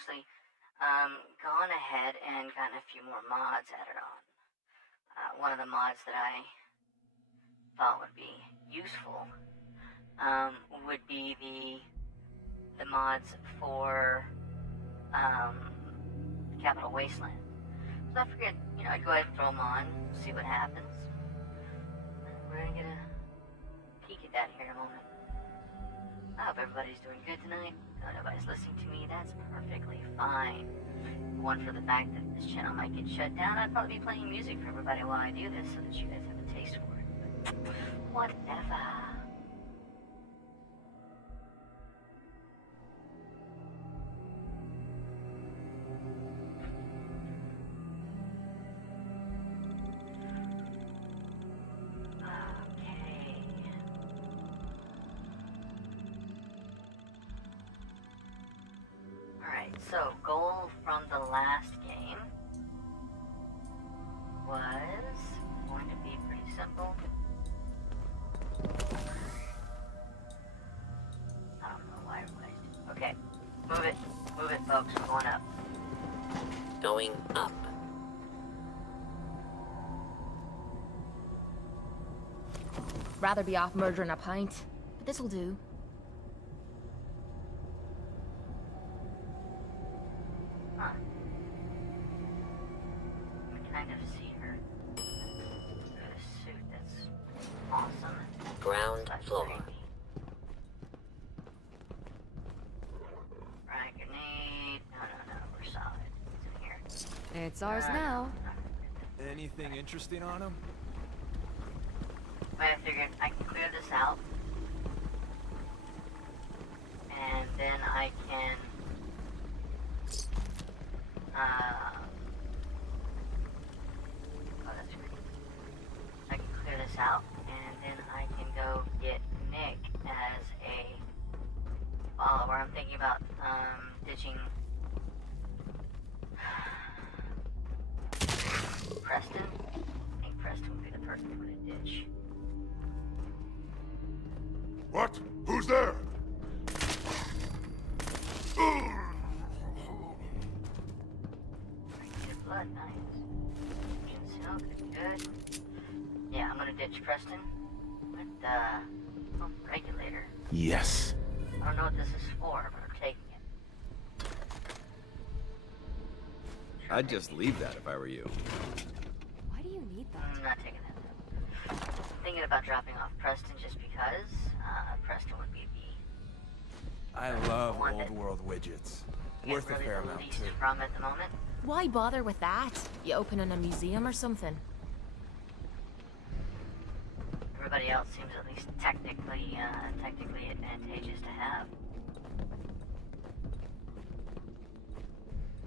actually gone ahead and gotten a few more mods added on. One of the mods that I thought would be useful would be the mods for Capital Wasteland. So I figured, I'd go ahead and throw them on, see what happens. And we're gonna get a peek at that here in a moment. I hope everybody's doing good tonight. If nobody's listening to me, that's perfectly fine. One, for the fact that this channel might get shut down, I'd probably be playing music for everybody while I do this so that you guys have a taste for it. But whatever. So, goal from the last game was going to be pretty simple. I don't know why everybody's... Okay, move it, folks, we're going up. Going up. Rather be off murdering a pint, but this'll do. Ground floor. Right, grenade. No, we're solid. It's in here. It's ours now. Anything interesting on him? I figured I can clear this out. And then I can... oh, that's great. I can clear this out. And then I can go get Nick as a follower. I'm thinking about ditching Preston. I think Preston would be the person for the ditch. What? Who's there? Good blood, nice. Silk, good. Yeah, I'm gonna ditch Preston with regulator. Yes. I don't know what this is for, but I'm taking it. I'd just leave that if I were you. Why do you need that? I'm not taking that. I'm thinking about dropping off Preston just because Preston would be the I love one old that world widgets. get Worth a really fair the amount least too. from at the moment. Why bother with that? You opening a museum or something? Everybody else seems at least technically advantageous to have.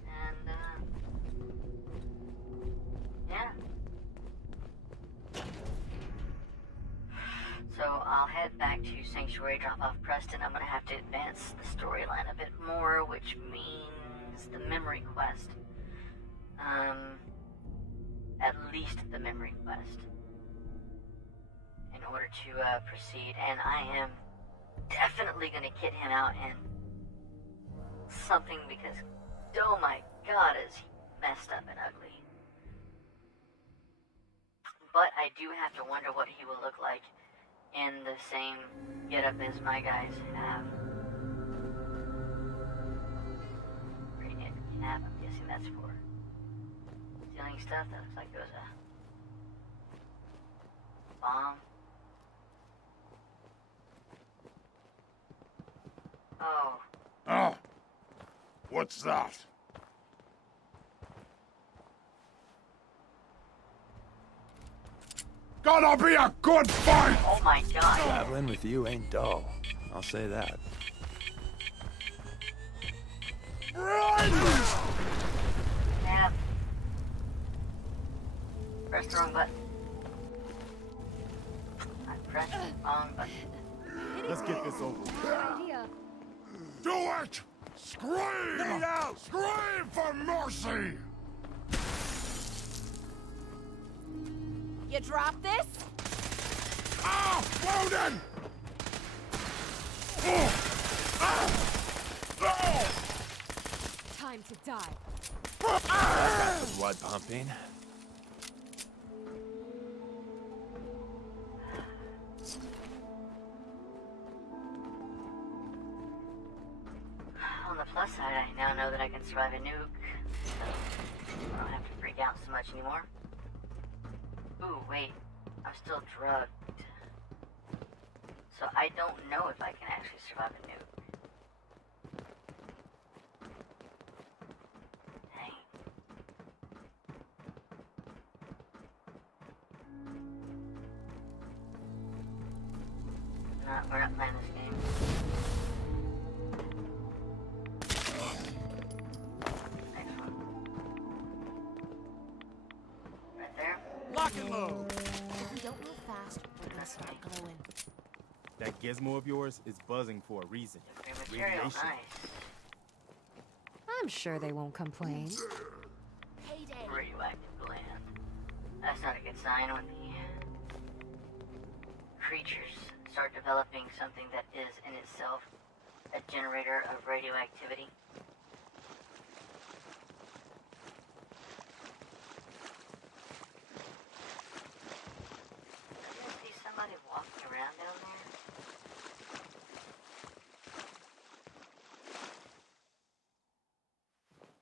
And yeah. So I'll head back to Sanctuary, drop off Preston. I'm gonna have to advance the storyline a bit more, which means the memory quest. At least the memory quest. In order to proceed, and I am definitely gonna kit him out in something because, oh my god, is he messed up and ugly. But I do have to wonder what he will look like in the same getup as my guys have. Grenade cap, I'm guessing that's for stealing stuff. That looks like there was a bomb. Oh. Oh. What's that? Gonna be a good fight! Oh my god. Traveling with you ain't dull. I'll say that. Run! Yeah. Press the wrong button. I pressed the wrong button. Let's get this over with. Idea. Do it! Scream! Get it out! Scream for mercy! You drop this? Ah! Wounded! Oh! Ah! Oh! Time time to die. The blood pumping. On the plus side, I now know that I can survive a nuke, so I don't have to freak out so much anymore. Ooh, wait, I'm still drugged. So I don't know if I can actually survive a nuke. Dang. We're not playing this game. Next one. Right there. Lock and load! If we don't move fast, we're gonna start glowing. That gizmo of yours is buzzing for a reason. Nuclear material, Radiation. nice. I'm sure they won't complain. Payday. Radioactive gland. That's not a good sign when the creatures start developing something that is in itself a generator of radioactivity. I see somebody walking around down there.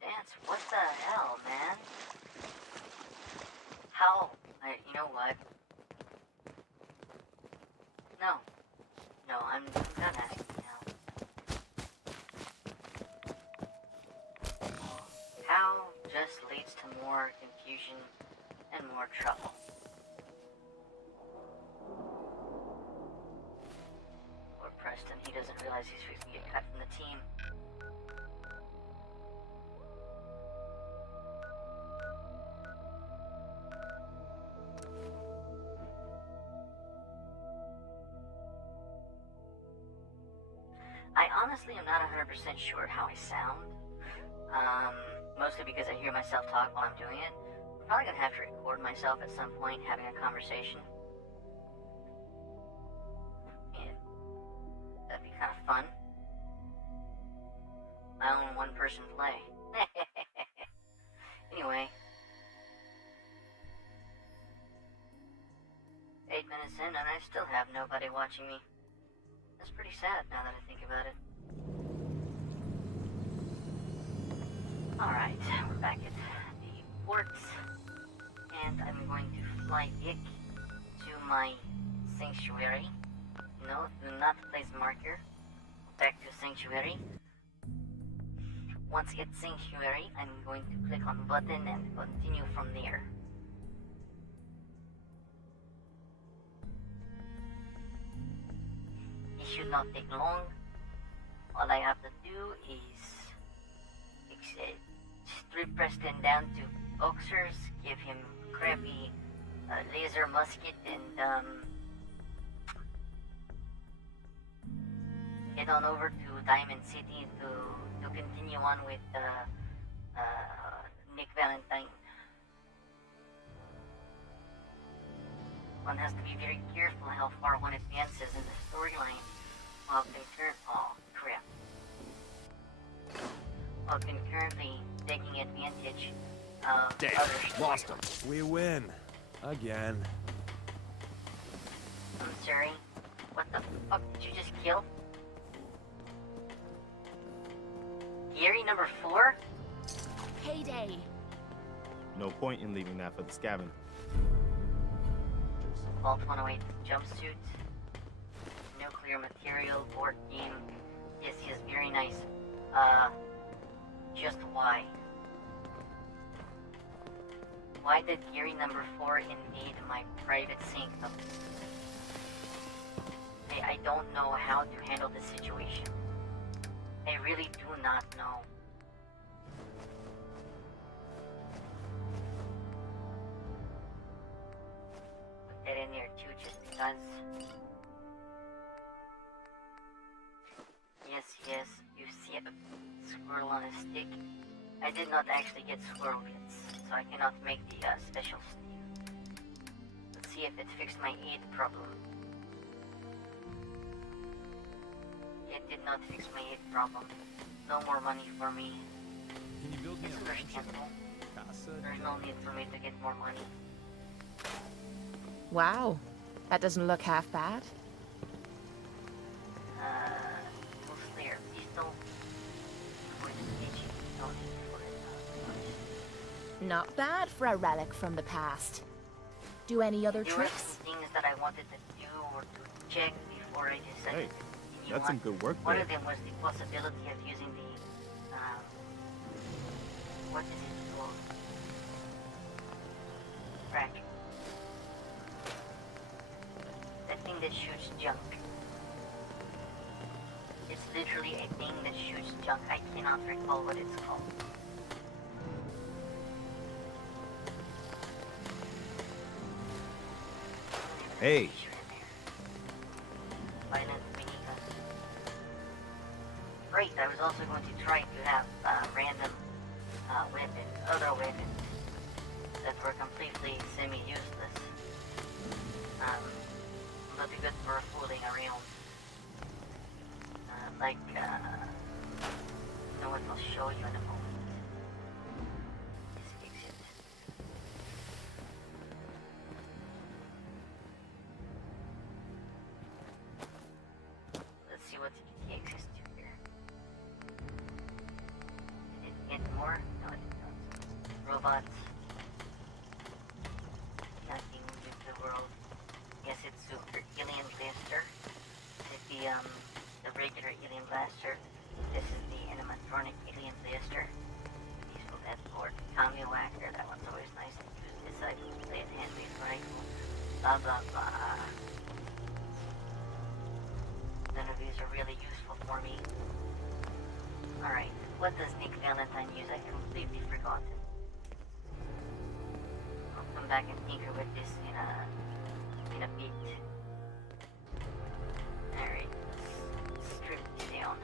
Dance, what the hell, man? How? You know what? No. No, I'm not asking now. How just leads to more confusion and more trouble. Poor Preston, he doesn't realize he's fixing to get cut from the team. I honestly am not 100% sure how I sound. Mostly because I hear myself talk while I'm doing it. I'm probably gonna have to record myself at some point having a conversation. Yeah, that'd be kind of fun. My own one-person play. Anyway. 8 minutes in and I still have nobody watching me. That's pretty sad now that I think about it. Alright, we're back at the port. And I'm going to fly Dick to my sanctuary. No, do not place marker. Back to sanctuary. Once at sanctuary, I'm going to click on button and continue from there. It should not take long. All I have to do is strip Preston down to boxers, give him crappy laser musket, and head on over to Diamond City to continue on with Nick Valentine. One has to be very careful how far one advances in the storyline while concurrently taking advantage of Damn, others. lost him. We win. Again. I'm sorry. What the fuck did you just kill? Gary number 4? Payday. No point in leaving that for the scavenger. Vault 108 jumpsuit. Nuclear material board game. Yes, yes, very nice. Just why? Why did Geary number 4 invade my private sanctum? I don't know how to handle this situation. I really do not know. Put that in there too, just because. Yes, yes, you see a squirrel on a stick. I did not actually get squirrel bits, so I cannot make the special sleeve. Let's see if it fixed my aid problem. It did not fix my aid problem. No more money for me. Can you build me It's a mansion? understandable. Casa There's no need for me to get more money. Wow. That doesn't look half bad. Mostly our pistol. For the stage, no need for it. Not bad for a relic from the past. Do any other There were tricks? some things that I wanted to do or to check before I decided Hey, to continue that's on. some good work One there. of them was the possibility of using the, what is it called? Frack. That thing that shoots junk. It's literally a thing that shoots junk. I cannot recall what it's called. Hey. Violent Benita. Great, I was also going to try to have random other weapons that were completely semi-useless. But good for fooling around. You know what, I'll show you in a moment. Just fix it. Let's see what it exists to here. Did it get more? No, it did not. Robots. Nothing new to the world. Yes, it's super alien blaster. It's the regular alien blaster. This is the animatronic alien blaster. Peaceful death lord. Tommy Whacker. That one's always nice to use. This side will play at hand-based rifle. Blah blah blah. None of these are really useful for me. Alright, what does Nick Valentine use? I completely forgotten. I'll come back and tinker with this in a bit. Alright, let's strip it down.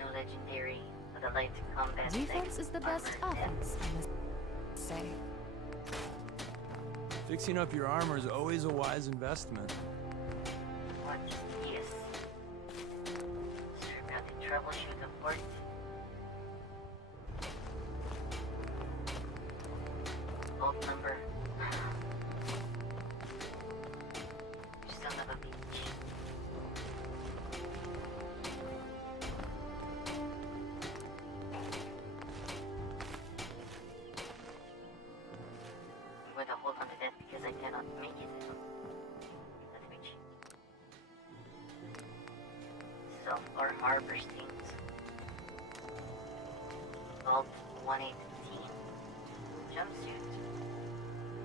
No legendary, but a light combat. Defense is the best offense, I must say. Fixing up your armor is always a wise investment. What is? Strip out the troubleshoot the port. Vault number. You still have a beach. I'm going to hold on to that because I cannot make it. That beach. Self-or harbor stings. Vault 118. Jumpsuit.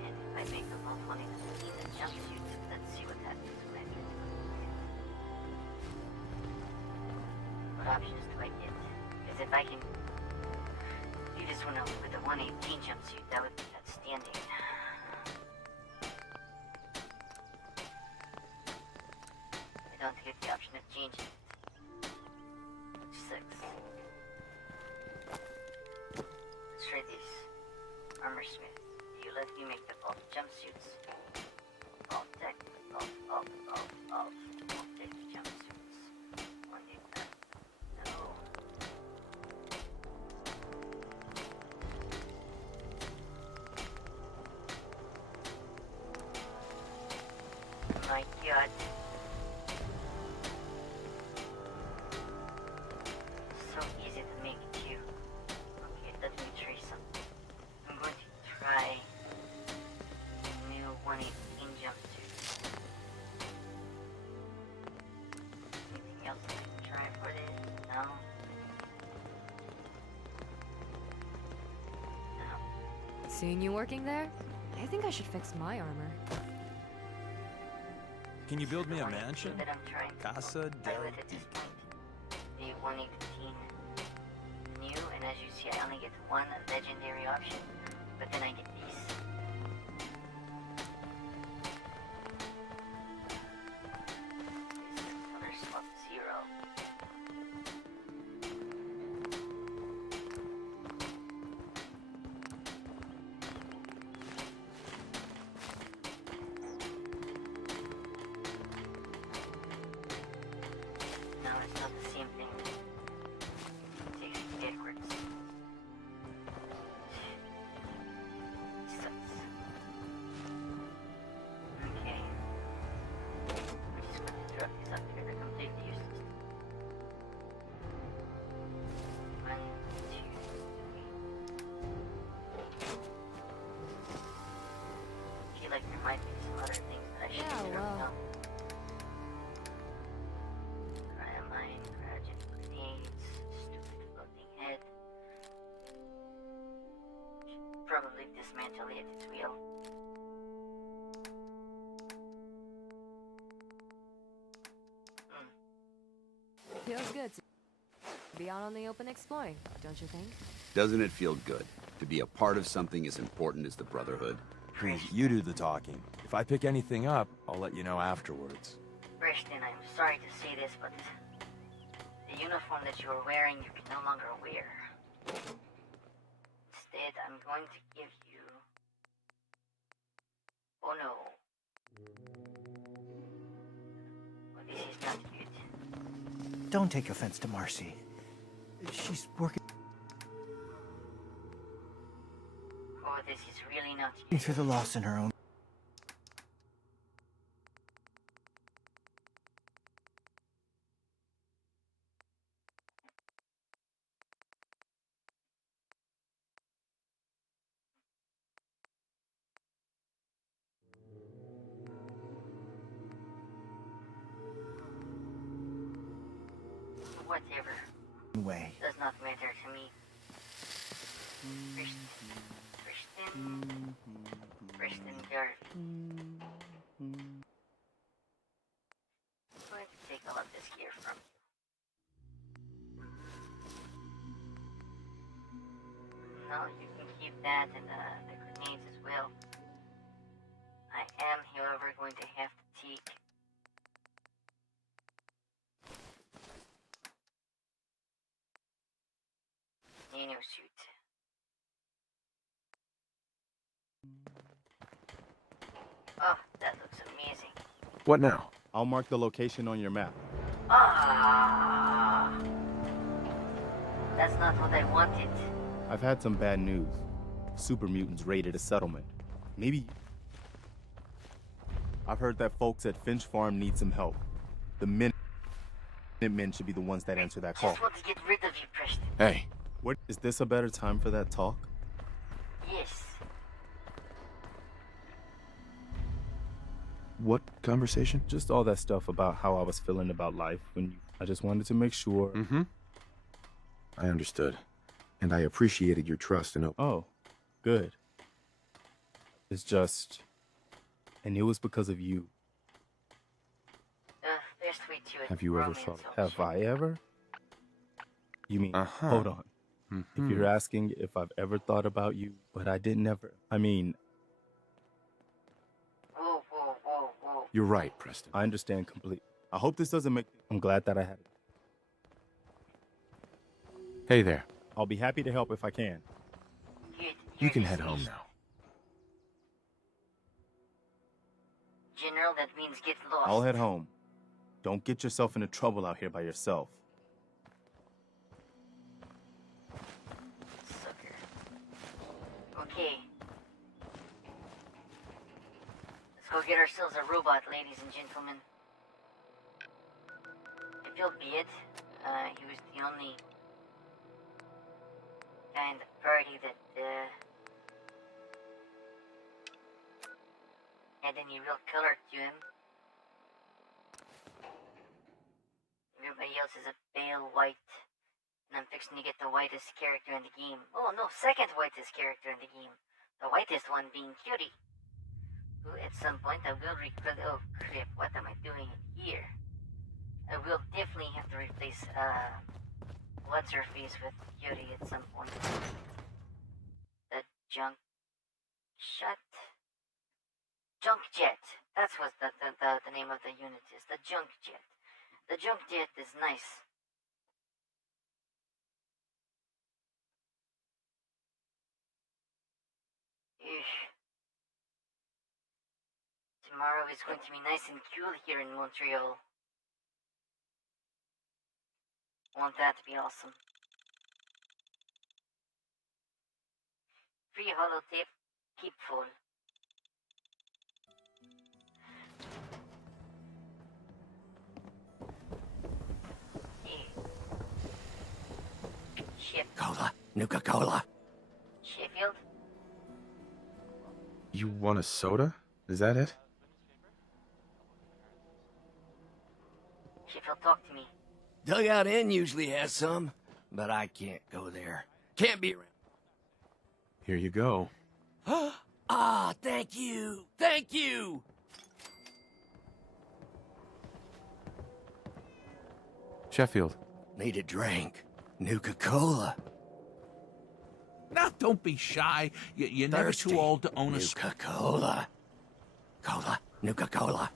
And if I make the Vault 118 a jumpsuit, let's see what happens when I get to it. What options do I get? Because if I can do this one with the 118 jumpsuit, that would be outstanding. I don't get the option of changing it. 6. Let's try this. Armor Smith, do you let me make the Vault jumpsuits? Vault tech, Vault tech jumpsuits. One need that. No. My god. So easy to make too. Okay, let me try something. I'm going to try new 118 jumpsuit. Anything else I can try for this? No. No. Seeing you working there, I think I should fix my armor. Can you build me The a 118 mansion? that I'm trying to Casa play del with at this point. The 118 new, and as you see, I only get one legendary option, but then I get these. This color swap 0. No, it's not the same thing. It takes me backwards. like there might be some other things that I should Yeah, consider. well. No. Cryomine, cryogenic grenades, stupid floating head. Should probably dismantle it at its wheel. Feels good to be out on the open exploring, don't you think? Doesn't it feel good to be a part of something as important as the Brotherhood? Please, you do the talking. If I pick anything up, I'll let you know afterwards. Preston, I'm sorry to say this, but the uniform that you are wearing, you can no longer wear. Instead, I'm going to give you... Oh no. Well, this is not good. Don't take offense to Marcy. She's working Oh, this is really not good. through the loss in her own. Whatever. way. Does not matter to me. Preston Garvey. Going to take all of this gear from you. No, you can keep that and the grenades as well. I am, however, going to have to take nano suit. Oh, that looks amazing. What now? I'll mark the location on your map. Ah, that's not what I wanted. I've had some bad news. Super mutants raided a settlement. Maybe... I've heard that folks at Finch Farm need some help. The Minutemen should be the ones that answer that call. Just want to get rid of you, Preston. Hey, What? Is this a better time for that talk? Yes. What conversation? Just all that stuff about how I was feeling about life when you... I just wanted to make sure... Mm-hmm. I understood. And I appreciated your trust and Oh, good. It's just... And it was because of you. There's sweet to it. Have you ever Romance thought- also. Have I ever? You mean... Uh-huh. Hold on. Mhm. If you're asking if I've ever thought about you, but I didn't ever... I mean, Whoa, whoa, whoa, whoa. You're right, Preston. I understand completely. I hope this doesn't make... I'm glad that I had it. Hey there. I'll be happy to help if I can. Good. You You're can head home dismissed. now. General, that means get lost. I'll head home. Don't get yourself into trouble out here by yourself. Sucker. Okay. Let's go get ourselves a robot, ladies and gentlemen. If you'll be it, he was the only guy in the party that, had any real color to him. Everybody else is a pale white. And I'm fixing to get the whitest character in the game. Oh no, second whitest character in the game. The whitest one being Cutie. Who at some point I will oh crap, what am I doing here? I will definitely have to replace what's her face with Cutie at some point. The junk jet. That's what the name of the unit is. The junk jet. The junk jet is nice. Eesh. Tomorrow is going to be nice and cool here in Montreal. Won't that be awesome? Free holotape, keep full. Cola. Nuka-Cola. Sheffield? You want a soda? Is that it? Sheffield, talk to me. Dugout Inn usually has some, but I can't go there. Can't be around. Here you go. Ah, thank you. Thank you. Sheffield. Need a drink. Nuka-Cola. Now, don't be shy. You're never too old to own a... Nuka-Cola. Cola. Nuka-Cola.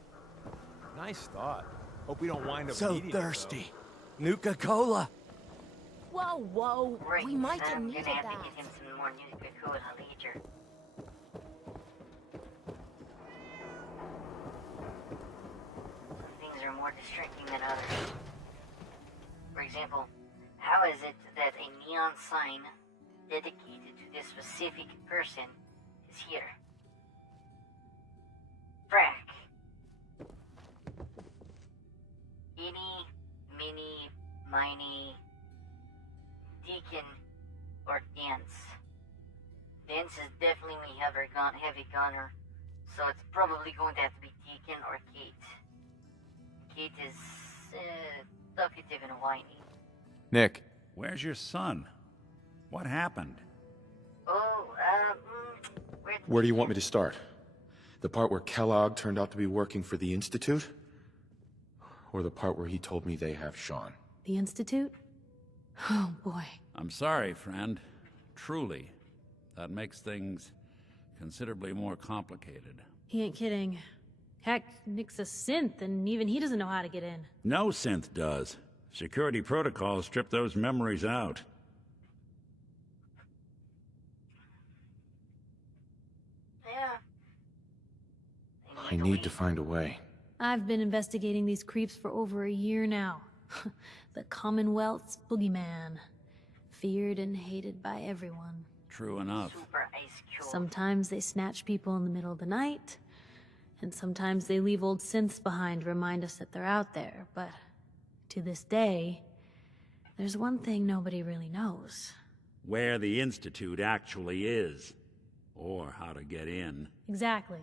Nice thought. Hope we don't wind up So needing it, thirsty. Nuka-Cola. Whoa, whoa. Right, We might have I'm needed gonna have that. to get him some more Nuka-Cola later. Some things are more distracting than others. For example, how is it that a neon sign dedicated to this specific person is here? Frack. Eeny, mini, miny, Deacon, or Dance. Dance is definitely heavy gunner, so it's probably going to have to be Deacon or Kate. Kate is talkative and whiny. Nick. Where's your son? What happened? Oh, Where do you want me to start? The part where Kellogg turned out to be working for the Institute? Or the part where he told me they have Sean? The Institute? Oh, boy. I'm sorry, friend. Truly. That makes things considerably more complicated. He ain't kidding. Heck, Nick's a synth, and even he doesn't know how to get in. No synth does. Security protocols strip those memories out. Yeah. I need to find a way. I've been investigating these creeps for over a year now. The Commonwealth's boogeyman. Feared and hated by everyone. True enough. Super ice cube. Sometimes they snatch people in the middle of the night, and sometimes they leave old synths behind to remind us that they're out there, but to this day, there's one thing nobody really knows. Where the Institute actually is. Or how to get in. Exactly.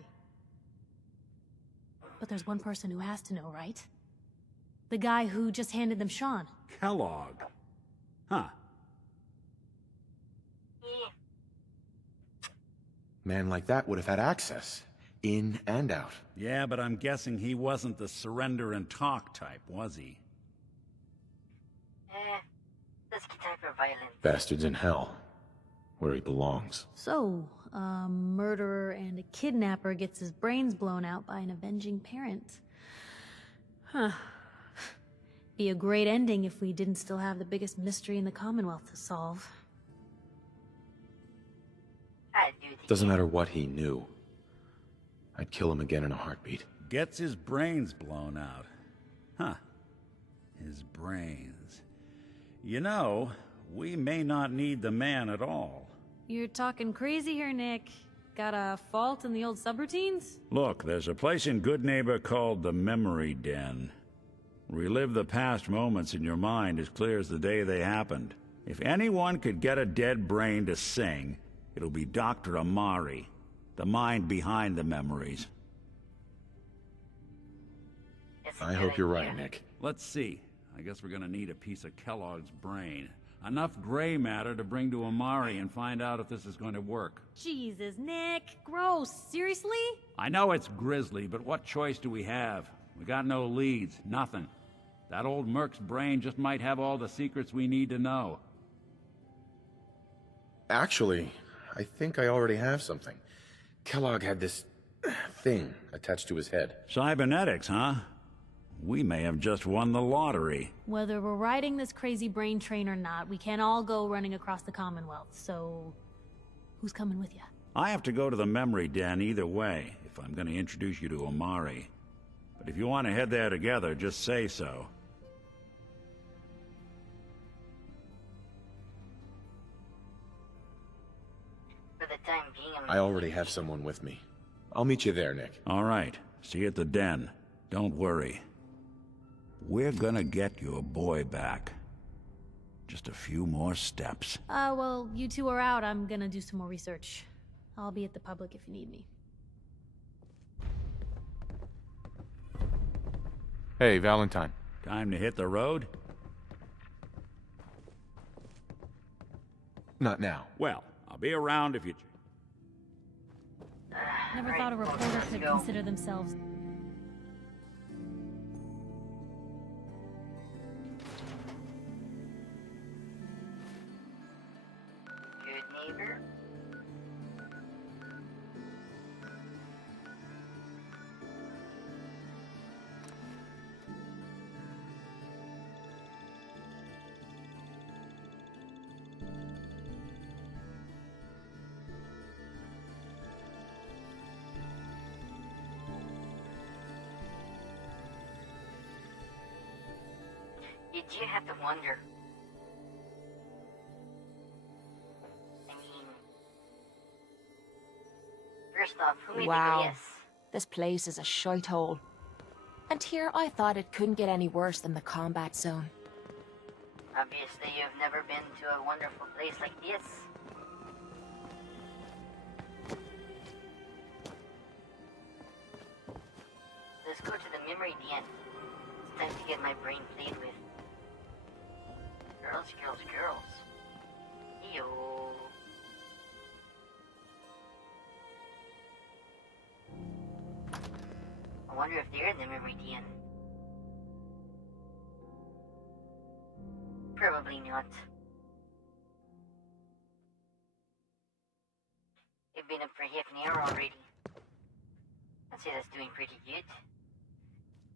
But there's one person who has to know, right? The guy who just handed them Sean. Kellogg. Huh. Man like that would have had access. In and out. Yeah, but I'm guessing he wasn't the surrender and talk type, was he? Risky type of violence. Bastards in hell. Where he belongs. So, a murderer and a kidnapper gets his brains blown out by an avenging parent. Huh. Be a great ending if we didn't still have the biggest mystery in the Commonwealth to solve. I'd do it Doesn't matter what he knew. I'd kill him again in a heartbeat. Gets his brains blown out. Huh. His brains. You know, we may not need the man at all. You're talking crazy here, Nick. Got a fault in the old subroutines? Look, there's a place in Good Neighbor called the Memory Den. Relive the past moments in your mind as clear as the day they happened. If anyone could get a dead brain to sing, it'll be Dr. Amari, the mind behind the memories. I hope you're right, Nick. Let's see. I guess we're gonna need a piece of Kellogg's brain. Enough gray matter to bring to Amari and find out if this is going to work. Jesus, Nick. Gross. Seriously? I know it's grisly, but what choice do we have? We got no leads, nothing. That old Merc's brain just might have all the secrets we need to know. Actually, I think I already have something. Kellogg had this thing attached to his head. Cybernetics, huh? We may have just won the lottery. Whether we're riding this crazy brain train or not, we can't all go running across the Commonwealth, so... who's coming with you? I have to go to the Memory Den either way, if I'm going to introduce you to Amari. But if you want to head there together, just say so. For the time being, I already have someone with me. I'll meet you there, Nick. All right. See you at the den. Don't worry. We're gonna get your boy back. Just a few more steps. Well, you two are out. I'm gonna do some more research. I'll be at the public if you need me. Hey, Valentine. Time to hit the road? Not now. Well, I'll be around if you... Never thought a reporter could consider themselves. Good neighbor. You do have to wonder. I mean, first off, who made Wow. the yes? This place is a shithole. And here I thought it couldn't get any worse than the combat zone. Obviously, you've never been to a wonderful place like this. Let's go to the memory den. It's time to get my brain played with. Girls, girls, girls. Ew. I wonder if they're in the memory den. Probably not. You've been up for half an hour already. I'd say that's doing pretty good.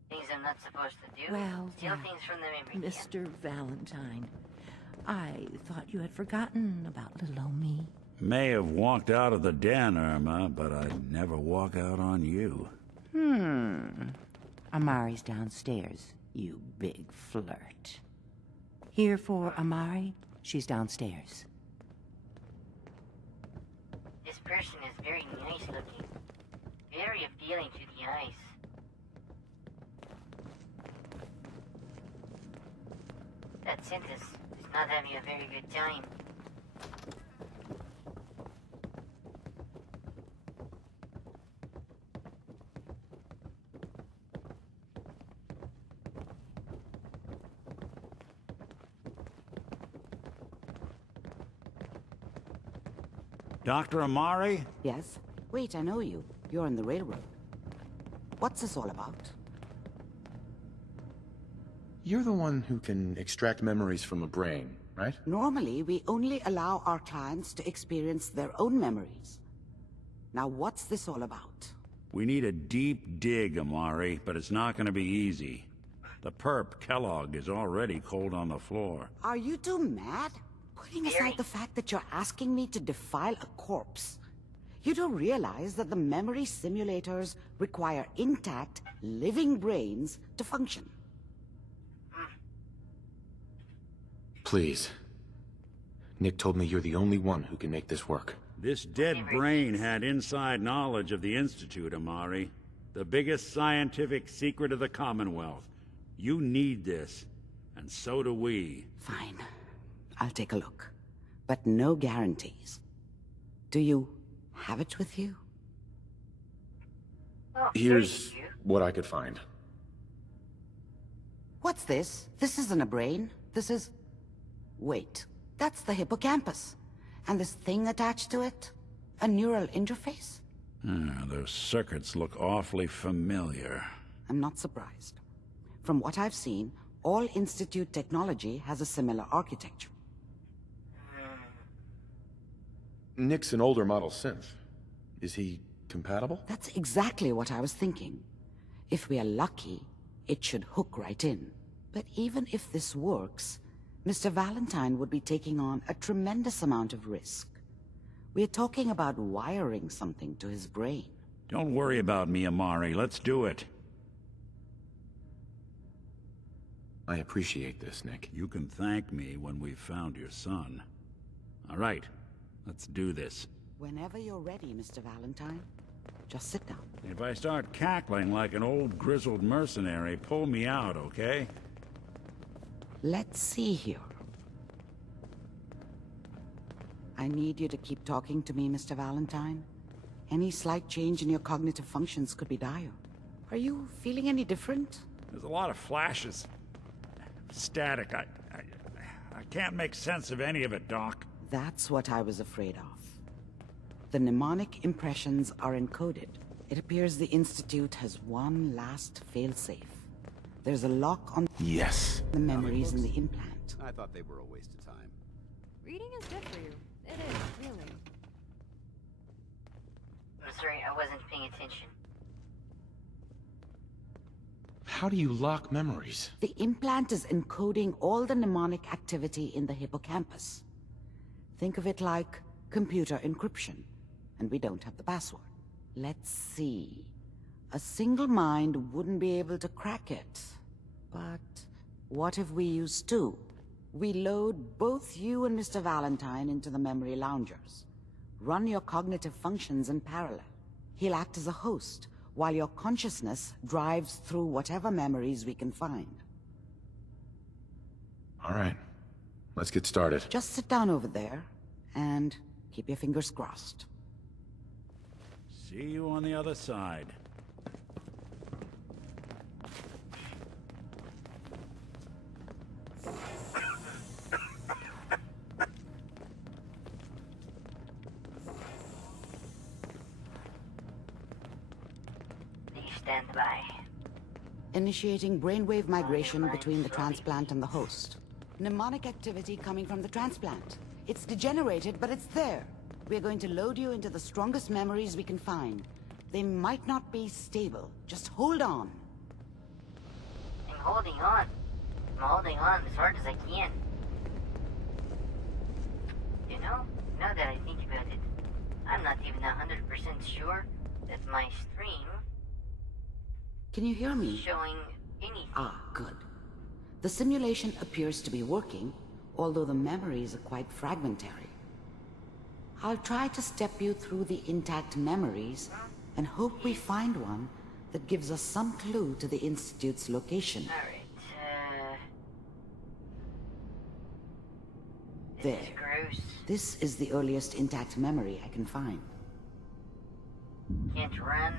Things I'm not supposed to do. Well, Steal things from the memory den. Mr. Valentine, I thought you had forgotten about little old me. May have walked out of the den, Irma, but I'd never walk out on you. Amari's downstairs, you big flirt. Here for Amari? She's downstairs. This person is very nice looking. Very appealing to the eyes. That Sintis is not having a very good time. Dr. Amari? Yes? Wait, I know you. You're on the railroad. What's this all about? You're the one who can extract memories from a brain, right? Normally, we only allow our clients to experience their own memories. Now, what's this all about? We need a deep dig, Amari, but it's not gonna be easy. The perp, Kellogg, is already cold on the floor. Are you two mad? Putting aside the fact that you're asking me to defile a corpse, you don't realize that the memory simulators require intact, living brains to function. Please. Nick told me you're the only one who can make this work. This dead brain had inside knowledge of the Institute, Amari. The biggest scientific secret of the Commonwealth. You need this, and so do we. Fine. I'll take a look. But no guarantees. Do you have it with you? Oh, Here's what I could find. What's this? This isn't a brain. This is... Wait, that's the hippocampus. And this thing attached to it? A neural interface? Those circuits look awfully familiar. I'm not surprised. From what I've seen, all Institute technology has a similar architecture. Nick's an older model synth. Is he compatible? That's exactly what I was thinking. If we are lucky, it should hook right in. But even if this works, Mr. Valentine would be taking on a tremendous amount of risk. We're talking about wiring something to his brain. Don't worry about me, Amari. Let's do it. I appreciate this, Nick. You can thank me when we've found your son. All right, let's do this. Whenever you're ready, Mr. Valentine. Just sit down. If I start cackling like an old grizzled mercenary, pull me out, okay? Let's see here. I need you to keep talking to me, Mr. Valentine. Any slight change in your cognitive functions could be dire. Are you feeling any different? There's a lot of flashes. Static. I can't make sense of any of it, Doc. That's what I was afraid of. The mnemonic impressions are encoded. It appears the Institute has one last failsafe. There's a lock on the memories in the implant. I thought they were a waste of time. Reading is good for you. It is, really. I'm sorry, I wasn't paying attention. How do you lock memories? The implant is encoding all the mnemonic activity in the hippocampus. Think of it like computer encryption, and we don't have the password. Let's see. A single mind wouldn't be able to crack it. But what if we use two? We load both you and Mr. Valentine into the memory loungers. Run your cognitive functions in parallel. He'll act as a host, while your consciousness drives through whatever memories we can find. All right. Let's get started. Just sit down over there, and keep your fingers crossed. See you on the other side. Stand by. Initiating brainwave migration between the transplant and the host. Mnemonic activity coming from the transplant. It's degenerated, but it's there. We're going to load you into the strongest memories we can find. They might not be stable. Just hold on. I'm holding on. I'm holding on as hard as I can. You know, now that I think about it, I'm not even 100% sure that my stream... Can you hear me? ...showing anything. Ah, good. The simulation appears to be working, although the memories are quite fragmentary. I'll try to step you through the intact memories and hope we find one that gives us some clue to the Institute's location. Alright, There. This is gross. This is the earliest intact memory I can find. Can't run.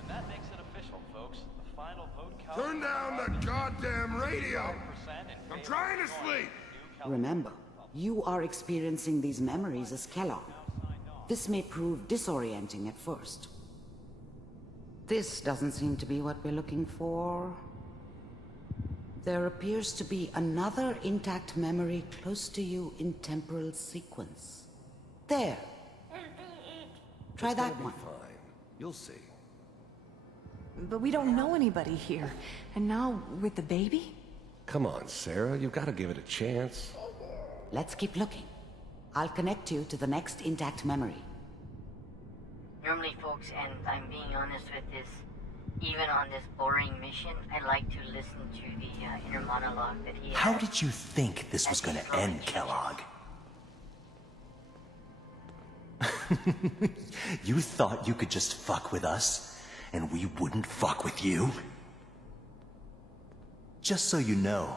And that makes it official, folks. The final vote count. Turn down the goddamn radio! I'm trying to sleep! Remember, you are experiencing these memories as Kellogg. This may prove disorienting at first. This doesn't seem to be what we're looking for. There appears to be another intact memory close to you in temporal sequence. There. Try that one. Fine. You'll see. But we don't know anybody here. And now, with the baby? Come on, Sarah. You've got to give it a chance. Let's keep looking. I'll connect you to the next intact memory. Normally, folks, and I'm being honest with this, even on this boring mission, I like to listen to the inner monologue that he How has. did you think this was gonna end, Kellogg? You thought you could just fuck with us, and we wouldn't fuck with you? Just so you know,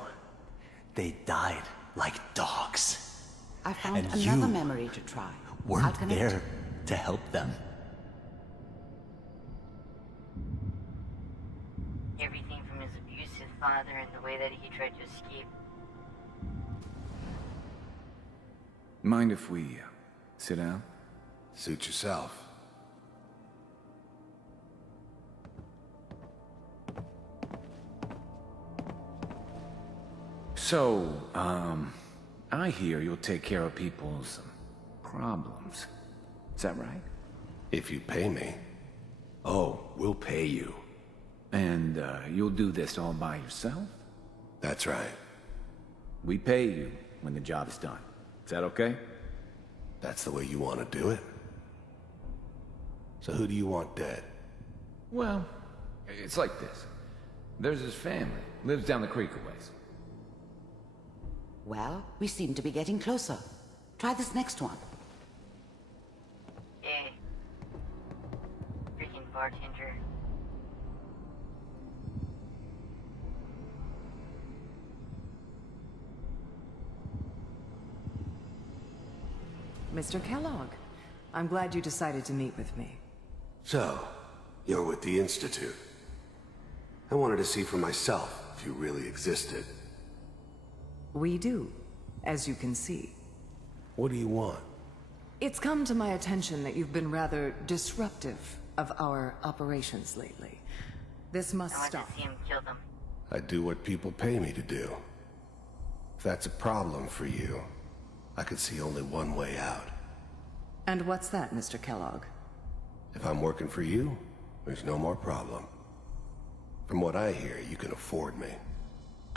they died like dogs. I found And another you memory to try. I'll Weren't connect there you. to help them. Everything from his abusive father and the way that he tried to escape. Mind if we sit down? Suit yourself. So, I hear you'll take care of people's problems. Is that right? If you pay me. Oh, we'll pay you. And, you'll do this all by yourself? That's right. We pay you when the job is done. Is that okay? That's the way you want to do it. So who do you want dead? Well, it's like this. There's his family. Lives down the creek a ways. Well, we seem to be getting closer. Try this next one. Hey. Freaking bartender. Mr. Kellogg, I'm glad you decided to meet with me. So, you're with the Institute. I wanted to see for myself if you really existed. We do, as you can see. What do you want? It's come to my attention that you've been rather disruptive of our operations lately. This must stop. See him kill them. I do what people pay me to do. If that's a problem for you, I could see only one way out. And what's that, Mr. Kellogg? If I'm working for you, there's no more problem. From what I hear, you can afford me.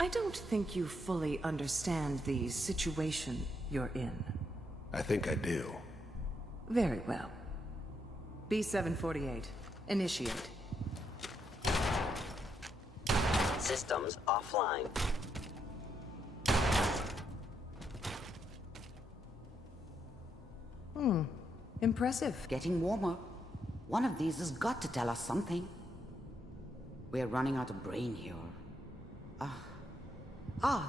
I don't think you fully understand the situation you're in. I think I do. Very well. B-748, initiate. Systems offline. Impressive. Getting warmer. One of these has got to tell us something. We're running out of brain here.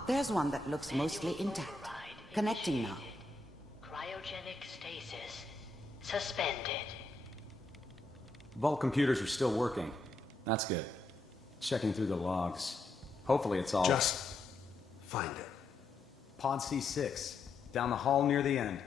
There's one that looks mostly intact. Connecting now. Cryogenic stasis suspended. Vault computers are still working. That's good. Checking through the logs. Hopefully it's all... Just find it. Pod C6. Down the hall near the end.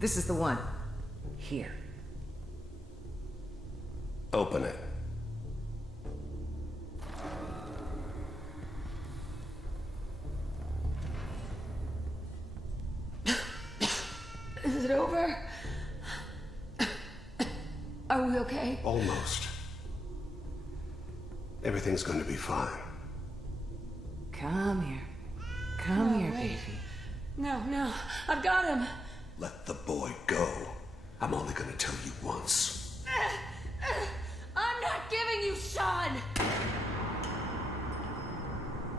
This is the one. Here. Open it. Is it over? Are we okay? Almost. Everything's going to be fine. Come here. Come here, baby. No, I've got him. Let the boy go. I'm only going to tell you once. I'm not giving you Sean!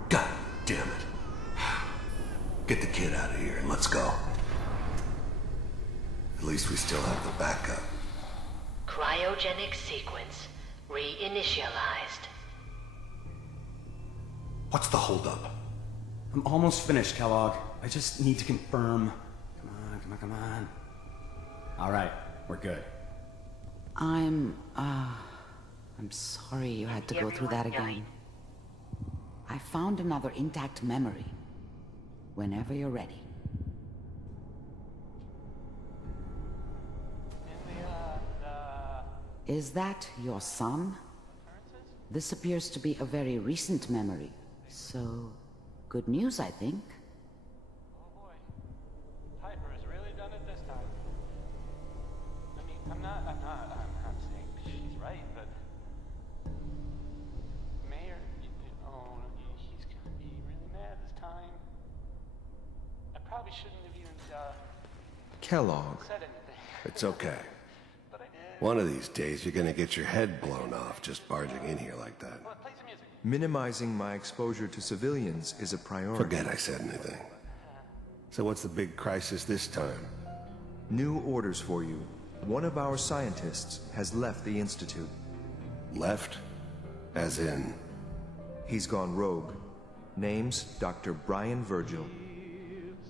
God damn it. Get the kid out of here and let's go. At least we still have the backup. Cryogenic sequence reinitialized. What's the holdup? I'm almost finished, Kellogg. I just need to confirm. Come on. All right, we're good. I'm sorry you had to go through that again. I found another intact memory. Whenever you're ready. Is that your son? This appears to be a very recent memory. So, good news, I think. I'm not saying she's right, but Mayor, he's gonna be really mad this time. I probably shouldn't have even Kellogg. said anything. It's okay. One of these days, you're gonna get your head blown off just barging in here like that. Minimizing my exposure to civilians is a priority. Forget I said anything. So what's the big crisis this time? New orders for you. One of our scientists has left the Institute. Left? As in? He's gone rogue. Name's Dr. Brian Virgil.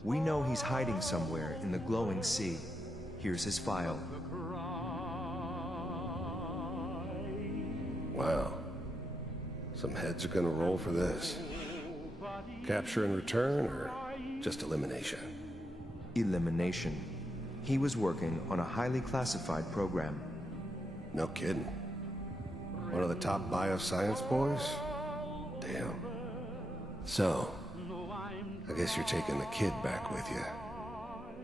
We know he's hiding somewhere in the glowing sea. Here's his file. Wow. Some heads are gonna roll for this. Capture and return, or just elimination? Elimination. He was working on a highly classified program. No kidding. One of the top bioscience boys? Damn. So, I guess you're taking the kid back with you.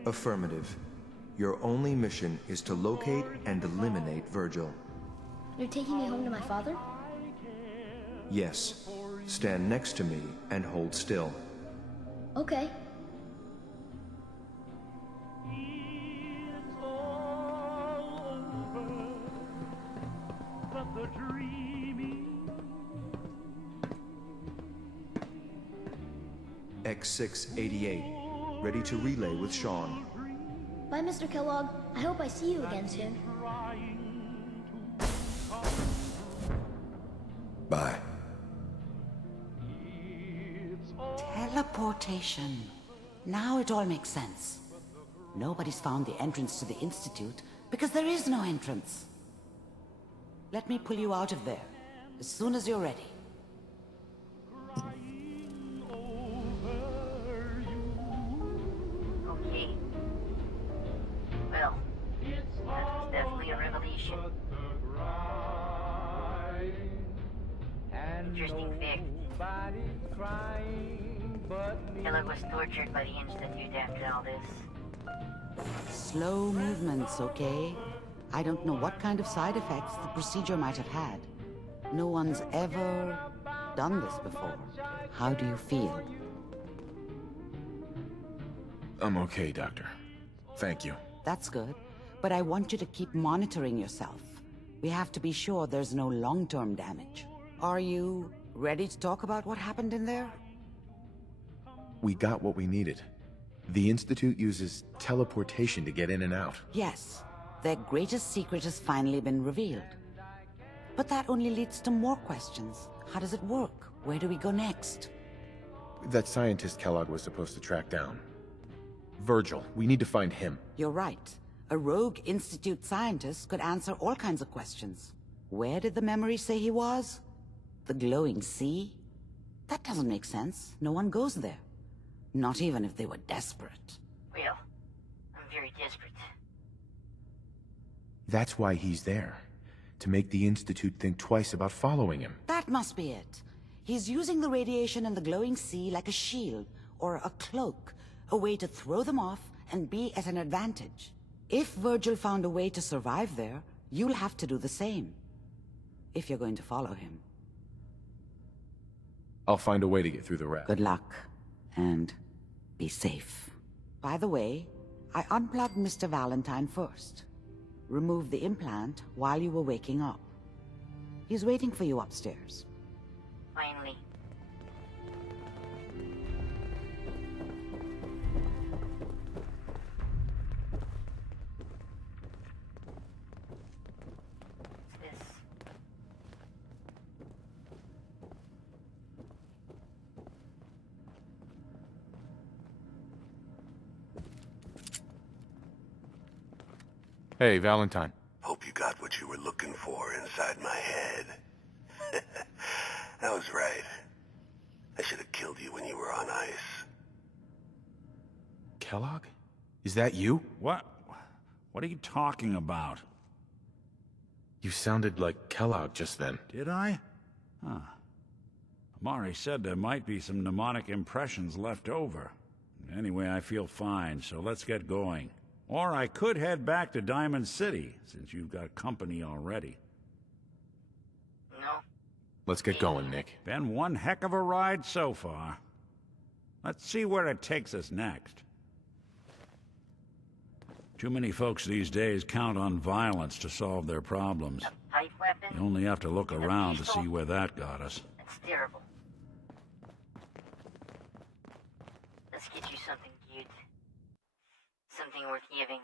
Affirmative. Your only mission is to locate and eliminate Virgil. You're taking me home to my father? Yes. Stand next to me and hold still. Okay. X688, ready to relay with Sean. Bye, Mr. Kellogg. I hope I see you again soon. Bye. Teleportation. Now it all makes sense. Nobody's found the entrance to the Institute because there is no entrance. Let me pull you out of there as soon as you're ready. Okay. Well, that was definitely a revelation. Interesting fact. Kellogg was tortured by the Institute after all this. Slow movements, okay? I don't know what kind of side effects the procedure might have had. No one's ever done this before. How do you feel? I'm okay, Doctor. Thank you. That's good, but I want you to keep monitoring yourself. We have to be sure there's no long-term damage. Are you ready to talk about what happened in there? We got what we needed. The Institute uses teleportation to get in and out. Yes, their greatest secret has finally been revealed. But that only leads to more questions. How does it work? Where do we go next? That scientist Kellogg was supposed to track down. Virgil, we need to find him. You're right. A rogue Institute scientist could answer all kinds of questions. Where did the memory say he was? The glowing sea? That doesn't make sense. No one goes there. Not even if they were desperate. Well, I'm very desperate. That's why he's there. To make the Institute think twice about following him. That must be it. He's using the radiation in the glowing sea like a shield, or a cloak, a way to throw them off and be at an advantage. If Virgil found a way to survive there, you'll have to do the same. If you're going to follow him. I'll find a way to get through the rest. Good luck, and be safe. By the way, I unplugged Mr. Valentine first. Removed the implant while you were waking up. He's waiting for you upstairs. Finally. What's this? Hey, Valentine. Hope you got what you were looking for inside my head. I was right. I should have killed you when you were on ice. Kellogg? Is that you? What? What are you talking about? You sounded like Kellogg just then. Did I? Huh. Amari said there might be some mnemonic impressions left over. Anyway, I feel fine, so let's get going. Or I could head back to Diamond City, since you've got company already. No. Let's get going, Nick. Been one heck of a ride so far. Let's see where it takes us next. Too many folks these days count on violence to solve their problems. Pipe weapon? You only have to look around to see where that got us. That's terrible. Let's get you something good. Something worth giving.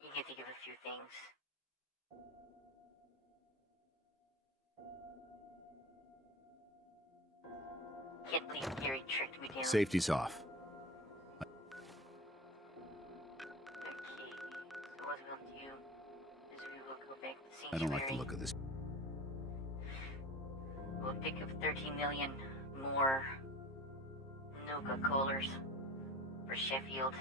You get to give a few things. Can't believe Gary tricked me down. Safety's off. Okay, so what we'll do is we will go back to Sanctuary. I don't like the look of this. We'll pick up 13 million more Nuka-Colors for Sheffield.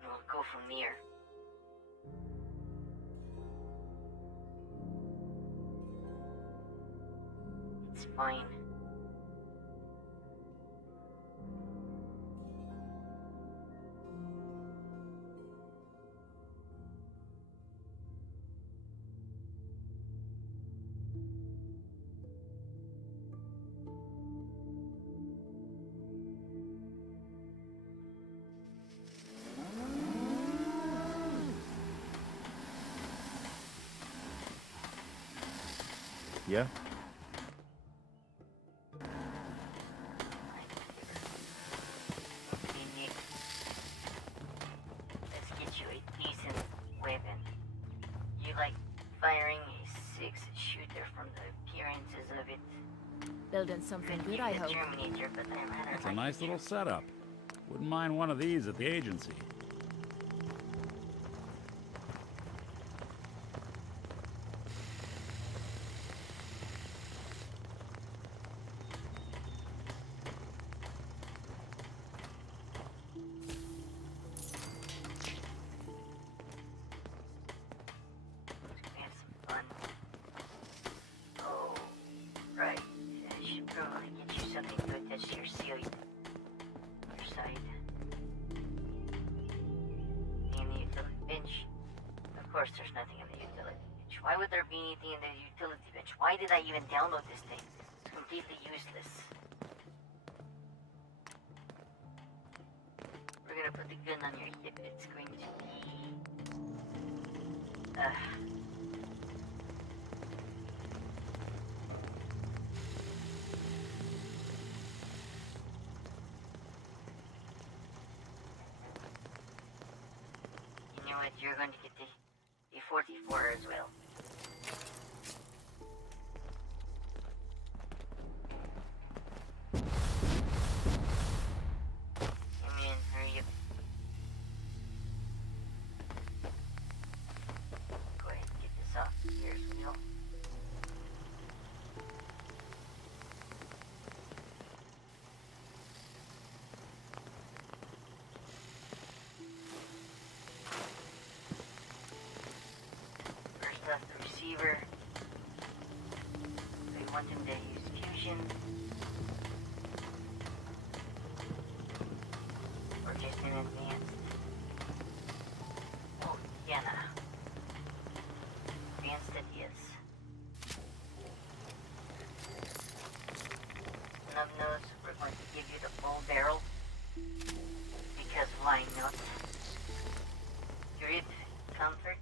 And we'll go from there. It's fine. Yeah? firing a 6-shooter from the appearances of it. Building something good, I hope. Terminator, but I ran That's a nice little setup. Wouldn't mind one of these at the agency. Why would there be anything in the utility bench? Why did I even download this thing? It's completely useless. We're gonna put the gun on your hip. It's going to be... You know what? You're going to get the 44 as well. The receiver. We want him to use fusion. Or just an advanced. Oh, yeah, nah. Advanced it is. Snub nose, we're going to give you the full barrel. Because why not? Grip, comfort.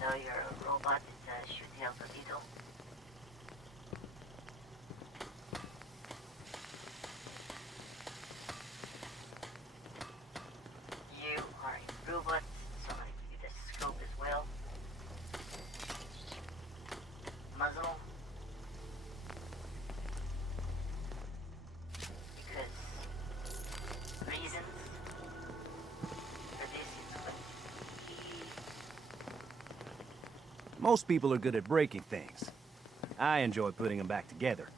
Though you're a robot, it should help a little. You are a robot, so I'm going to give you the scope as well. Muzzle. Because reasons. Most people are good at breaking things. I enjoy putting them back together.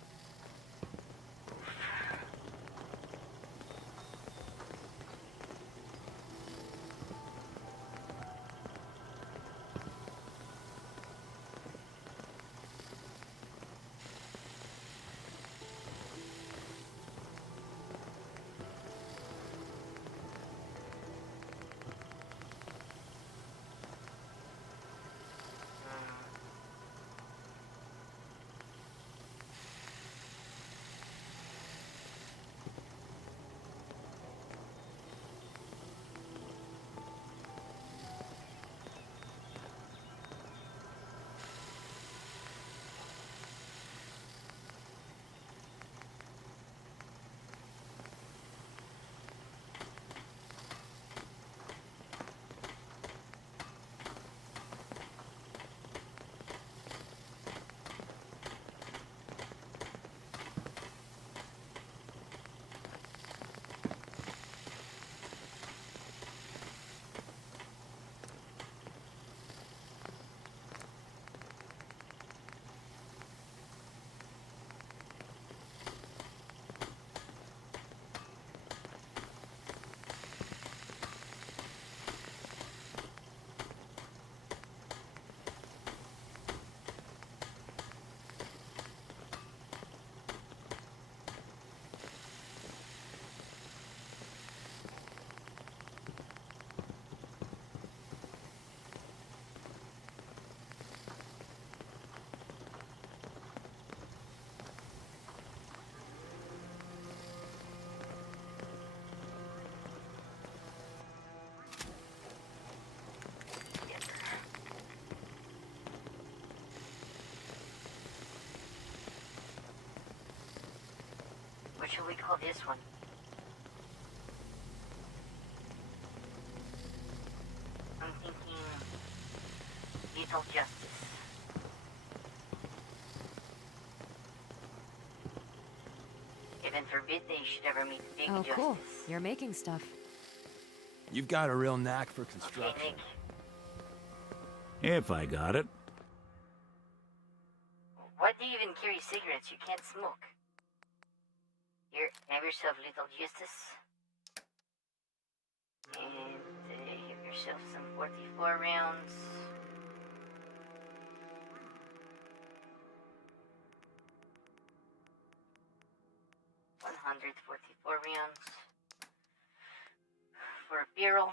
What shall we call this one? I'm thinking little justice. Heaven forbid they should ever meet big Oh, justice. cool. You're making stuff. You've got a real knack for Okay, construction. Nick. If I got it. Why do you even carry cigarettes? You can't smoke. Here, have yourself a little justice. And have yourself some 44 rounds. $144 rounds. For a barrel.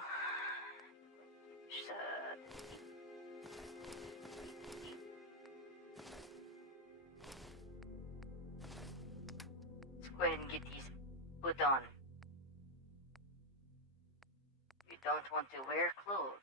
Let's go ahead and get these put on. You don't want to wear clothes.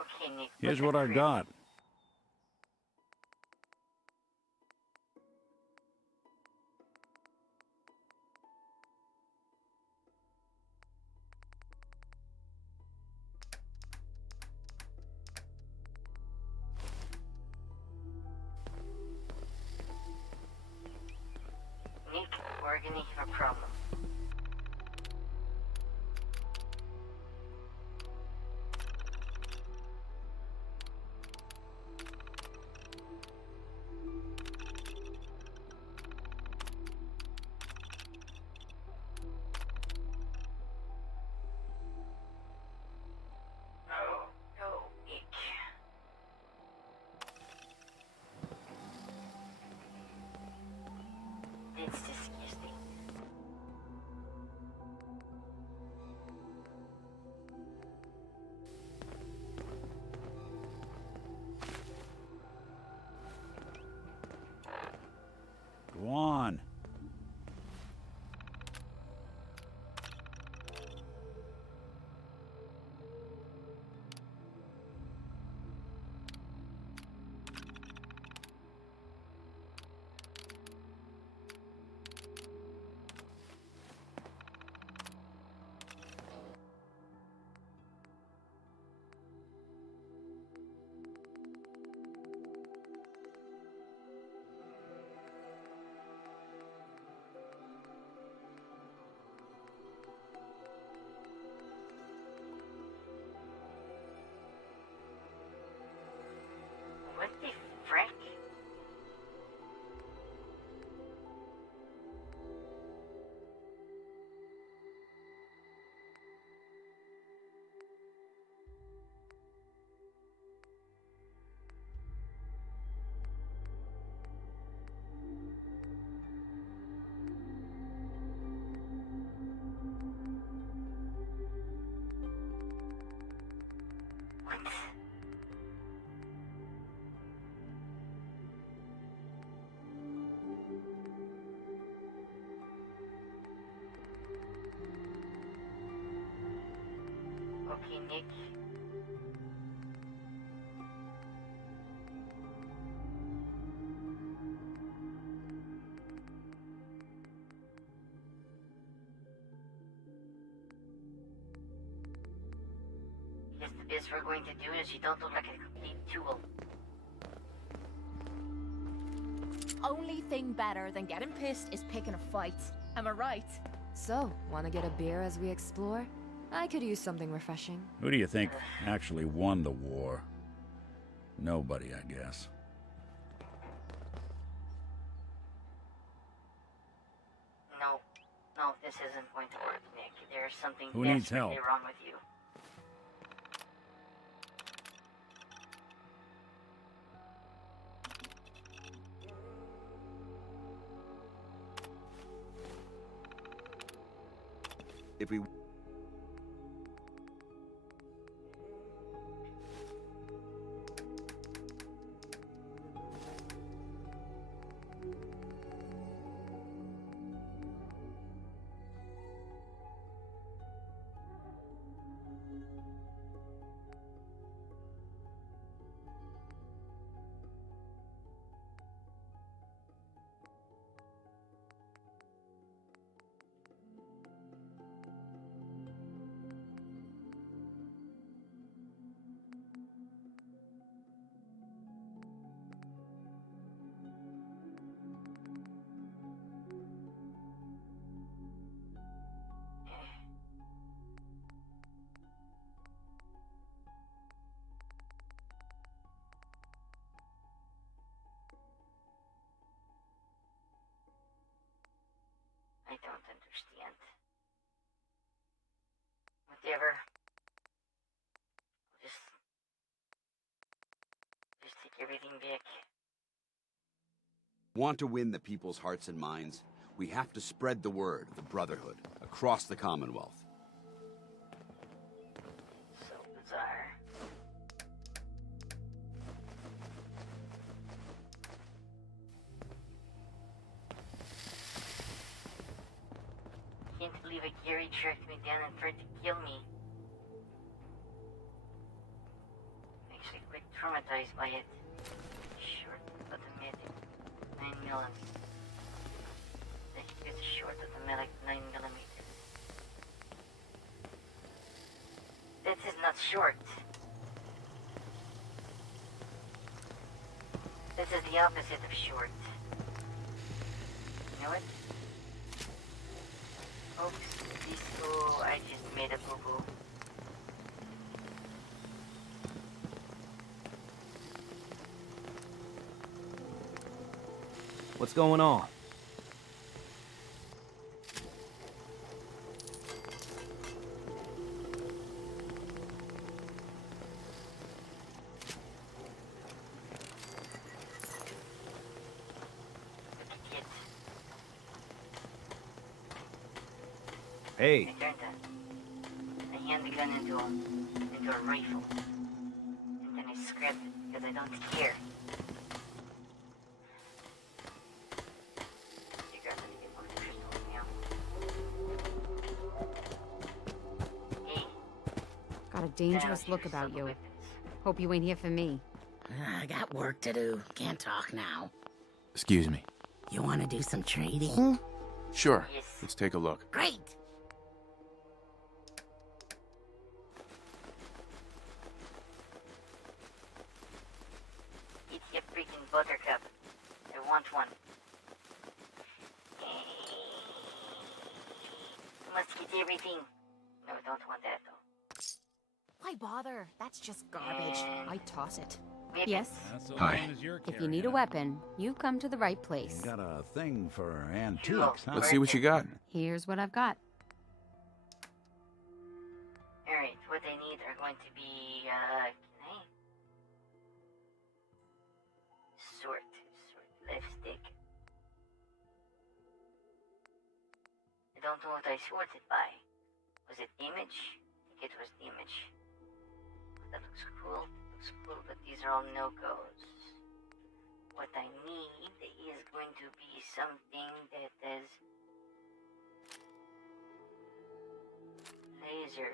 Okay, Nick. Here's what I got. Nick, we're gonna have a problem. No, Nick. It's disgusting. Go on. What the frick? What? Okay, Nick. Guess the best we're going to do is you don't look like a complete tool. Only thing better than getting pissed is picking a fight. Am I right? So, wanna get a beer as we explore? I could use something refreshing. Who do you think actually won the war? Nobody, I guess. No, this isn't going to work, Nick. There's something Who needs desperately help? wrong with you. If we... I don't understand. Whatever. Just take everything back. Want to win the people's hearts and minds? We have to spread the word of the Brotherhood across the Commonwealth. So bizarre. Can't believe a Gary tracked me down and tried to kill me. I'm actually quite traumatized by it. Short automatic 9mm. It's a short automatic 9mm. This is not short. This is the opposite of short. You know it? Oops, Disco, I just made a boo-boo. What's going on? Hey. I turned I hand the gun into a rifle. And then I scrapped it because I don't care. Got a dangerous look about you. Hope you ain't here for me. I got work to do. Can't talk now. Excuse me. You want to do some trading? Sure. Let's take a look. Great. It's your freaking buttercup. I want one. Must get everything. No, I don't want that though. Why bother? That's just garbage. I toss it. Yes? Hi. If you need a weapon, you've come to the right place. Got a thing for antiques, huh? Let's see what you got. Here's what I've got. Alright, what I need are going to be, can I? Sort, left stick. I don't know what I sorted by. Was it image? I think it was the image. That looks cool, but these are all no-goes. What I need is going to be something that is laser.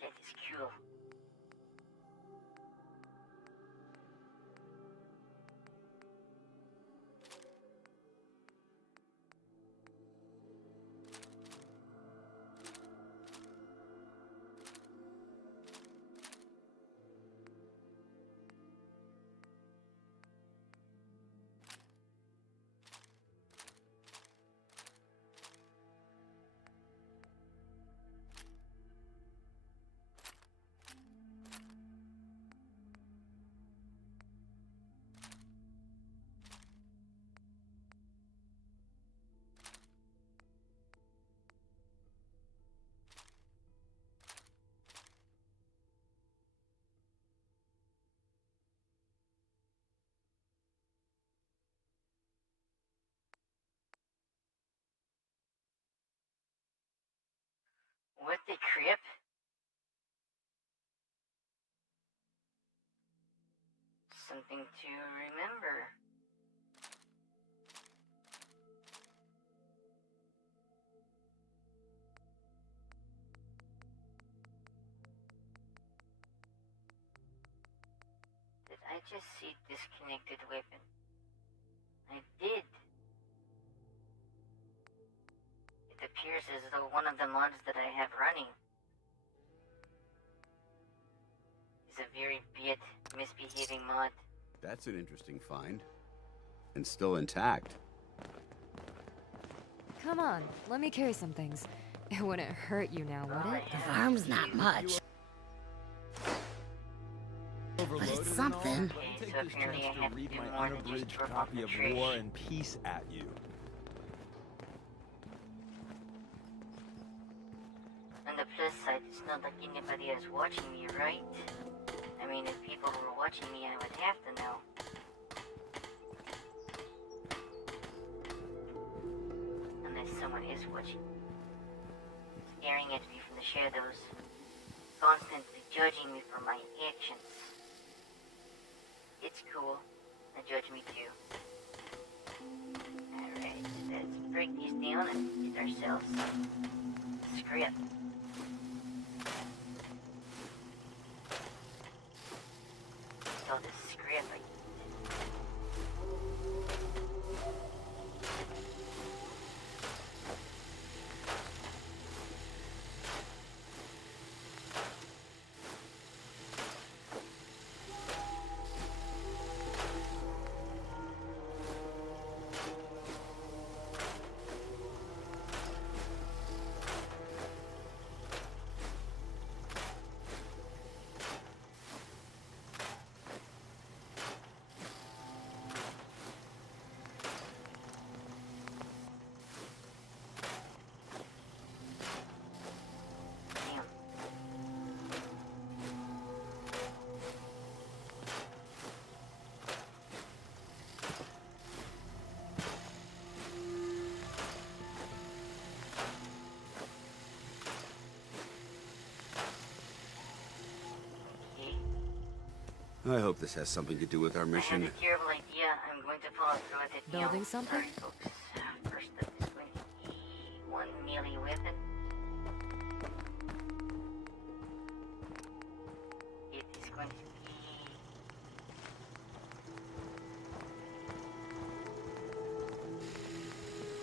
That is cool. What the crap? Something to remember. I just see disconnected weapon? I did. It appears as though one of the mods that I have running is a very bit misbehaving mod. That's an interesting find. And still intact. Come on, let me carry some things. It wouldn't hurt you now, would it? The farm's not much. But it's something. Okay, so apparently I have to do more than just rip off the trash. War and Peace at you. On the plus side, it's not like anybody is watching me, right? I mean, if people were watching me, I would have to know. Unless someone is watching. Staring at me from the shadows. Constantly judging me for my actions. It's cool. They judge me too. Alright, let's break these down and get ourselves some scrap. All this scrap I I hope this has something to do with our I mission. had a terrible idea. I'm going to follow through with it. Building something? Sorry, folks. First up is going to be one melee weapon. It is going to be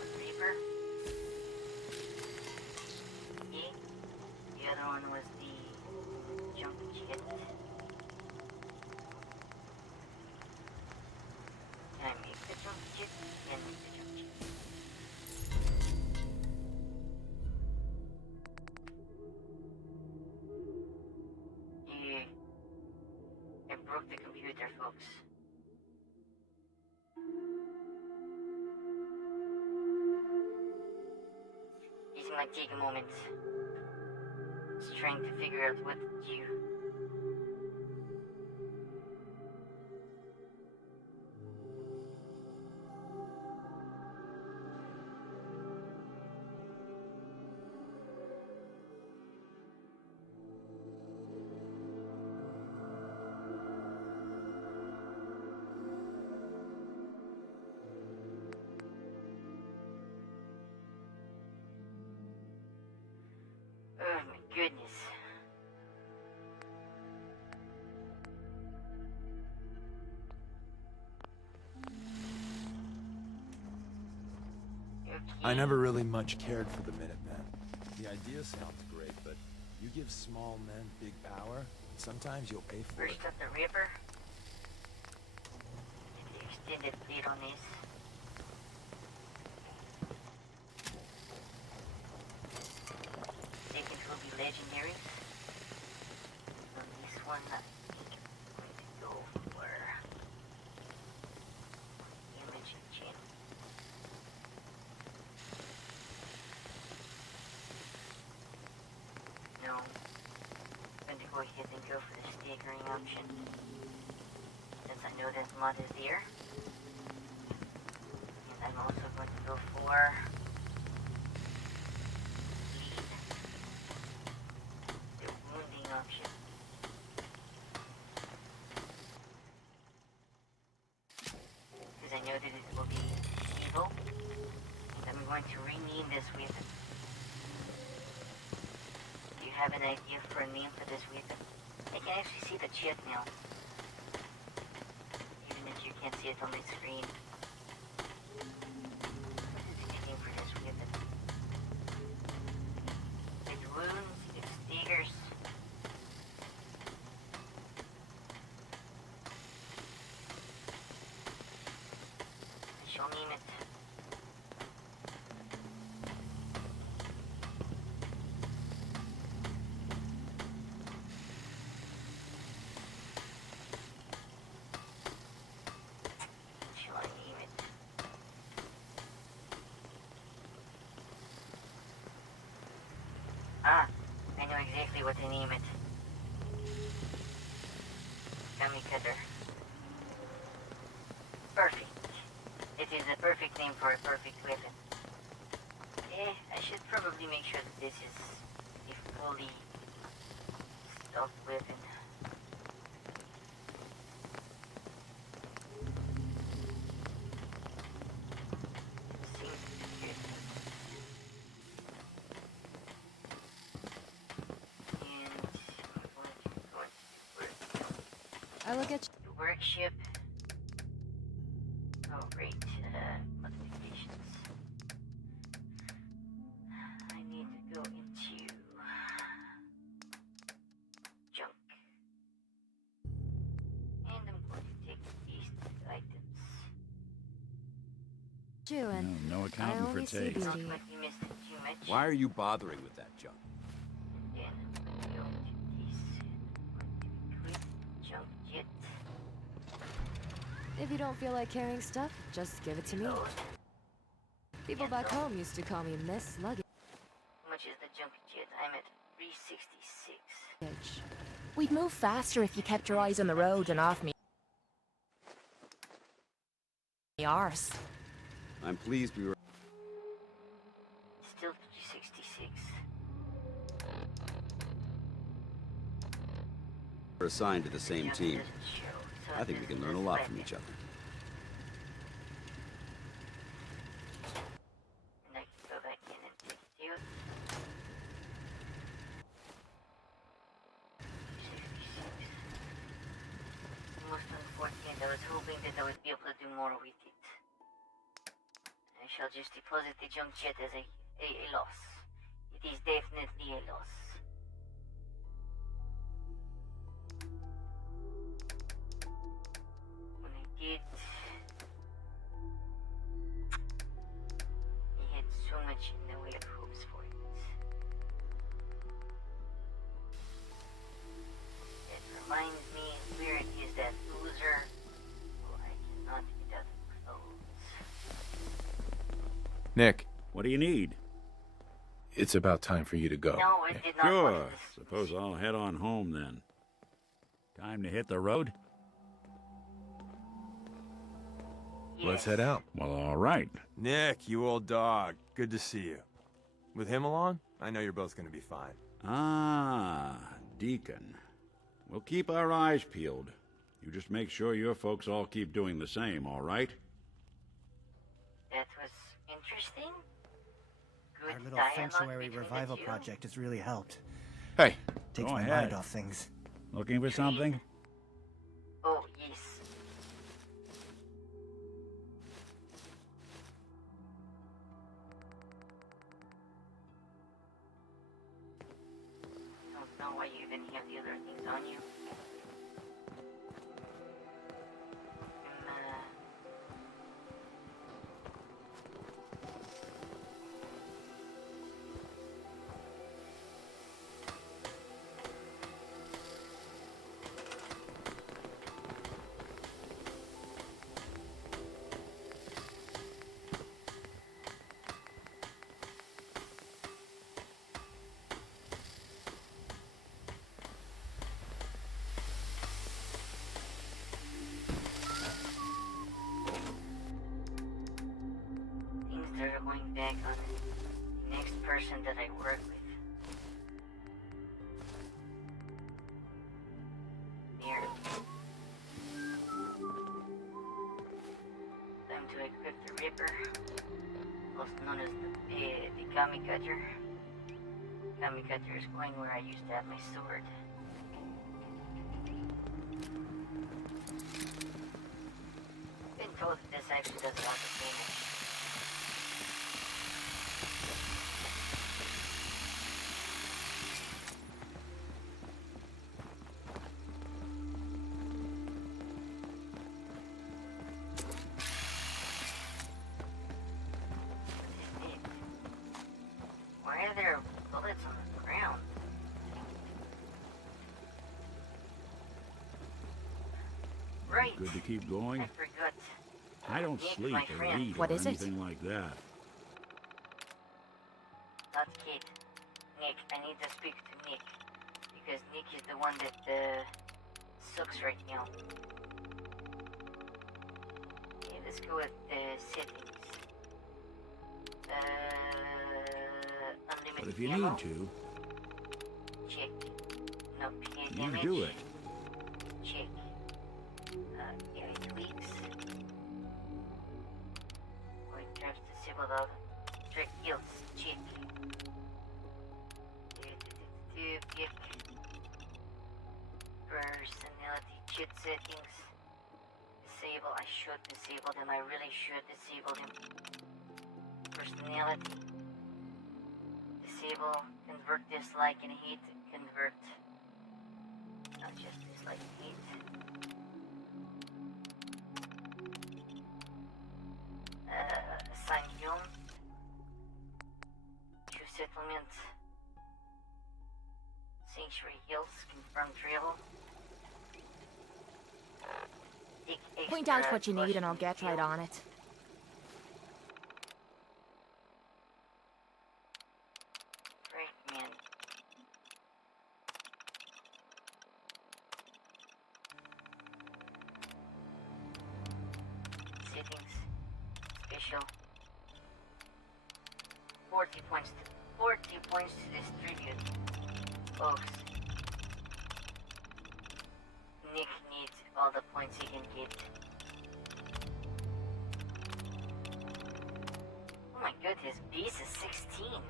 a Reaper. Okay. The other one was the jump kit. Can I make the jump kit? Can make the jump kit. Yeah. I broke the computer, folks. This might take a moment. Just trying to figure out what to do. Oh my goodness. I never really much cared for the Minutemen. The idea sounds great, but you give small men big power, and sometimes you'll pay for it. First up the Reaper. The extended blade on this. Second will be legendary. So this one I think I'm going to go for image channel. No. I'm going to go ahead and go for the staggering option. Since I know that mod is there. And I'm also going to go for the wounding option. Because I know that it will be evil. And I'm going to rename this weapon. Do you have an idea for a name for this weapon? I can actually see the chat now. can't see it on my screen. What is the name for this weapon? It's wounds, it's stickers. Show me it. Ah, I know exactly what to name it. Gummy cutter. Perfect. It is a perfect name for a perfect weapon. I should probably make sure that this is a fully stocked weapon. I look at The workshop. Oh, great. Modifications. I need to go into junk. And I'm going to take these items. you, and No I accounting for only see taste. beauty. But you missed it too much. Why are you bothering with that junk? Then go to this. Quick junk jet. If you don't feel like carrying stuff, just give it to me. People back home used to call me Miss Luggage. How much is the junk jet? I'm at 366. We'd move faster if you kept your eyes on the road and off me. Arse. I'm pleased we were... Still 366. We're assigned to the same team. I think we can learn a lot from each other. And I can go back in and take you. 66. Most unfortunate. I was hoping that I would be able to do more with it. I shall just deposit the junk jet as a loss. It is definitely a loss. When I did, he had so much in the way of hopes for it. It reminds me where it is that loser who I cannot get out of clothes. Nick, What do you need? it's about time for you to go. No, I did not Sure. want this. Suppose I'll head on home then. Time to hit the road? Let's head out. Well, all right. Nick, you old dog. Good to see you. With him along, I know you're both going to be fine. Ah, Deacon. We'll keep our eyes peeled. You just make sure your folks all keep doing the same, all right? That was interesting. Good Our little dialogue sanctuary between the revival two. project has really helped. Hey. Takes Go my ahead. mind off things. Looking for something? Oh, yes. Don't know why you even have the other things on you. Things that are going back on the next person that I work with. Here. Time to equip the Ripper, also known as the Kami Cutter. Kami Cutter is going where I used to have my sword. actually does a lot of damage. Why are there bullets on the ground? Right. Good to keep going? I forgot. I don't Nick, sleep my or friend. eat What or is it? anything like that. Not Kate. Nick, I need to speak to Nick. Because Nick is the one that sucks right now. Okay, let's go with the settings. Unlimited But if you ammo. need to, Check. No PA you damage. do it. Check. AI tweaks. Quick traps disabled out. Track kills. Check. Pick. Personality cheat settings. Disable. I should disable them. I really should disable them. Personality. Disable. Convert dislike and hate. Convert. Not just dislike and hate. Assign Yum. Choose settlement. Sanctuary Hills. Confirm travel. Point out what you need and I'll get right on it. Great, man. Settings. Special. 40 points to distribute. Folks. Nick needs all the points he can get. Oh my god, his base is 16.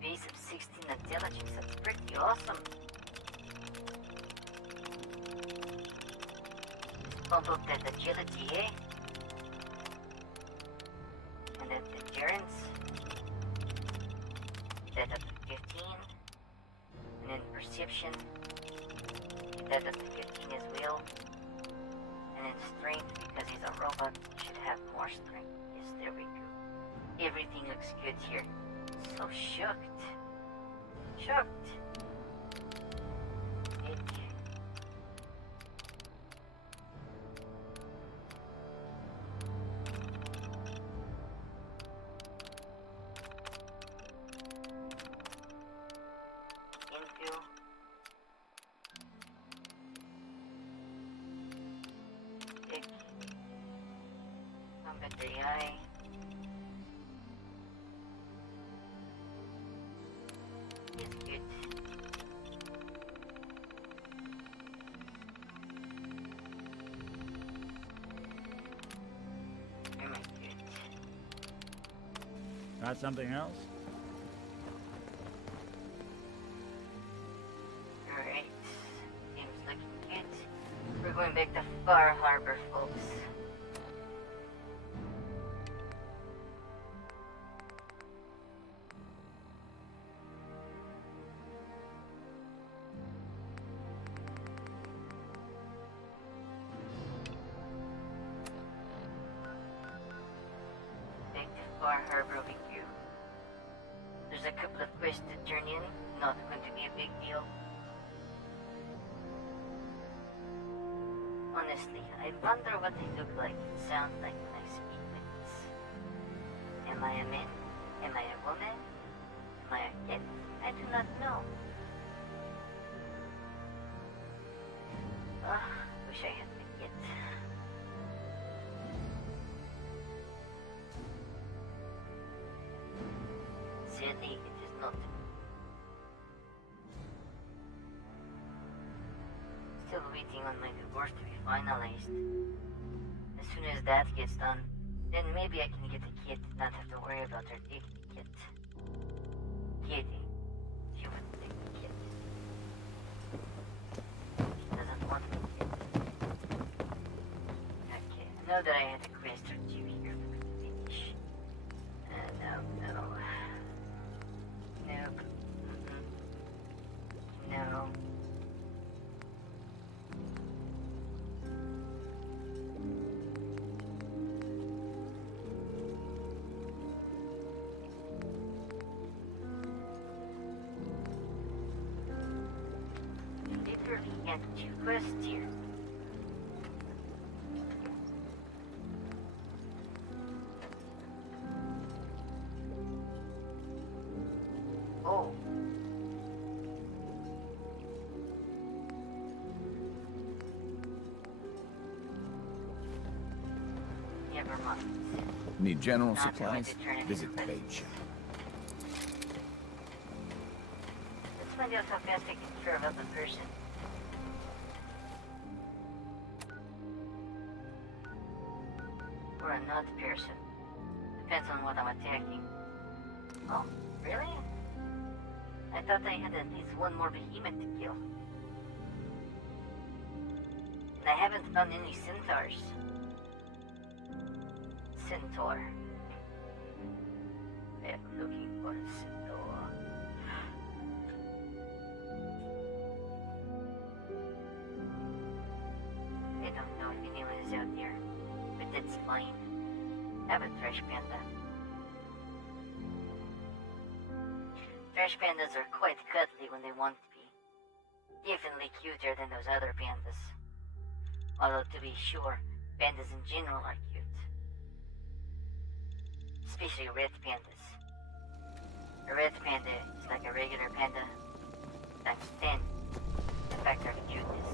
Base of 16 intelligence, that's pretty awesome. Let's bump up that agility, eh? And then endurance. That up to 15. And then perception. Get that up to 15 as well. And then strength, because he's a robot, he should have more strength. Yes, there we go. Everything looks good here. So shocked. Shocked. Infill. Pick. Combat AI. Is good. Very good. Got something else? Alright. Seems looking good. We're going back to Far Harbor, folks. Back to Far Harbor we go. There's a couple of quests to turn in. Not going to be a big deal. Honestly, I wonder what they look like and sound like when I speak with this. Am I a man? Am I a woman? Am I a kid? I do not know. Wish I had been kid. Sadly, it is not. Still waiting on my divorce to be finalized. As soon as that gets done, then maybe I can get a kid, not have to worry about her taking the kid. Kitty. She wouldn't take the kid. She doesn't want the kid. know that I had a quest or two here for me to finish. No. Nope. No. Literally had 2 quests here. Oh. Never mind. Need general Not going supplies? to turn it Visit into the a- bait shop. Let's find out how fast I can serve up a person. Or a not person. Depends on what I'm attacking. Oh, really? I thought I had at least one more behemoth to kill. And I haven't found any centaurs. Centaur. I am looking for a centaur. I don't know if anyone is out there, but that's fine. I have a trash panda. Trash pandas are quite cuddly when they want to be. Definitely cuter than those other pandas. Although to be sure, pandas in general are cute. Especially red pandas. A red panda is like a regular panda times 10 in factor of cuteness.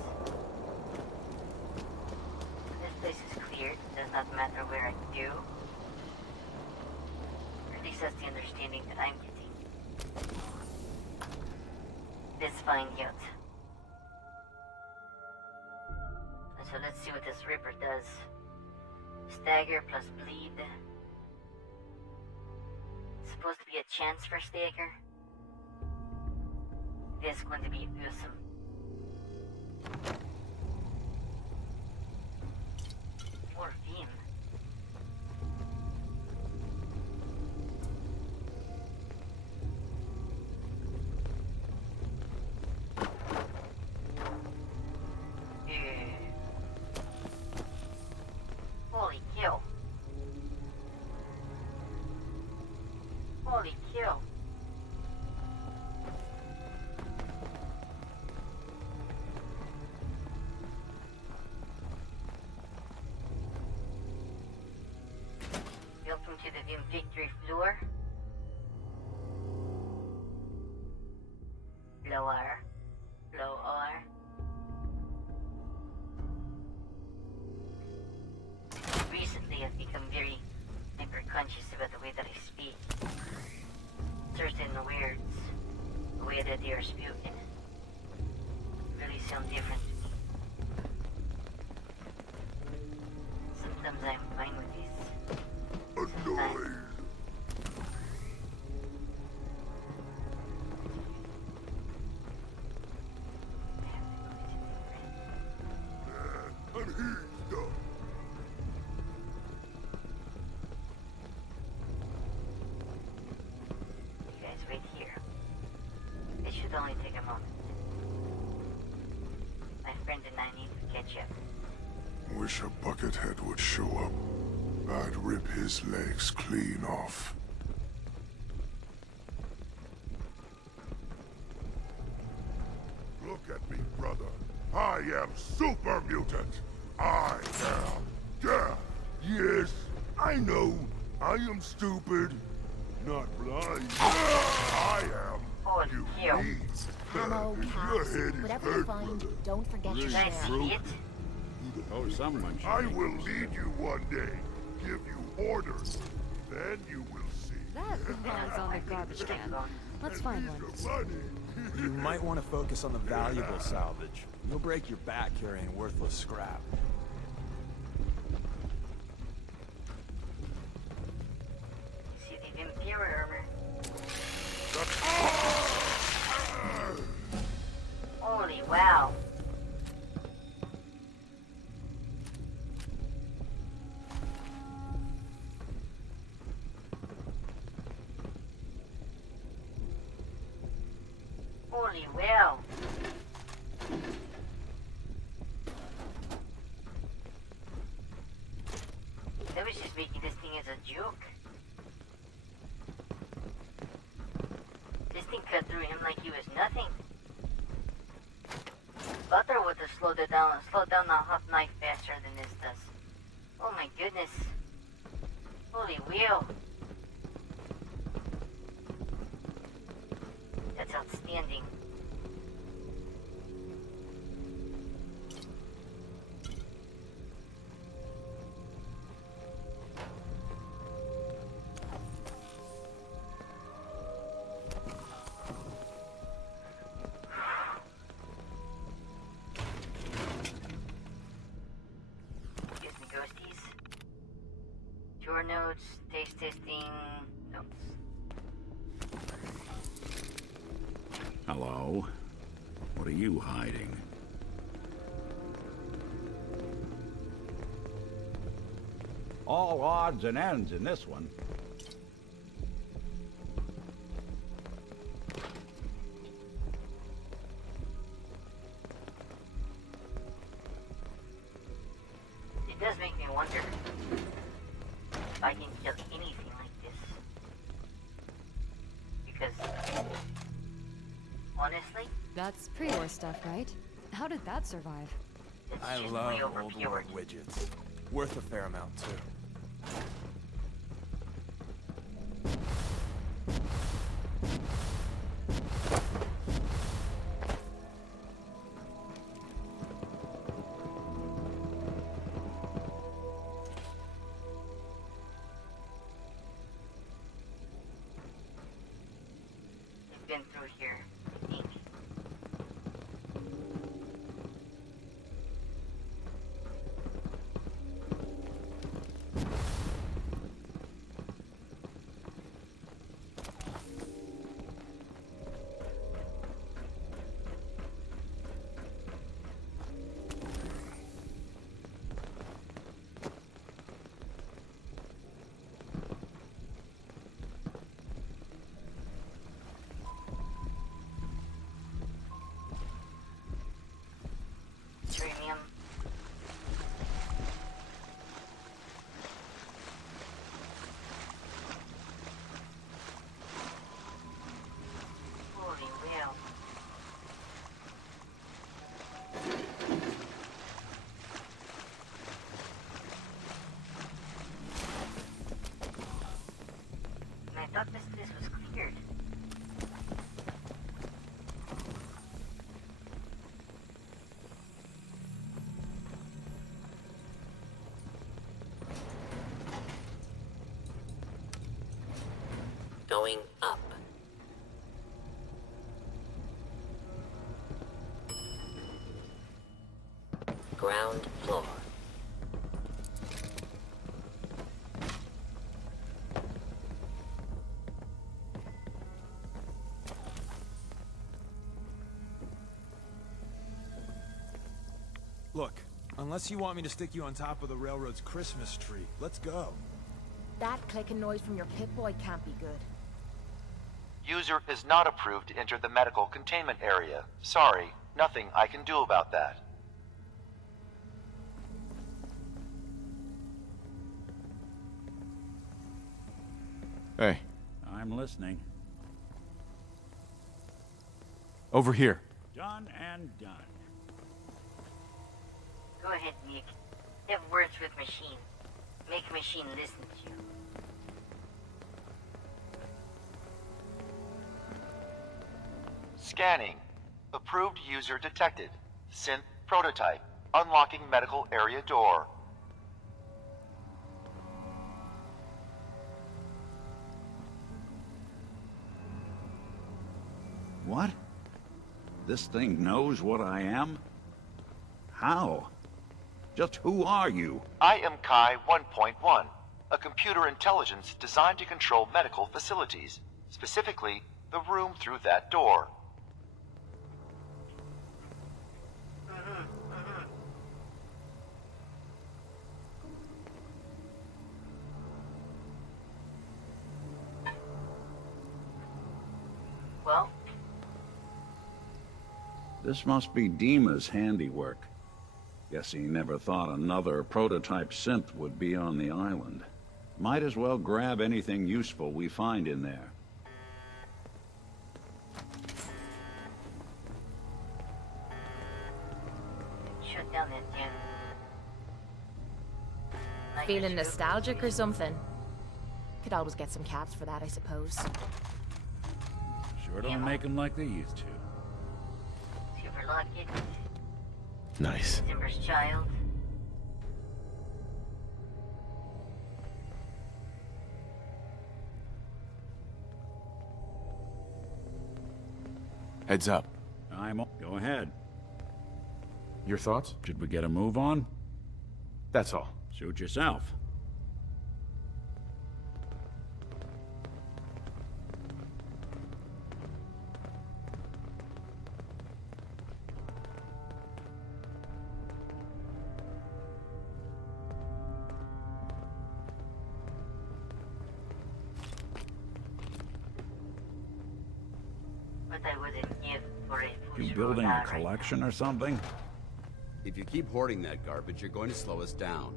This place is cleared, does not matter where I go. Or at least that's the understanding that I'm getting. Let's find out. So let's see what this Ripper does. Stagger plus bleed. Supposed to be a chance for stagger. This is going to be awesome. More Vim. Holy kill. Holy kill. Welcome to the Vim victory floor. Lower. Lower. Recently, I've become very hyper-conscious about the way that I speak. Certain words, the way that they are spoken, really sound different to me. Sometimes I'm fine with these. Annoyed. You guys wait here. It should only take a moment. My friend and I need to catch up. Wish a buckethead would show up. I'd rip his legs clean off. Look at me, brother. I am super mutant. I am. Yeah. Yes, I know. I am stupid. Not blind. I am. You need. Ammo, Your caps, head is whatever you hurt, find, brother. don't forget to Really share. broke. Oh, someone. I will lead you one day. Give you orders. Then you will see. That belongs on the garbage can. Let's find one. You might want to focus on the valuable salvage. You'll break your back carrying worthless scrap. See the Imperial armor. Holy wow. Holy well. They was just making this thing as a joke. This thing cut through him like he was nothing. Butler would have slowed down the hot knife faster than this does. Oh my goodness. Holy wheel. That's outstanding. Excuse me, ghosties. Tour notes, taste testing, notes. Hello? What are you hiding? All odds and ends in this one. It does make me wonder if I can kill anything like this. Because, honestly, That's pre-war stuff, right? How did that survive? I love old world widgets. Worth a fair amount, too. I've been through here, I think. Premium. Holy whale. And I thought this was cleared. Going up. Ground floor. Look, unless you want me to stick you on top of the railroad's Christmas tree, let's go. That clicking noise from your Pip-Boy can't be good. User is not approved to enter the medical containment area. Sorry, nothing I can do about that. Hey. I'm listening. Over here. Done and done. Go ahead, Nick. Have words with machine. Make machine listen to you. Scanning. Approved user detected. Synth prototype. Unlocking medical area door. What? This thing knows what I am? How? Just who are you? I am Kai 1.1, a computer intelligence designed to control medical facilities, specifically the room through that door. Well, This must be Dima's handiwork. Guess he never thought another prototype synth would be on the island. Might as well grab anything useful we find in there. Shut down that damn... Feeling nostalgic or something? Could always get some caps for that, I suppose. Sure don't make them like they used to. Super lucky. Nice. Timber's child. Heads up. Go ahead. Your thoughts? Should we get a move on? That's all. Suit yourself. What I wouldn't give for a You building a collection or something? If you keep hoarding that garbage, you're going to slow us down.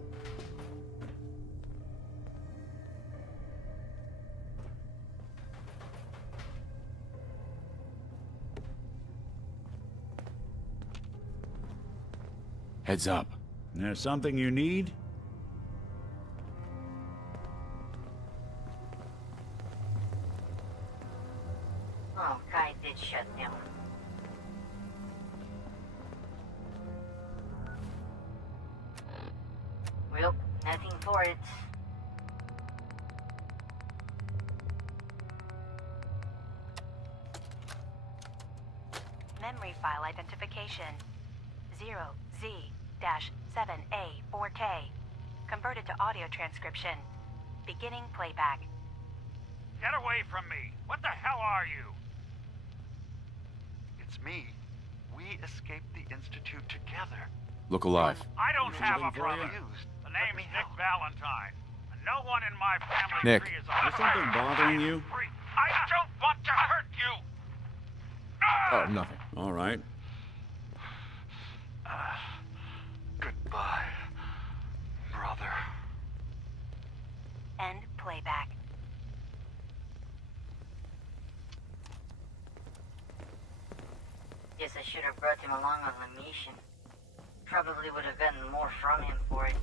Heads up. There's something you need? Oh, Kai did shut down. Well, nothing for it. Memory file identification 0Z-7A4K. Converted to audio transcription. Beginning playback. Get away from me! What the hell are you? It's me. We escaped the Institute together. Look alive. I don't have a Something brother. confused. The name's Nick Valentine. And no one in my family Nick. tree is a Is something bothering you? I don't want to hurt you! Oh, nothing. All right. Goodbye, brother. End playback. Guess I should have brought him along on the mission. Probably would have gotten more from him for it.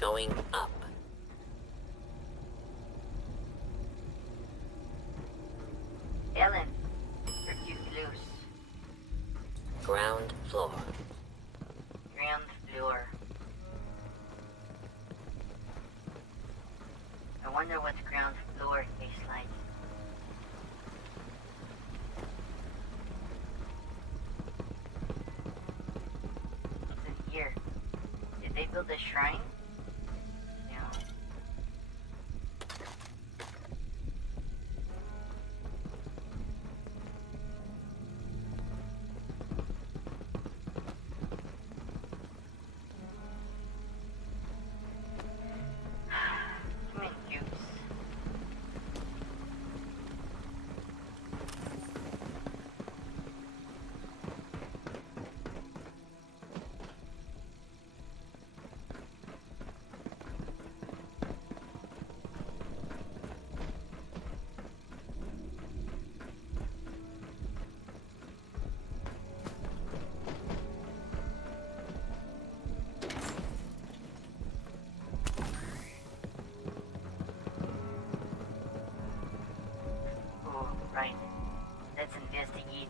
Going up. Ellen, refuse loose. Ground floor. Ground floor. I wonder what ground floor tastes like. What's in here? Did they build a shrine? No. Come in, Jukes. Oh, right. Let's investigate.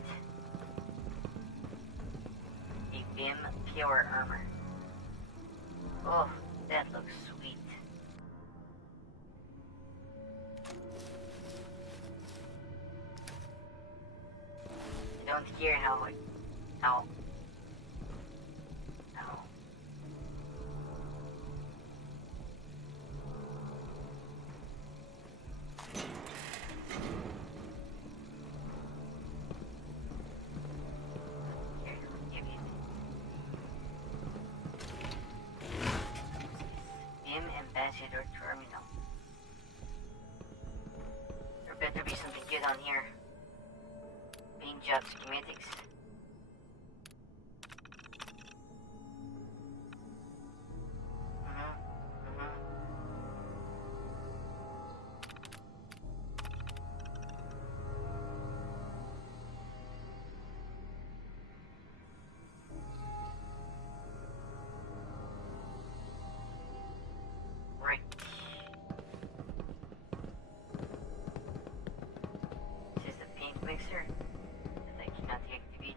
A Vim Pure Armor. Oh, that looks sweet. I don't care how it... How... transit or terminal. There better be something good on here. Paint job schematics. Mixer that I cannot deactivate.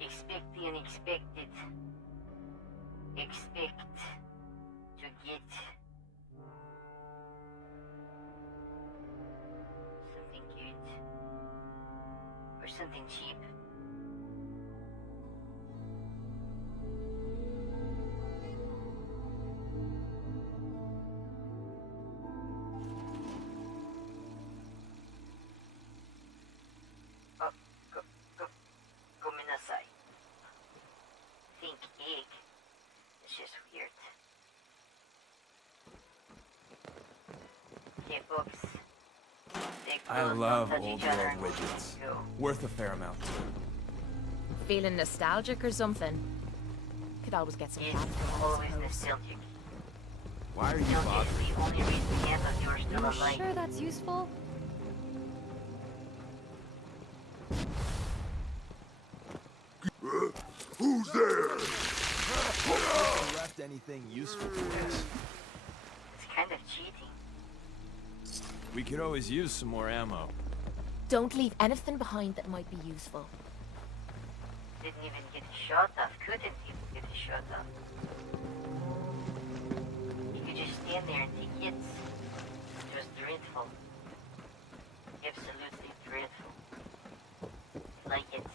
Expect the unexpected. Expect to get something good. Or something cheap. Oh, gomenasai. Think egg. It's just weird. Okay, folks. I love old world widgets. Worth a fair amount. Feeling nostalgic or something? Could always get some cash from Always nostalgic. Why are you bothering? The only reason half of you are still You alive. sure that's useful? Who's there? Left anything useful for us? It's kind of cheating. We could always use some more ammo. Don't leave anything behind that might be useful. Didn't even get a shot off. Couldn't even get a shot off. You could just stand there and take hits. It was dreadful. Absolutely dreadful. Like it.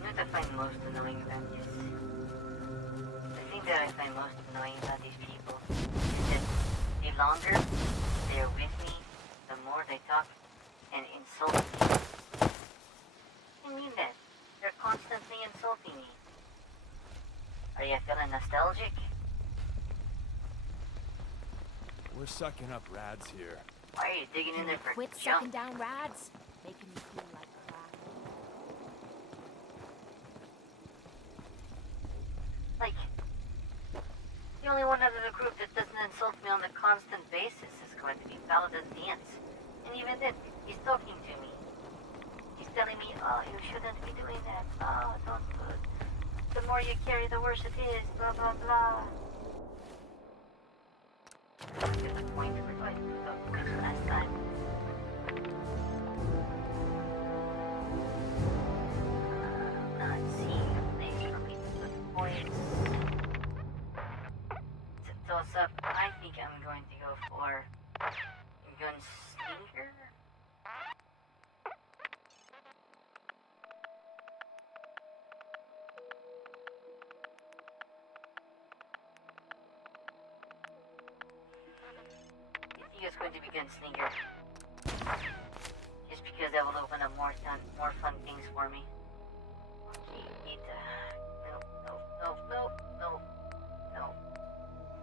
What I find most annoying about this, the thing that I find most annoying about these people is that the longer they're with me, the more they talk and insult me. I mean that. They're constantly insulting me. Are you feeling nostalgic? We're sucking up rads here. Why are you digging in there for Quit junk? sucking down rads. Making me feel like crap. Like, the only one out of the group that doesn't insult me on a constant basis is going to be Paladin Dance. And even then, he's talking to me. He's telling me, oh, you shouldn't be doing that. Oh, don't do it. The more you carry, the worse it is. Blah, blah, blah. That's the point we fight last time. Not seeing a place for me to put points. To toss up, I think I'm going to go for Gunslinger. I think it's going to be Gunslinger. Just because that will open up more fun things for me. Okay, need no.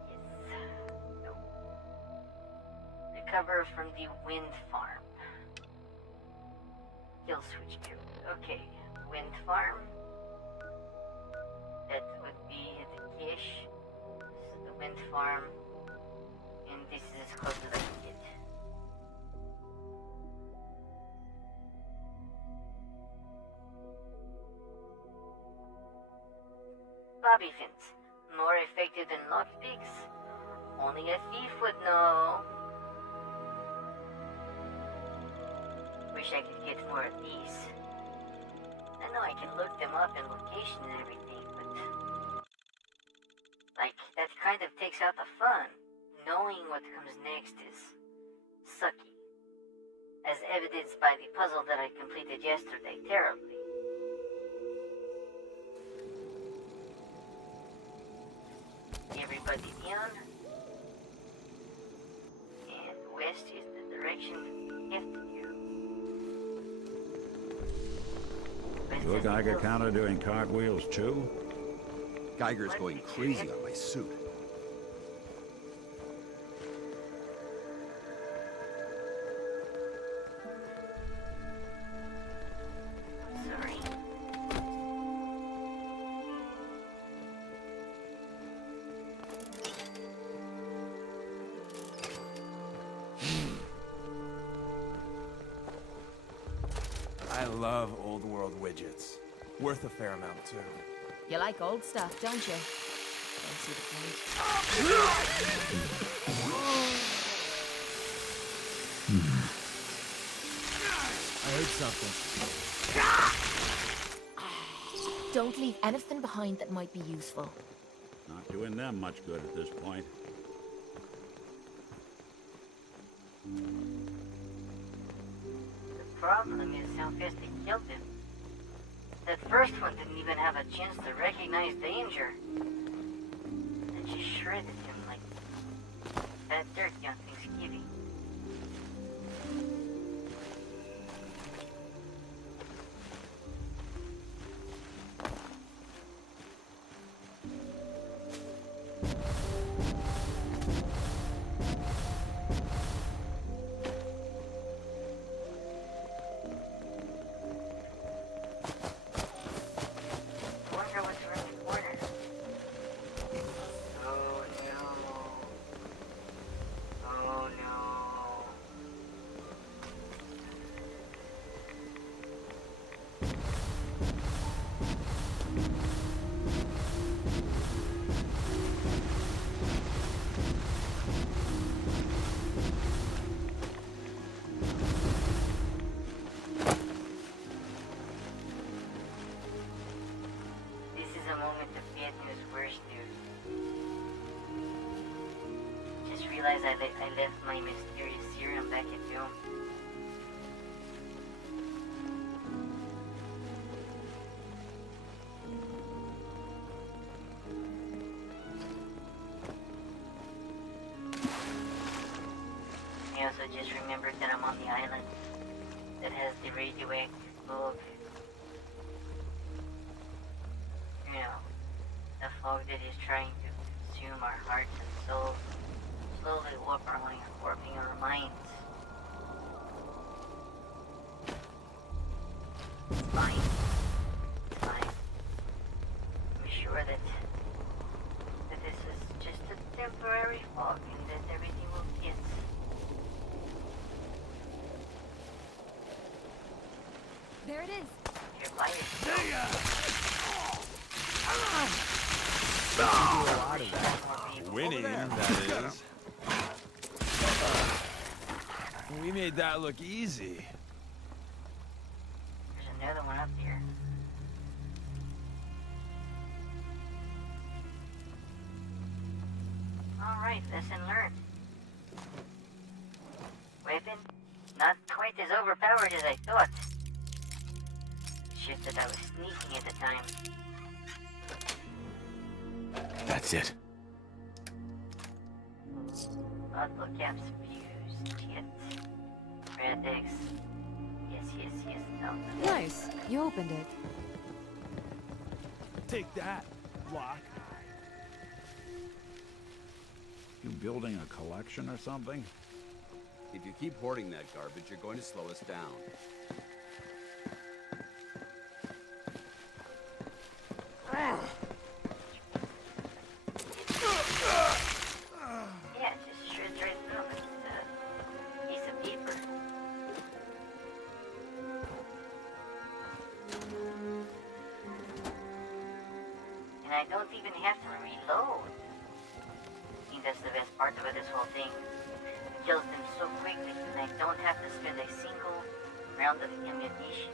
Yes. No. Recover from the wind farm. Kill switch 2. Okay, wind farm. That would be the cache. This is the wind farm. And this is as close as I can get. Bobby fins. More effective than lockpicks? Only a thief would know. Wish I could get more of these. I know I can look them up in location and everything, but... like, that kind of takes out the fun. Knowing what comes next is sucky. as evidenced by the puzzle that I completed yesterday terribly. Everybody down. And west is the direction after you. Your Geiger counter doing cartwheels too? Geiger's going crazy on my suit. Sorry. I love old world widgets. Worth a fair amount, too. You like old stuff, don't you? Don't see the I heard something. Don't leave anything behind that might be useful. Not doing them much good at this point. The problem is how fast they killed him. That first one didn't even have a chance to recognize danger. They just shredded him like fat turkey on Thanksgiving. Wonder what's around the corner. Oh no. Oh no. This is a moment of bad news, worse news. Just realized I left my mysterious serum back at home. I also just remembered that I'm on the island that has the radioactive fog. You know, the fog that is trying to consume our hearts and souls, slowly warping our minds. It's fine. It's fine. I'm sure that this is just a temporary fog and that everything will get. There it is. You're by yourself. Do a lot of that. Winning, that is. We made that look easy. There's another one up here. Alright, lesson learned. Weapon, not quite as overpowered as I thought. It's just that I was sneaking at the time. That's it. Bottle caps, fuse, kit, red eggs. Yes, no. Nice. You opened it. Take that, Locke. You building a collection or something? If you keep hoarding that garbage, you're going to slow us down. Yeah, it just shreds right through it. It's a piece of paper. And I don't even have to reload. I think that's the best part about this whole thing. It kills them so quickly, and I don't have to spend a single round of ammunition.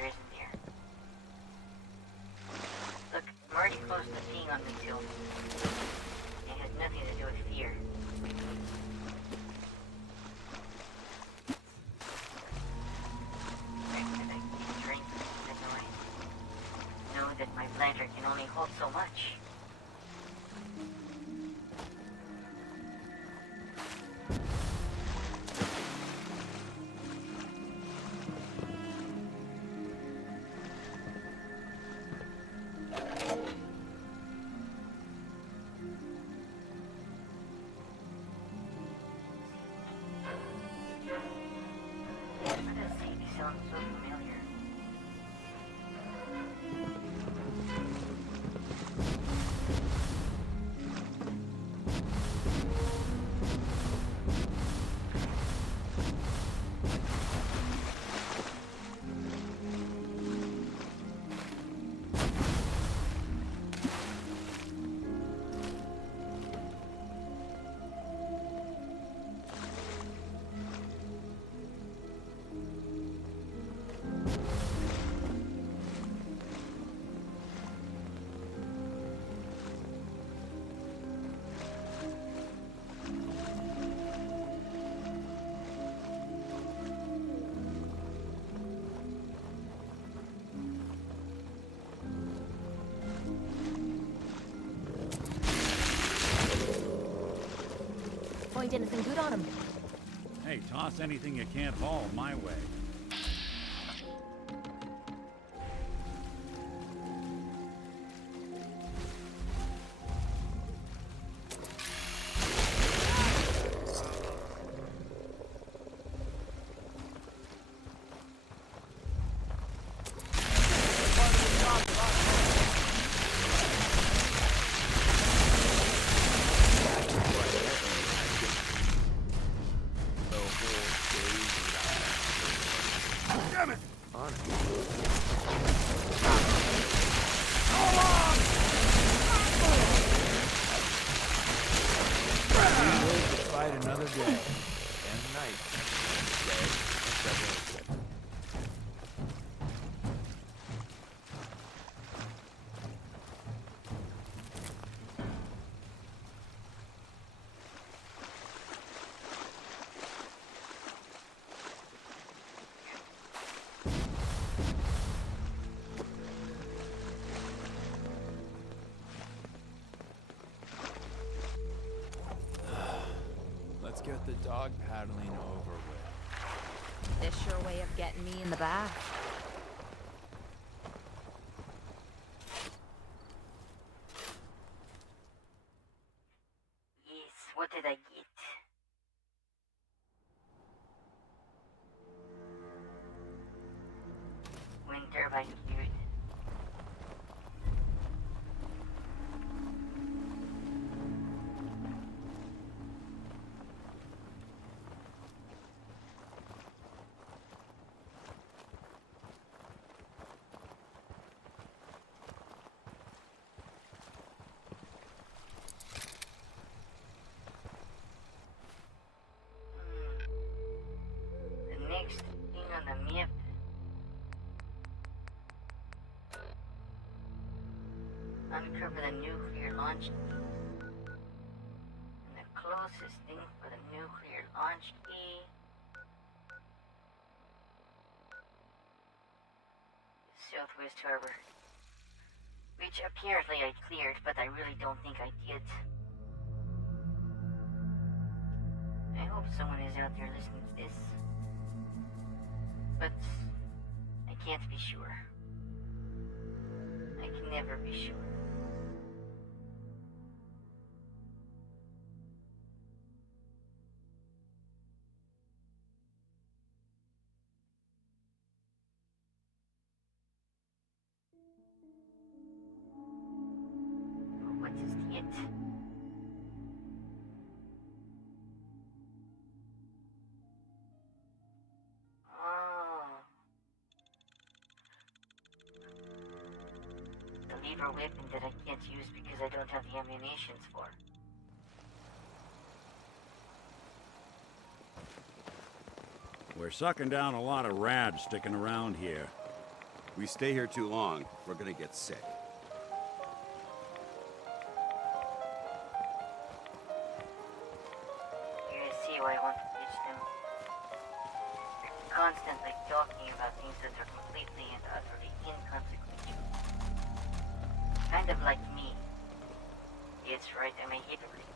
there, isn't there? Look, I'm already close to being on this hill. It has nothing to do with fear. Drink the noise. Know that my bladder can only hold so much. Find anything good on him? Hey, toss anything you can't haul my way. Another day and night. Let's get the dog paddling over with. This sure way of getting me in the bath. Yes, what did I get? Wind turbine cute. Next thing on the map. Uncover the nuclear launch key. And the closest thing for the nuclear launch key is Southwest Harbor. Which apparently I cleared, but I really don't think I did. I hope someone is out there listening to this. But I can't be sure. I can never be sure. What is it? A weapon that I can't use because I don't have the ammunition for. We're sucking down a lot of rads sticking around here. we stay here too long, we're gonna get sick. You're gonna see why I want to teach them. They're constantly talking about things that are completely and utterly inconsequential. Kind of like me. It's right, I'm a hypocrite.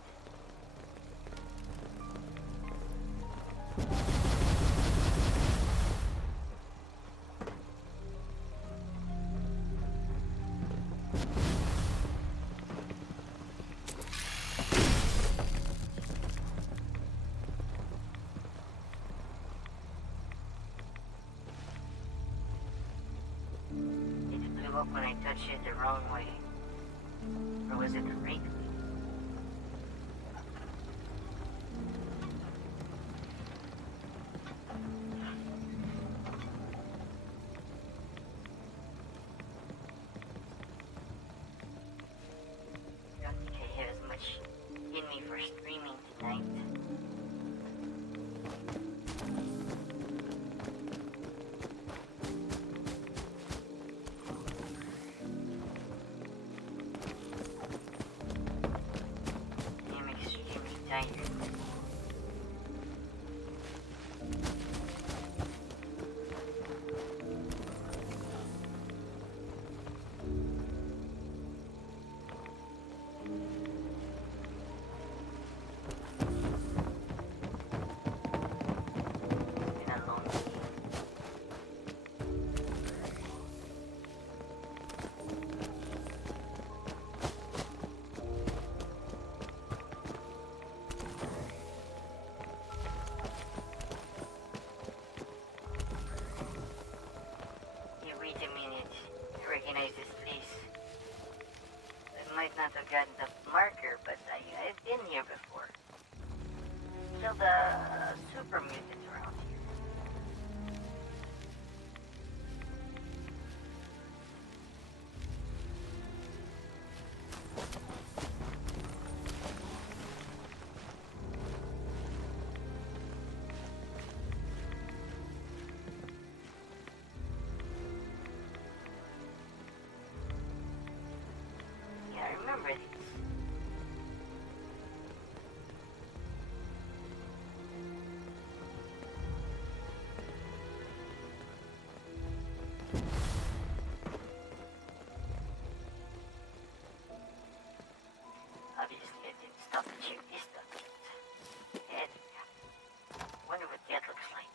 It blew up when I touched it the wrong way. Or was it the right way? I don't think I have as much in me for streaming tonight. I'm extremely tired. Been alone. You wait a minute. I recognize this place. I might not have gotten the marker, but I've been here before. Still the super mutants around here. Yeah, I remember these. Obviously, I didn't stop to check this stuff yet. And wonder what that looks like.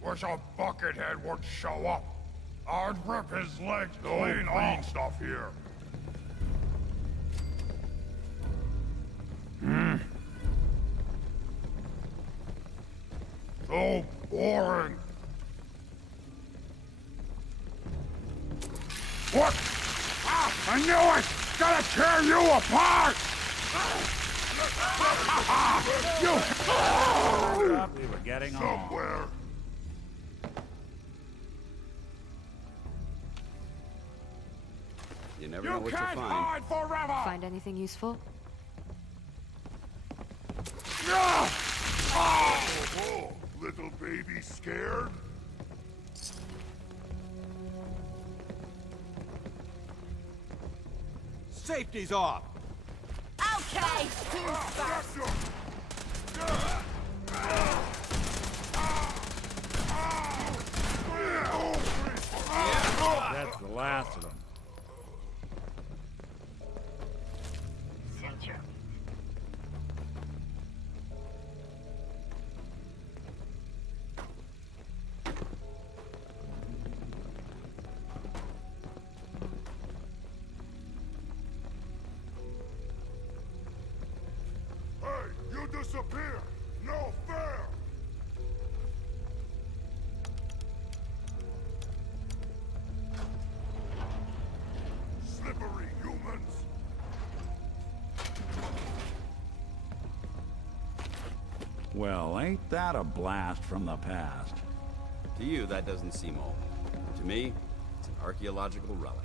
Wish a buckethead would show up. I'd rip his legs clean off. Stuff here. So boring. What? Ah, I knew it! Gotta tear you apart! You... We were getting on. Somewhere. You never know what you'll find. Hide forever! Find anything useful? Oh, little baby scared? Safety's off! Okay, who's first? That's the last of them. Censor. Hey, you disappear! No fair! Slippery humans! Well, ain't that a blast from the past? To you, that doesn't seem old. To me, it's an archaeological relic.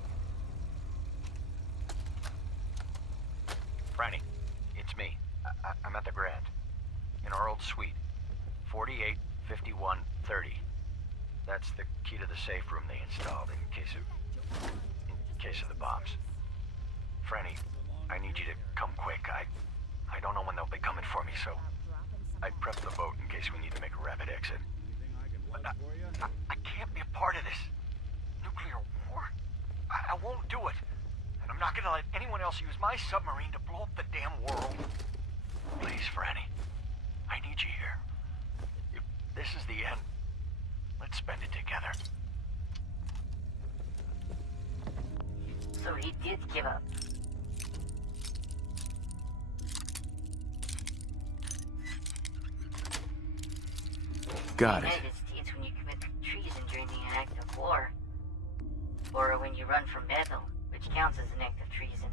Emerald Suite. 485130. That's the key to the safe room they installed in case of the bombs. Franny, I need you to come quick. I don't know when they'll be coming for me, so I prepped the boat in case we need to make a rapid exit. But I can't be a part of this. Nuclear war? I won't do it. And I'm not gonna let anyone else use my submarine to blow up the damn world. Please, Franny. I need you here. If this is the end, let's spend it together. So he did give up. Got it. United States when you commit treason during the act of war. Or when you run from battle, which counts as an act of treason.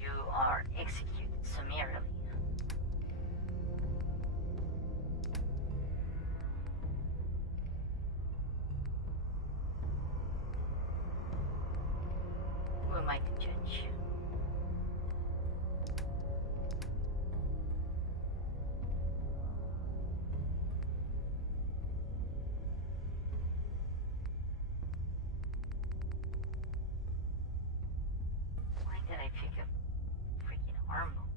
You are executed summarily. Who am I to judge? Why did I pick up freaking arm bolts?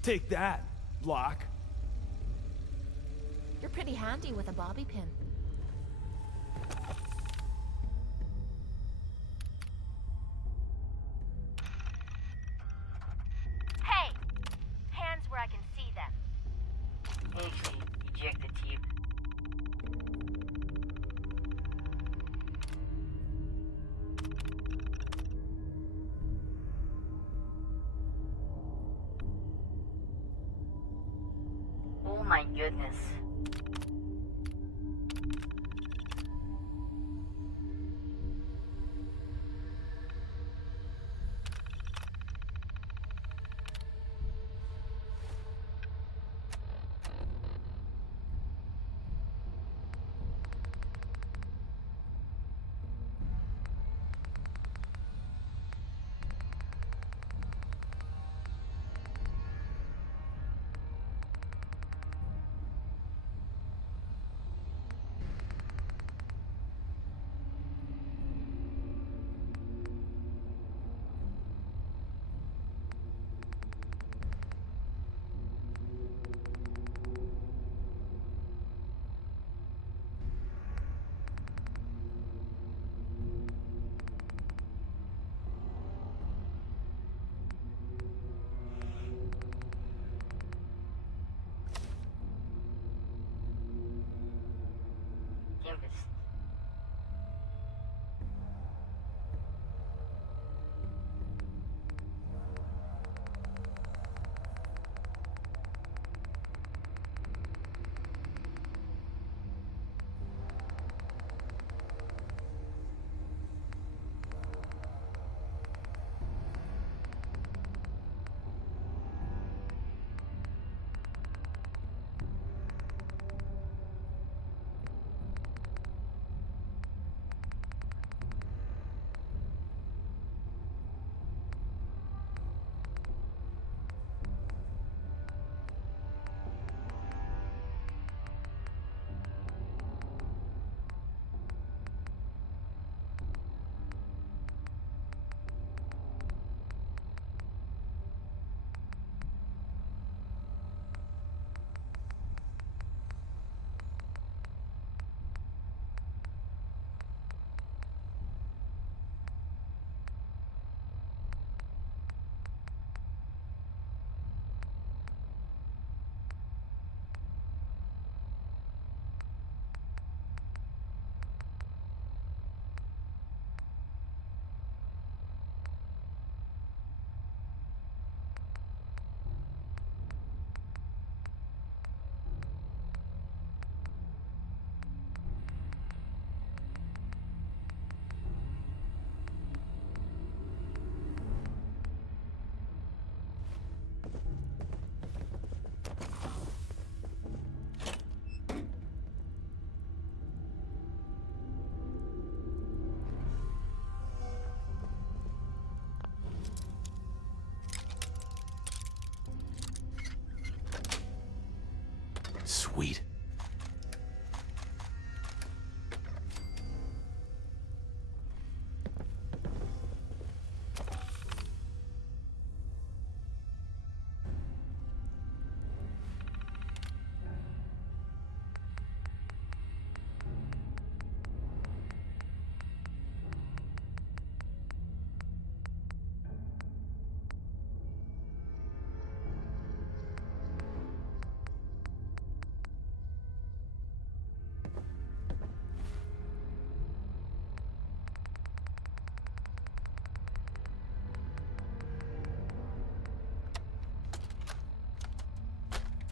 Take that, Locke. You're pretty handy with a bobby pin. Hey! Hands where I can see them. Actually, eject the tube. Oh my goodness. Sweet.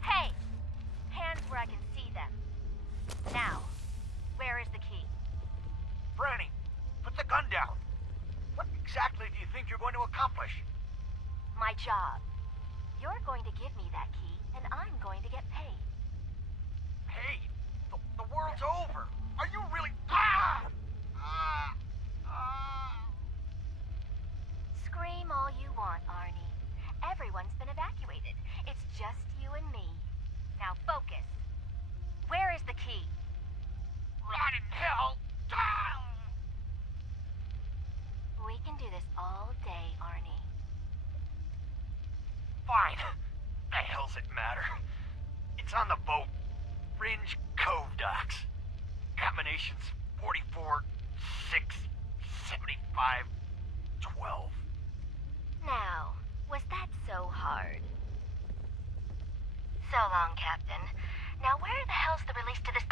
Hey! Hands where I can see them. Now, where is the key? Franny, put the gun down. What exactly do you think you're going to accomplish? My job. You're going to give me that key, and I'm going to get paid. Hey, the world's over. Are you really... Ah! Scream all you want, Arnie. Everyone's been evacuated. It's just you and me. Now focus. Where is the key? Rot in hell! Ah! We can do this all day, Arnie. Fine. The hell's it matter? It's on the boat. Fringe Cove docks. Combinations 44, 6, 75, 12. Now, was that so hard? So long, Captain. Now where the hell's the release to this...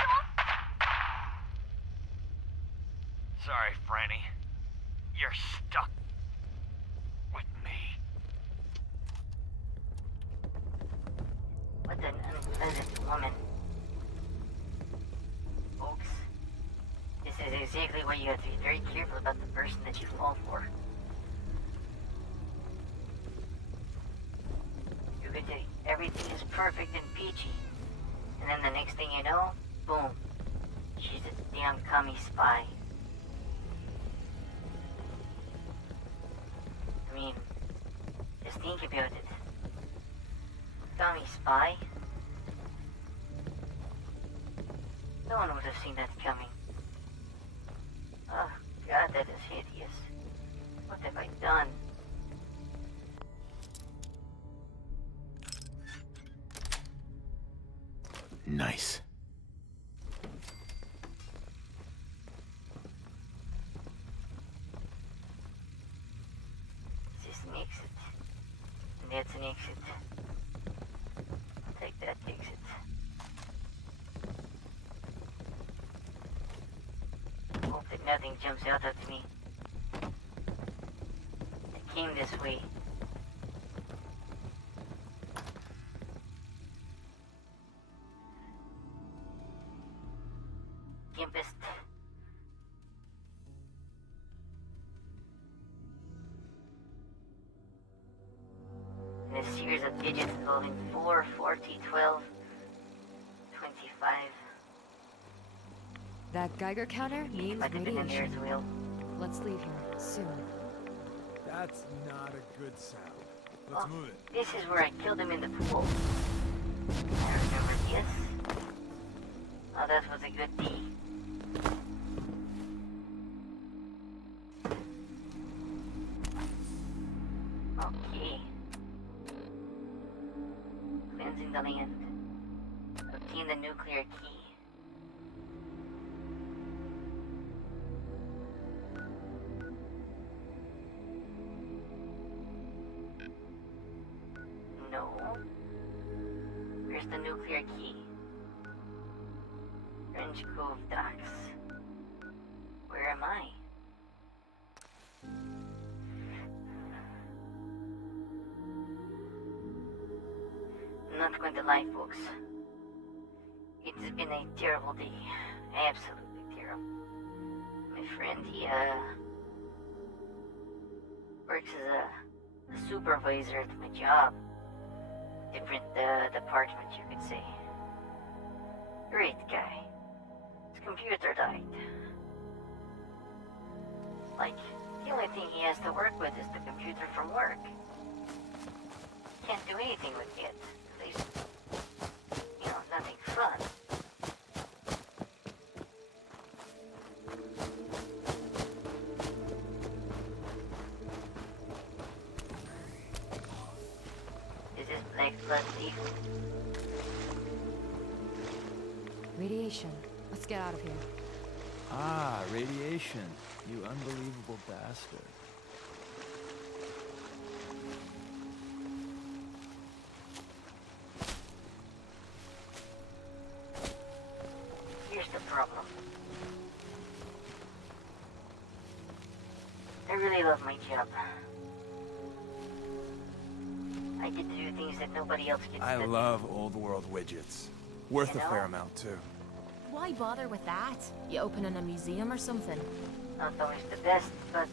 Sorry, Franny. You're stuck with me. What an unpleasant woman. Folks, this is exactly why you have to be very careful about the person that you fall for. You could think everything is perfect and peachy, and then the next thing you know, boom, she's a damn commie spy. I mean, just think about it. Dummy spy? No one would have seen that coming. Oh, God, that is hideous. What have I done? Nice. This is an exit. And that's an exit. Take that exit. Hope that nothing jumps out at me. I came this way. Gimpest. In a series of digits involving 4, 40, 12, 25. That Geiger counter means Might have been in there radiation. as well. Let's leave here soon. That's not a good sound. Let's move it. This is where I killed him in the pool. I remember this. Oh, that was a good deed. Okay. Cleansing the land. Obtain the nuclear key. No. Where's the nuclear key? Fringe Cove docks. Where am I? I'm not going to lie, folks. It's been a terrible day. Absolutely terrible. My friend, he, works as a supervisor at my job. Different, department, you could say. Great guy. His computer died. Like, the only thing he has to work with is the computer from work. Can't do anything with it. At least, you know, nothing fun. let's leave. Radiation. Let's get out of here. Ah, radiation. You unbelievable bastard. Here's the problem. I really love my job. I get to do things that nobody else gets I to do. love old world widgets. Worth You a know? fair amount, too. Why bother with that? You opening a museum or something? Not always the best, but,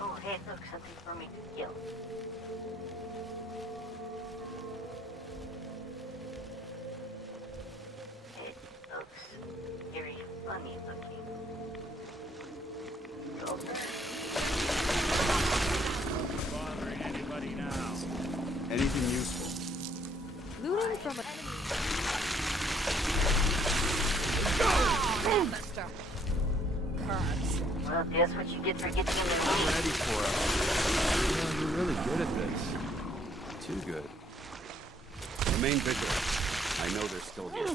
oh, hey, look, something for me to kill. It looks very funny looking. So, Bothering anybody now? Anything useful? Looting from a... Buster. Curse. well, that's what you get for getting in the I'm game. ready for it. You know, you're really good at this. Too good. Remain vigilant. I know they're still here.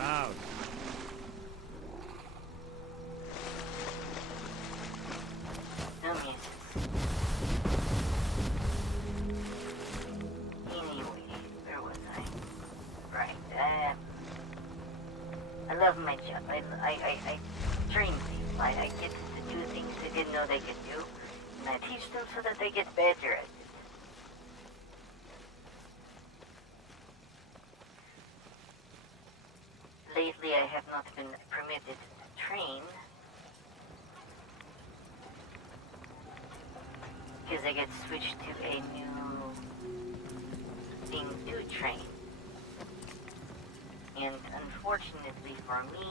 Out. No misses. Anyway, where was I? Right, I love my job. I train people. I get them to do things they didn't know they could do. And I teach them so that they get better at it. Lately, I have not been permitted to train because I get switched to a new thing to train. And unfortunately for me,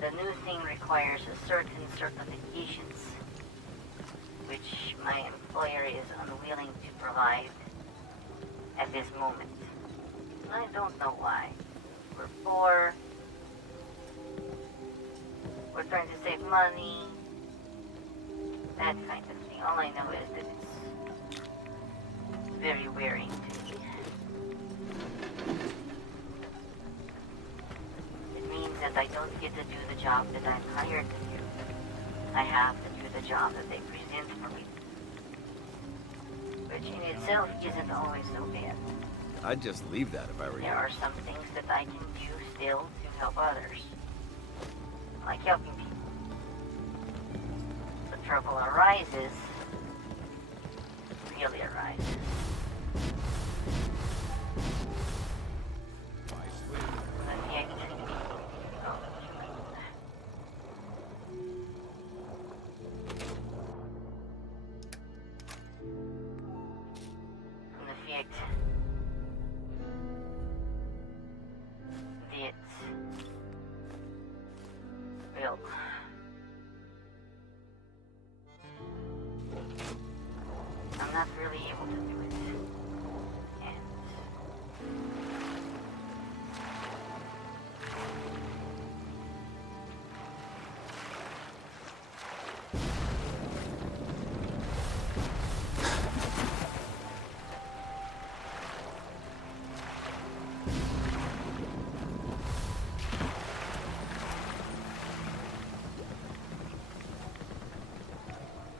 the new thing requires a certain certifications, which my employer is unwilling to provide at this moment. I don't know why. We're poor. We're trying to save money. That kind of thing. All I know is that it's very wearing to me. It means that I don't get to do the job that I'm hired to do. I have to do the job that they present for me. Which in itself isn't always so bad. I'd just leave that if I were you. There are some things that I can do still to help others. Like helping people. The trouble arises, really arises. When the actually people, in effect, well, I'm not really able to do it. And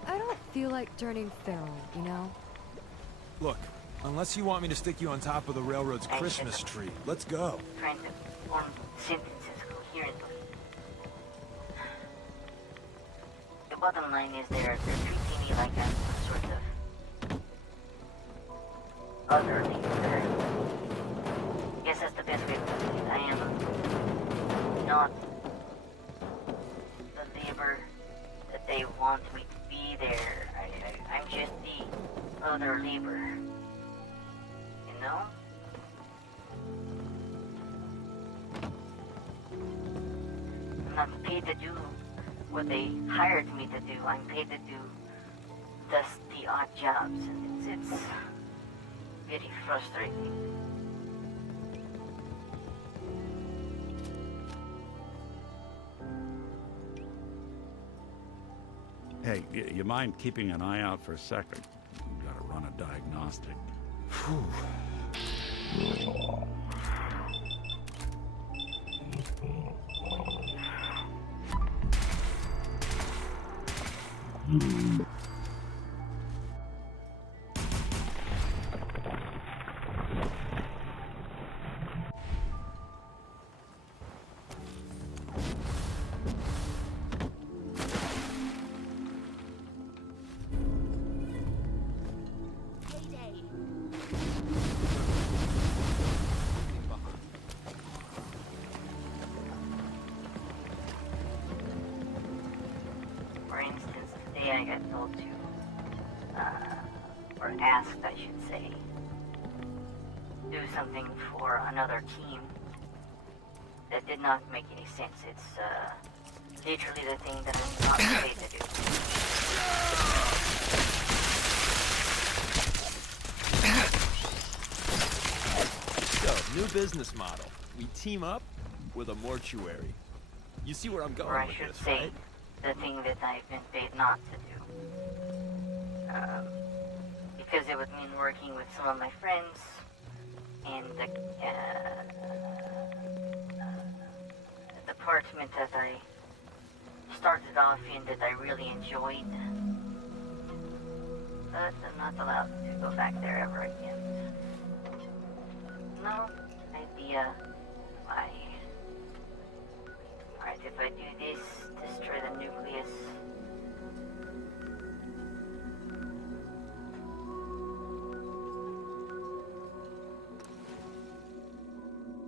I don't feel like turning feral, you know? Look, unless you want me to stick you on top of the railroad's Christmas tree, let's go. trying to form sentences coherently. The bottom line is they're treating me like I'm some sort of otherly. I guess that's the best way to put it. I am not the labor that they want me to be there. I'm just the other labor. You know? I'm not paid to do what they hired me to do. I'm paid to do the odd jobs, and it's very frustrating. Hey, you mind keeping an eye out for a second? Gotta run a diagnostic. For instance, today I got told to, or asked, I should say, do something for another team that did not make any sense. It's, literally the thing that I'm not paid to do. So, new business model. We team up with a mortuary. You see where I'm going Or I with should this, say, right? the thing that I've been paid not to do. Because it would mean working with some of my friends in the department that I started off in that I really enjoyed. But I'm not allowed to go back there ever again. No idea why. Alright, if I do this, destroy the nucleus.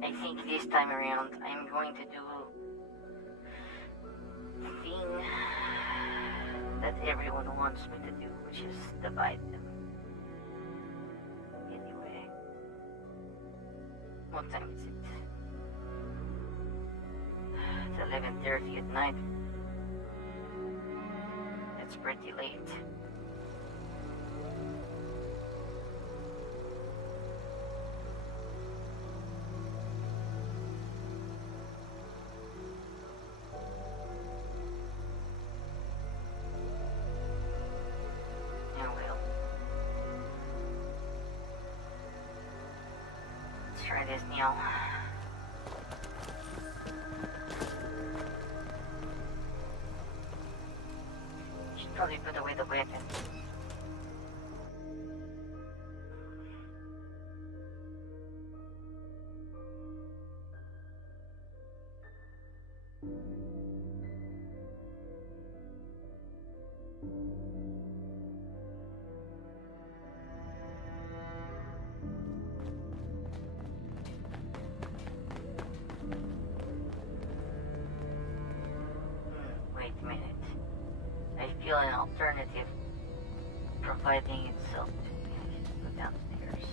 I think this time around I'm going to do the thing that everyone wants me to do, which is divide them. Anyway, what time is it? It's 11:30 at night. It's pretty late. Oh well. Let's try this now. Should probably put away the weapon. Wait a minute. I feel an alternative providing itself to me. I should go downstairs.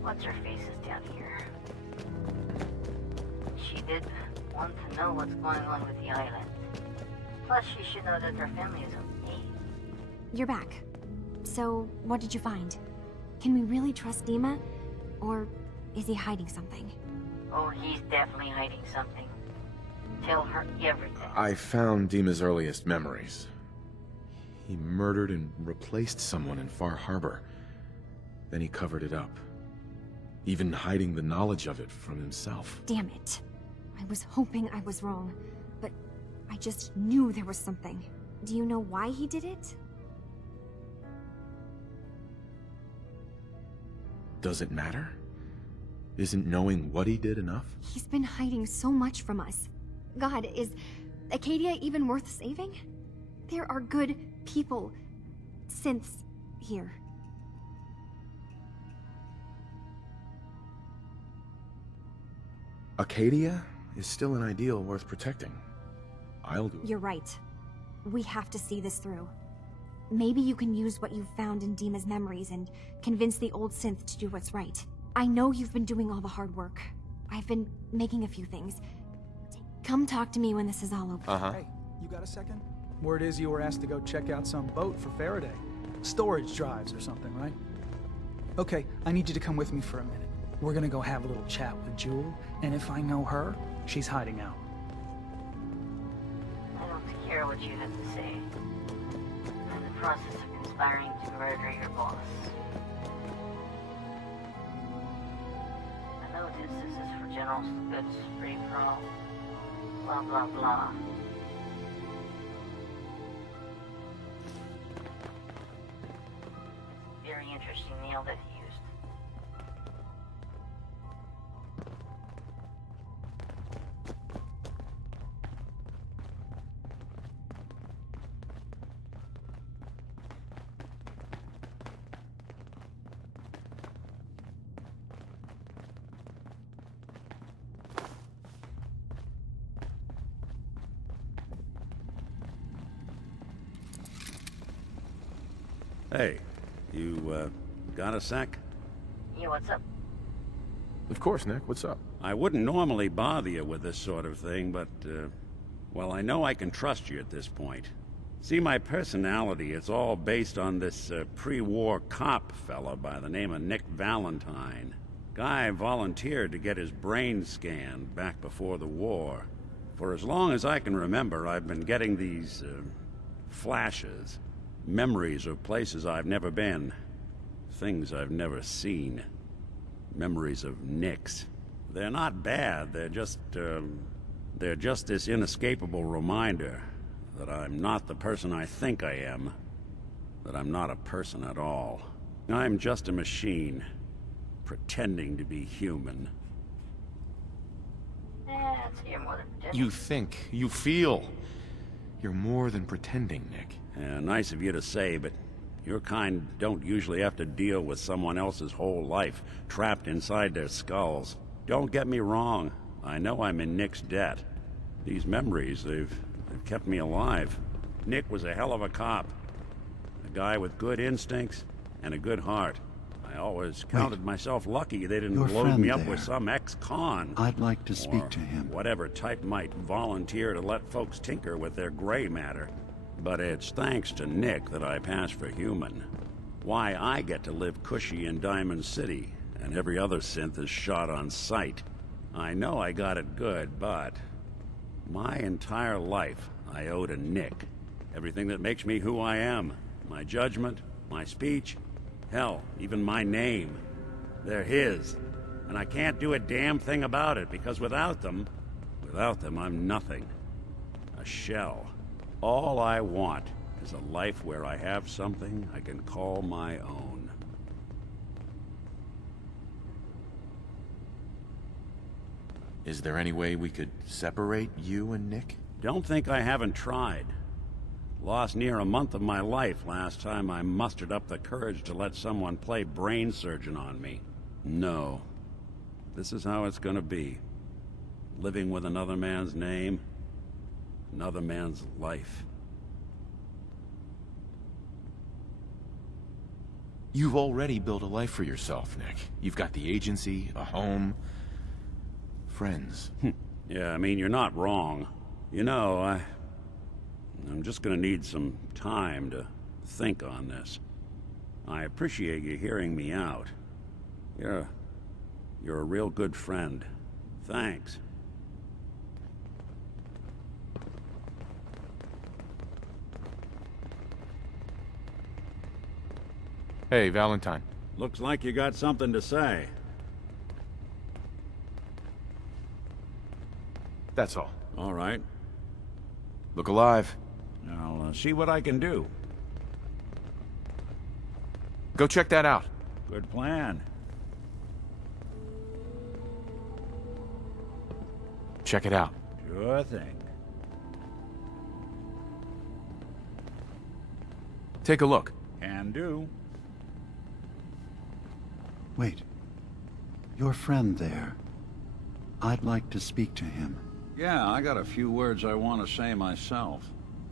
What's her face is down here. She did want to know what's going on with the island. Plus, she should know that her family is okay. You're back. So, what did you find? Can we really trust Dima? Or is he hiding something? Oh, he's definitely hiding something. Tell her everything. I found Dima's earliest memories. He murdered and replaced someone in Far Harbor. Then he covered it up, even hiding the knowledge of it from himself. Damn it. I was hoping I was wrong, but I just knew there was something. Do you know why he did it? Does it matter? Isn't knowing what he did enough? He's been hiding so much from us. God, is Acadia even worth saving? There are good people, synths, here. Acadia is still an ideal worth protecting. I'll do it. You're right. We have to see this through. Maybe you can use what you've found in Dima's memories and convince the old synth to do what's right. I know you've been doing all the hard work. I've been making a few things. Come talk to me when this is all over. Hey, you got a second? Word is you were asked to go check out some boat for Faraday. Storage drives or something, right? Okay, I need you to come with me for a minute. We're gonna go have a little chat with Jewel, and if I know her, she's hiding out. I don't care what you have to say. I'm in the process of conspiring to murder your boss. I know this is for general goods, free for all. Blah, blah, blah. Very interesting meal that he used. Hey, you, got a sec? Yeah, what's up? Of course, Nick. What's up? I wouldn't normally bother you with this sort of thing, but, well, I know I can trust you at this point. See, my personality, it's all based on this, pre-war cop fella by the name of Nick Valentine. Guy volunteered to get his brain scanned back before the war. For as long as I can remember, I've been getting these, flashes. Memories of places I've never been. Things I've never seen. Memories of Nicks. They're not bad, they're just this inescapable reminder that I'm not the person I think I am. That I'm not a person at all. I'm just a machine, pretending to be human. You're more than pretending. You think, you feel. You're more than pretending, Nick. Yeah, nice of you to say, but your kind don't usually have to deal with someone else's whole life trapped inside their skulls. Don't get me wrong. I know I'm in Nick's debt. These memories, they've kept me alive. Nick was a hell of a cop. A guy with good instincts and a good heart. I always counted myself lucky they didn't load me up with some ex-con. I'd like to speak to him. Whatever type might volunteer to let folks tinker with their gray matter. But it's thanks to Nick that I pass for human. Why I get to live cushy in Diamond City, and every other synth is shot on sight. I know I got it good, but my entire life I owe to Nick. Everything that makes me who I am. My judgment, my speech, hell, even my name. They're his. And I can't do a damn thing about it, because without them, I'm nothing. A shell. All I want is a life where I have something I can call my own. Is there any way we could separate you and Nick? Don't think I haven't tried. Lost near a month of my life last time I mustered up the courage to let someone play brain surgeon on me. No. This is how it's gonna be. Living with another man's name, another man's life. You've already built a life for yourself, Nick. You've got the agency, a home, friends. Yeah, I mean, you're not wrong. You know, I'm just gonna need some time to think on this. I appreciate you hearing me out. You're a real good friend. Thanks. Hey, Valentine. Looks like you got something to say. That's all. All right. Look alive. I'll see what I can do. Go check that out. Good plan. Check it out. Sure thing. Take a look. Can do. Wait. Your friend there. I'd like to speak to him. Yeah, I got a few words I want to say myself.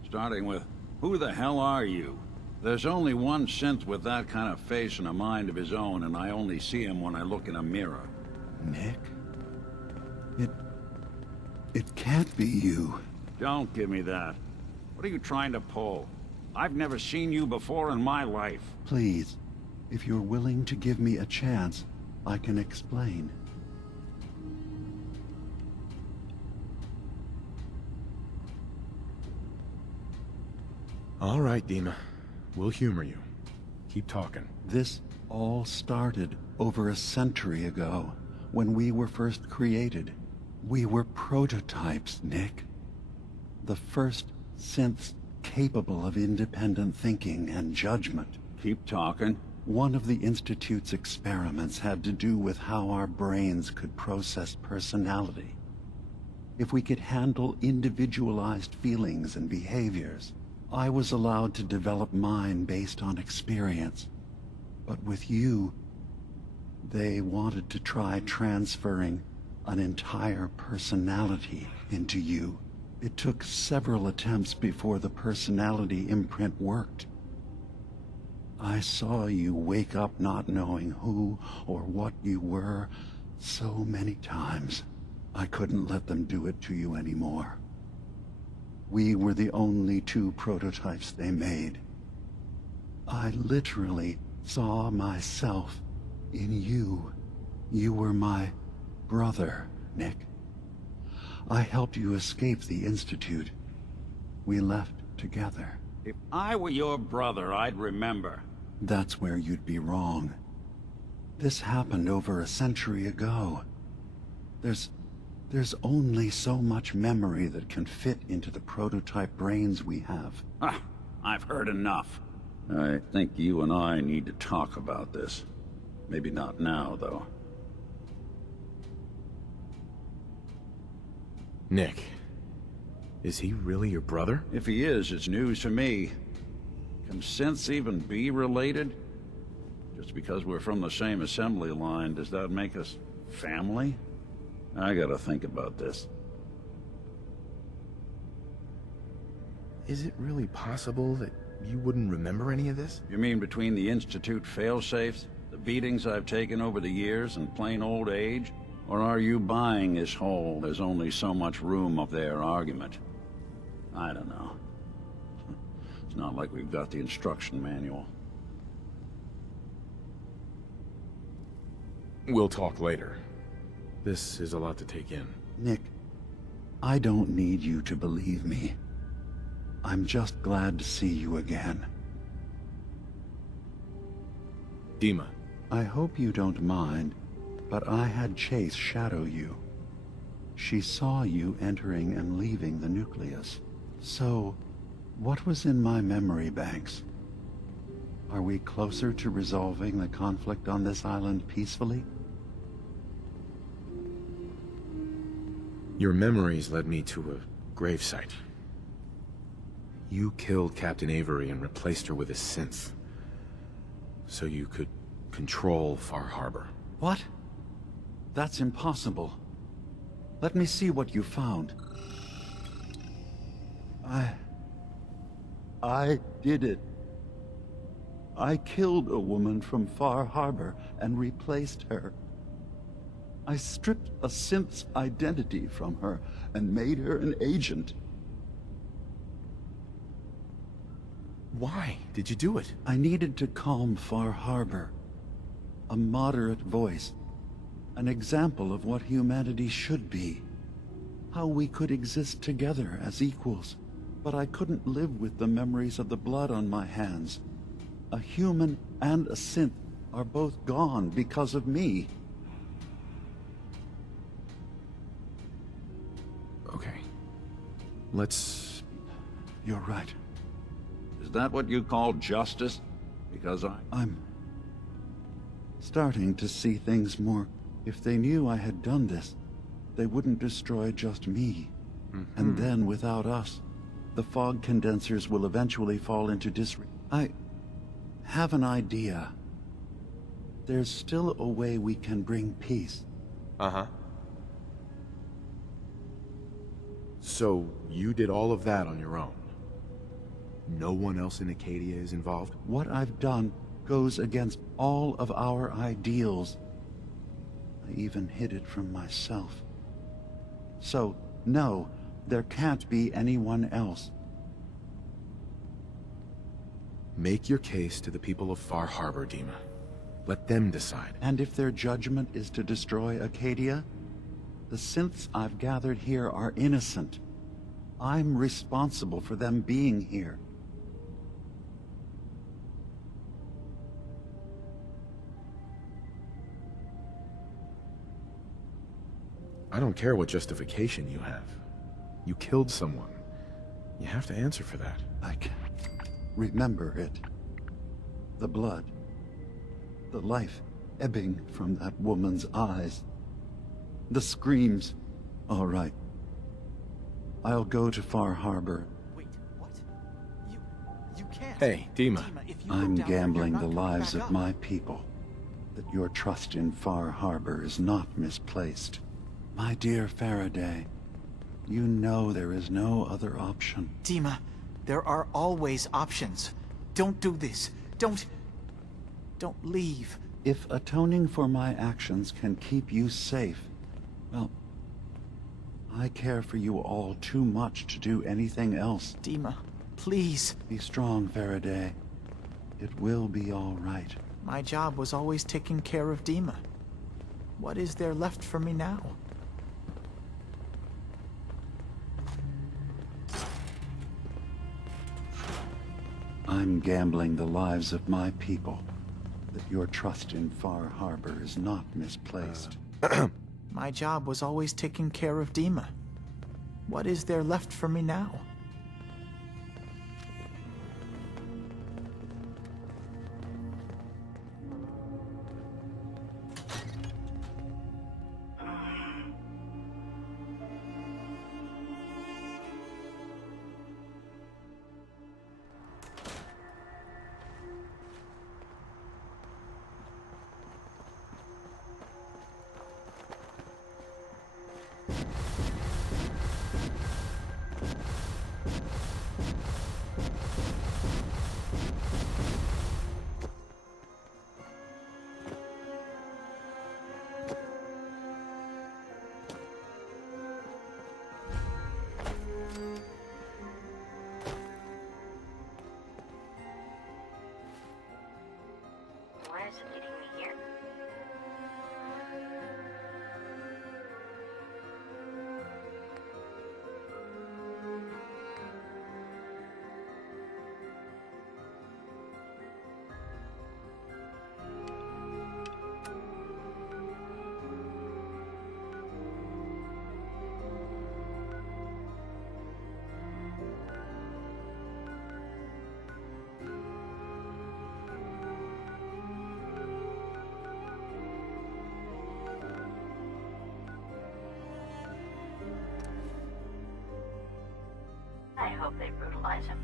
Starting with, who the hell are you? There's only one synth with that kind of face and a mind of his own, and I only see him when I look in a mirror. Nick? It can't be you. Don't give me that. What are you trying to pull? I've never seen you before in my life. Please, if you're willing to give me a chance, I can explain. All right, Dima. We'll humor you. Keep talking. This all started over a century ago, when we were first created. We were prototypes, Nick. The first synths capable of independent thinking and judgment. Keep talking. One of the Institute's experiments had to do with how our brains could process personality. If we could handle individualized feelings and behaviors, I was allowed to develop mine based on experience. But with you, they wanted to try transferring an entire personality into you. It took several attempts before the personality imprint worked. I saw you wake up not knowing who or what you were so many times. I couldn't let them do it to you anymore. We were the only two prototypes they made. I literally saw myself in you. You were my brother, Nick. I helped you escape the Institute. We left together. If I were your brother, I'd remember. That's where you'd be wrong. This happened over a century ago. There's only so much memory that can fit into the prototype brains we have. Ah, I've heard enough. I think you and I need to talk about this. Maybe not now, though. Nick, is he really your brother? If he is, it's news to me. Can synths even be related? Just because we're from the same assembly line, does that make us family? I gotta think about this. Is it really possible that you wouldn't remember any of this? You mean between the Institute failsafes, the beatings I've taken over the years, and plain old age? Or are you buying this whole "there's only so much room" of their argument? I don't know. It's not like we've got the instruction manual. We'll talk later. This is a lot to take in. Nick, I don't need you to believe me. I'm just glad to see you again. Dima. I hope you don't mind, but I had Chase shadow you. She saw you entering and leaving the nucleus. So, what was in my memory banks? Are we closer to resolving the conflict on this island peacefully? Your memories led me to a gravesite. You killed Captain Avery and replaced her with a synth, so you could control Far Harbor. What? That's impossible. Let me see what you found. I did it. I killed a woman from Far Harbor and replaced her. I stripped a synth's identity from her and made her an agent. Why did you do it? I needed to calm Far Harbor. A moderate voice. An example of what humanity should be. How we could exist together as equals. But I couldn't live with the memories of the blood on my hands. A human and a synth are both gone because of me. Okay. Let's... You're right. Is that what you call justice? Because I'm starting to see things more. If they knew I had done this, they wouldn't destroy just me. And then, without us, the fog condensers will eventually fall into disrepair. I have an idea. There's still a way we can bring peace. Uh-huh. So, you did all of that on your own? No one else in Acadia is involved? What I've done goes against all of our ideals. I even hid it from myself. So, no, there can't be anyone else. Make your case to the people of Far Harbor, Dima. Let them decide. And if their judgment is to destroy Acadia, the synths I've gathered here are innocent. I'm responsible for them being here. I don't care what justification you have. You killed someone. You have to answer for that. I can remember it. The blood. The life ebbing from that woman's eyes. The screams. All right. I'll go to Far Harbor. Wait, what? You can't. Hey, Dima. I'm gambling the lives of my people. That your trust in Far Harbor is not misplaced. My dear Faraday, you know there is no other option. Dima, there are always options. Don't do this. Don't leave. If atoning for my actions can keep you safe, well, I care for you all too much to do anything else. Dima, please. Be strong, Faraday. It will be all right. My job was always taking care of Dima. What is there left for me now? I'm gambling the lives of my people. That your trust in Far Harbor is not misplaced. My job was always taking care of Dima. What is there left for me now? Why is it leading me here? I hope they brutalize him.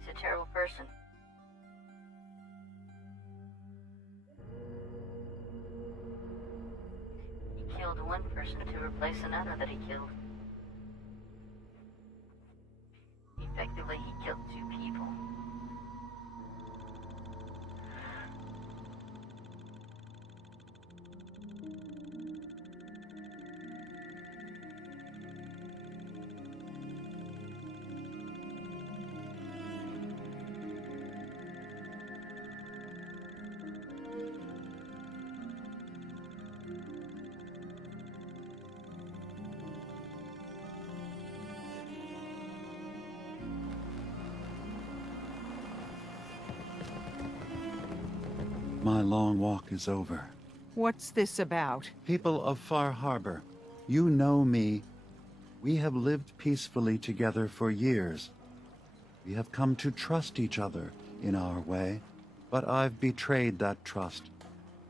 He's a terrible person. He killed one person to replace another that he killed. Effectively, he killed two people. My long walk is over. What's this about? People of Far Harbor, you know me. We have lived peacefully together for years. We have come to trust each other in our way, but I've betrayed that trust,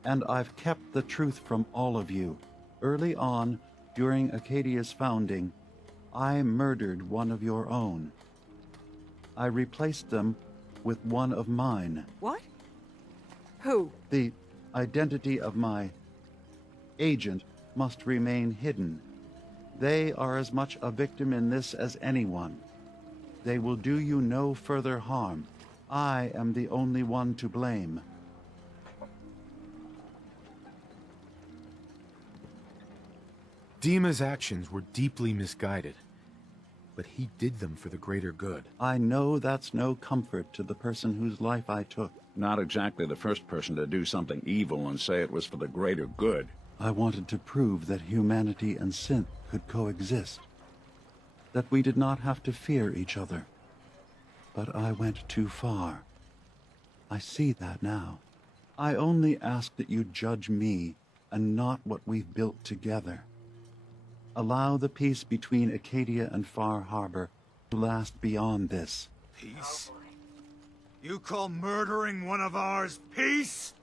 and I've kept the truth from all of you. Early on, during Acadia's founding, I murdered one of your own. I replaced them with one of mine. What? Who? The identity of my agent must remain hidden. They are as much a victim in this as anyone. They will do you no further harm. I am the only one to blame. Dima's actions were deeply misguided, but he did them for the greater good. I know that's no comfort to the person whose life I took. Not exactly the first person to do something evil and say it was for the greater good. I wanted to prove that humanity and synth could coexist. That we did not have to fear each other. But I went too far. I see that now. I only ask that you judge me and not what we've built together. Allow the peace between Acadia and Far Harbor to last beyond this. Peace? You call murdering one of ours peace?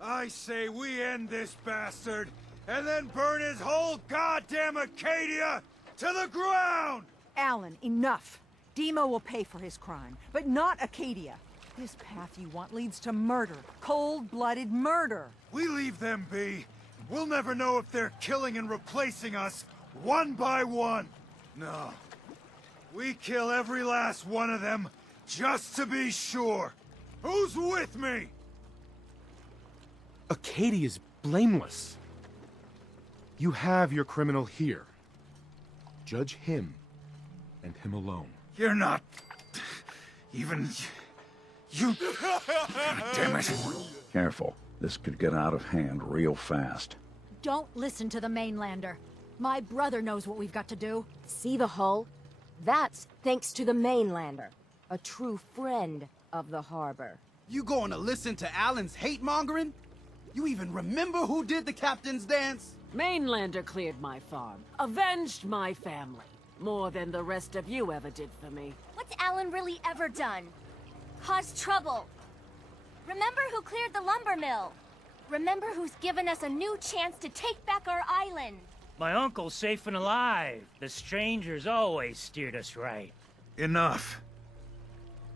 I say we end this bastard, and then burn his whole goddamn Acadia to the ground! Alan, enough. Dima will pay for his crime, but not Acadia. This path you want leads to murder. Cold-blooded murder. We leave them be. We'll never know if they're killing and replacing us, one by one. No. We kill every last one of them, just to be sure. Who's with me? Acadia's blameless. You have your criminal here. Judge him, and him alone. You're not... even... you... God damn it. Careful. This could get out of hand real fast. Don't listen to the mainlander. My brother knows what we've got to do. See the hull? That's thanks to the mainlander. A true friend of the harbor. You going to listen to Alan's hate-mongering? You even remember who did the captain's dance? Mainlander cleared my farm, avenged my family, more than the rest of you ever did for me. What's Alan really ever done? Caused trouble. Remember who cleared the lumber mill? Remember who's given us a new chance to take back our island? My uncle's safe and alive. The strangers always steered us right. Enough.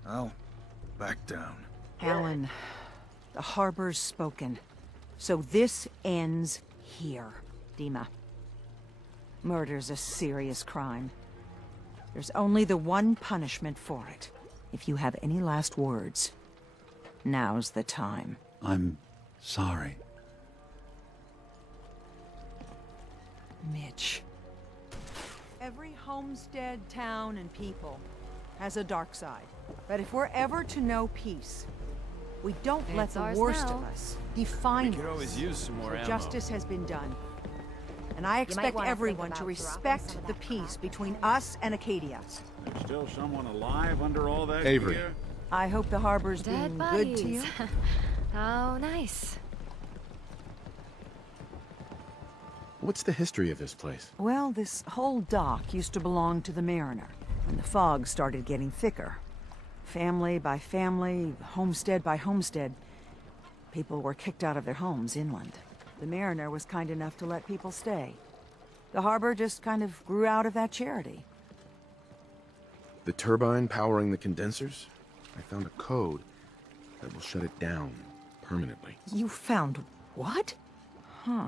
I'll back down. Alan, the harbor's spoken. So this ends here, Dima. Murder's a serious crime. There's only the one punishment for it. If you have any last words, now's the time. I'm sorry. Mitch. Every homestead, town, and people has a dark side. But if we're ever to know peace, we don't let It's the ours worst now. of us define We could us. always use some more So ammo. justice has been done. And I might expect wanna think everyone about to dropping some respect of the that peace between us and Acadia. There's still someone alive under all that Avery. gear? I hope the harbor's Dead being good to you. bodies. How nice. What's the history of this place? Well, this whole dock used to belong to the Mariner. When the fog started getting thicker, family by family, homestead by homestead, people were kicked out of their homes inland. The Mariner was kind enough to let people stay. The harbor just kind of grew out of that charity. The turbine powering the condensers? I found a code that will shut it down permanently. You found what? Huh.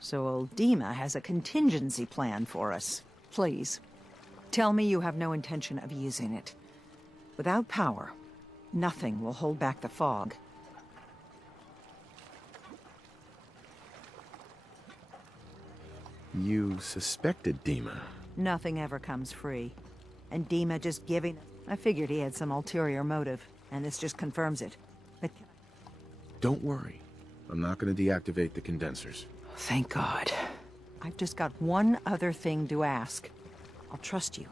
So old Dima has a contingency plan for us. Please, tell me you have no intention of using it. Without power, nothing will hold back the fog. You suspected Dima. Nothing ever comes free. And Dima just giving... I figured he had some ulterior motive, and this just confirms it. But Don't worry. I'm not going to deactivate the condensers. thank God. I've just got one other thing to ask. I'll trust you.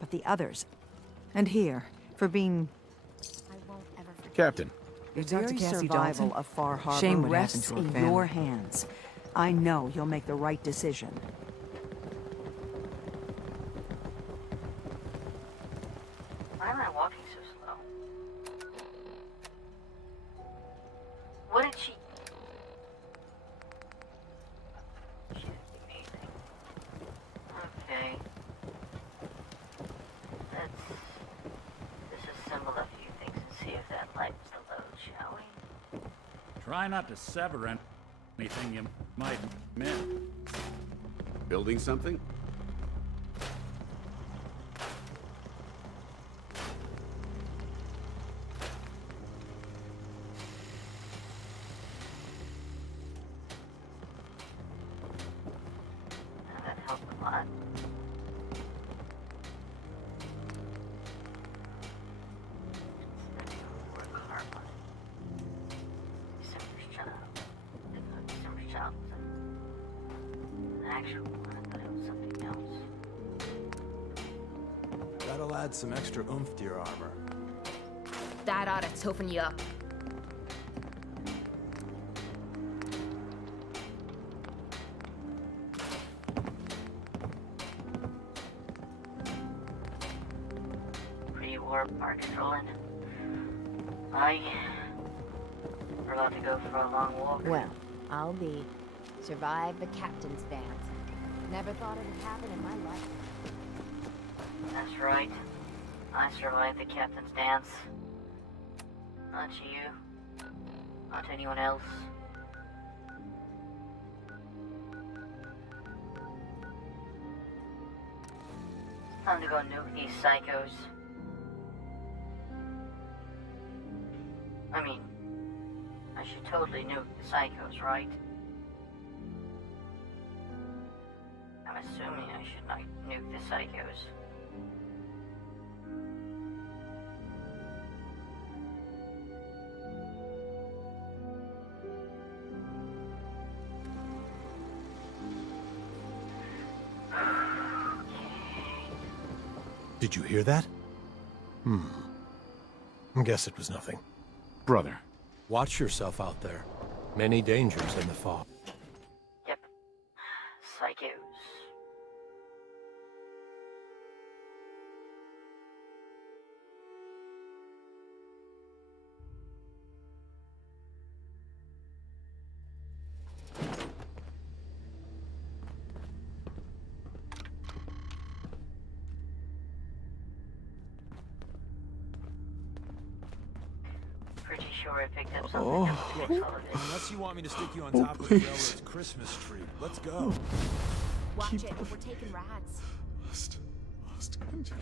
But the others... And here, for being... I won't ever forget. Captain. The Dr. very Cassie survival Dalton? of Far Harbor Shame what happened rests to her in family. your hands. I know you'll make the right decision. Why am I walking so slow? What did she... She didn't do anything. Okay. Let's disassemble a few things and see if that lightens the load, shall we? Try not to sever anything you might miss. Building something? That helped a lot. Work hard on it. December's child. December's child was an actual one. I thought it was something else. That'll add some extra oomph to your armor. That ought to toughen you up. Warp Park strolling. We're about to go for a long walk. Well, I'll be. Survive the captain's dance. Never thought it would happen in my life. That's right. I survived the captain's dance. Not you. Not anyone else. It's time to go nuke these psychos. I mean, I should totally nuke the psychos, right? I'm assuming I should not nuke the psychos. Did you hear that? I guess it was nothing. Brother. Watch yourself out there. Many dangers in the fog. Yep. Psychos. Pretty sure I picked up something that looks solid. Unless you want me to stick you on top of the railroad's Christmas tree. Let's go. Watch it, we're taking rats. Must continue.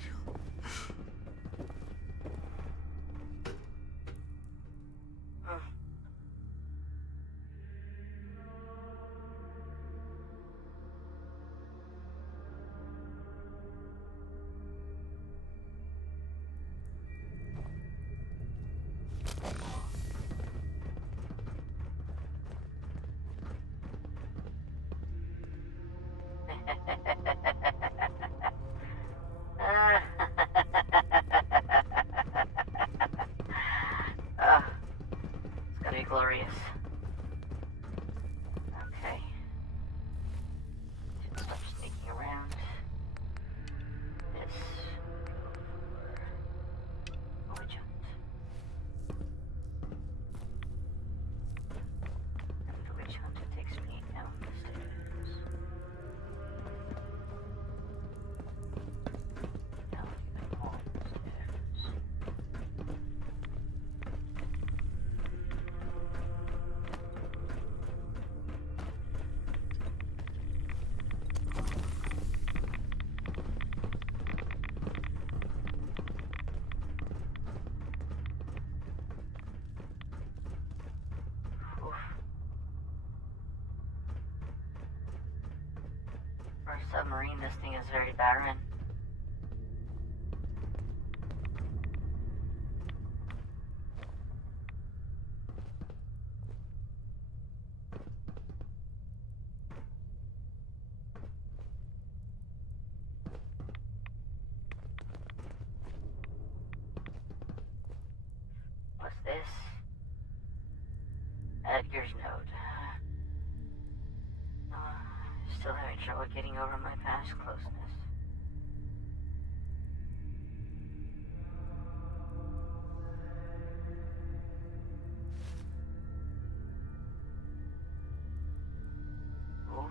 It's gonna be glorious. Okay. Should stop sneaking around. This. Go for witch hunt. And the witch hunter takes me down the stairs. Down even more stairs. For a submarine, this thing is very barren. What's this? Edgar's note. Still having trouble getting over my past closeness. Oh.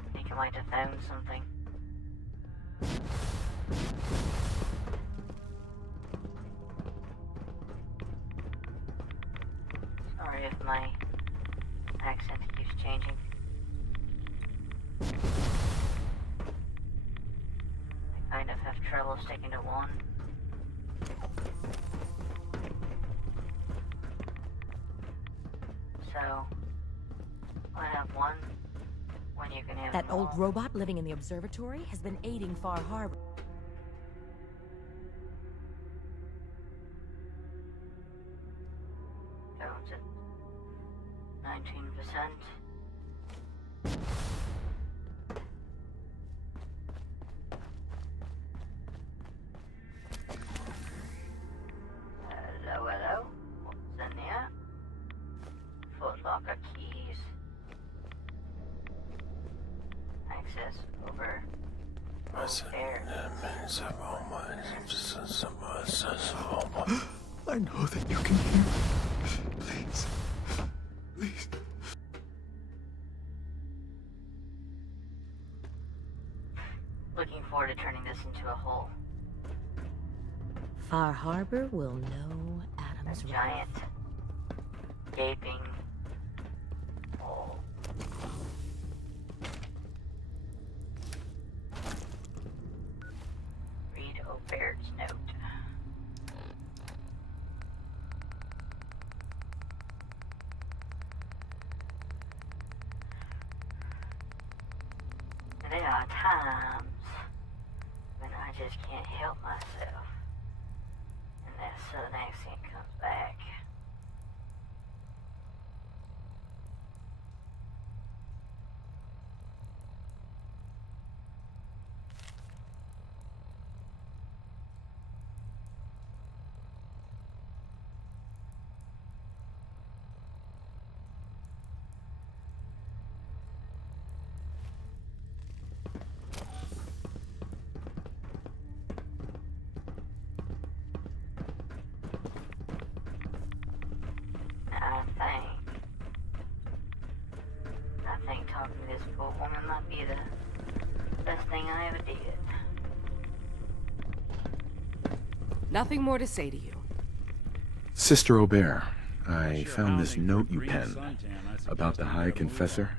I think I might have found something. Sorry if my accent keeps changing. I kind of have trouble sticking to one. So, I have one when you can have That them old all. robot living in the observatory has been aiding Far Harbor. Owns it. 19%. Hello, hello. What's in here? Footlocker keys. Access over. I know that you can hear me. Please. Please. Looking forward to turning this into a hole. Far Harbor will know Adam's A giant, gaping hole. Read Aubaird's note. There are times when I just can't help myself, and that southern accent comes back. I think talking to this poor woman might be the best thing I ever did. Nothing more to say to you. Sister Aubert, I found this note you penned about the High Confessor.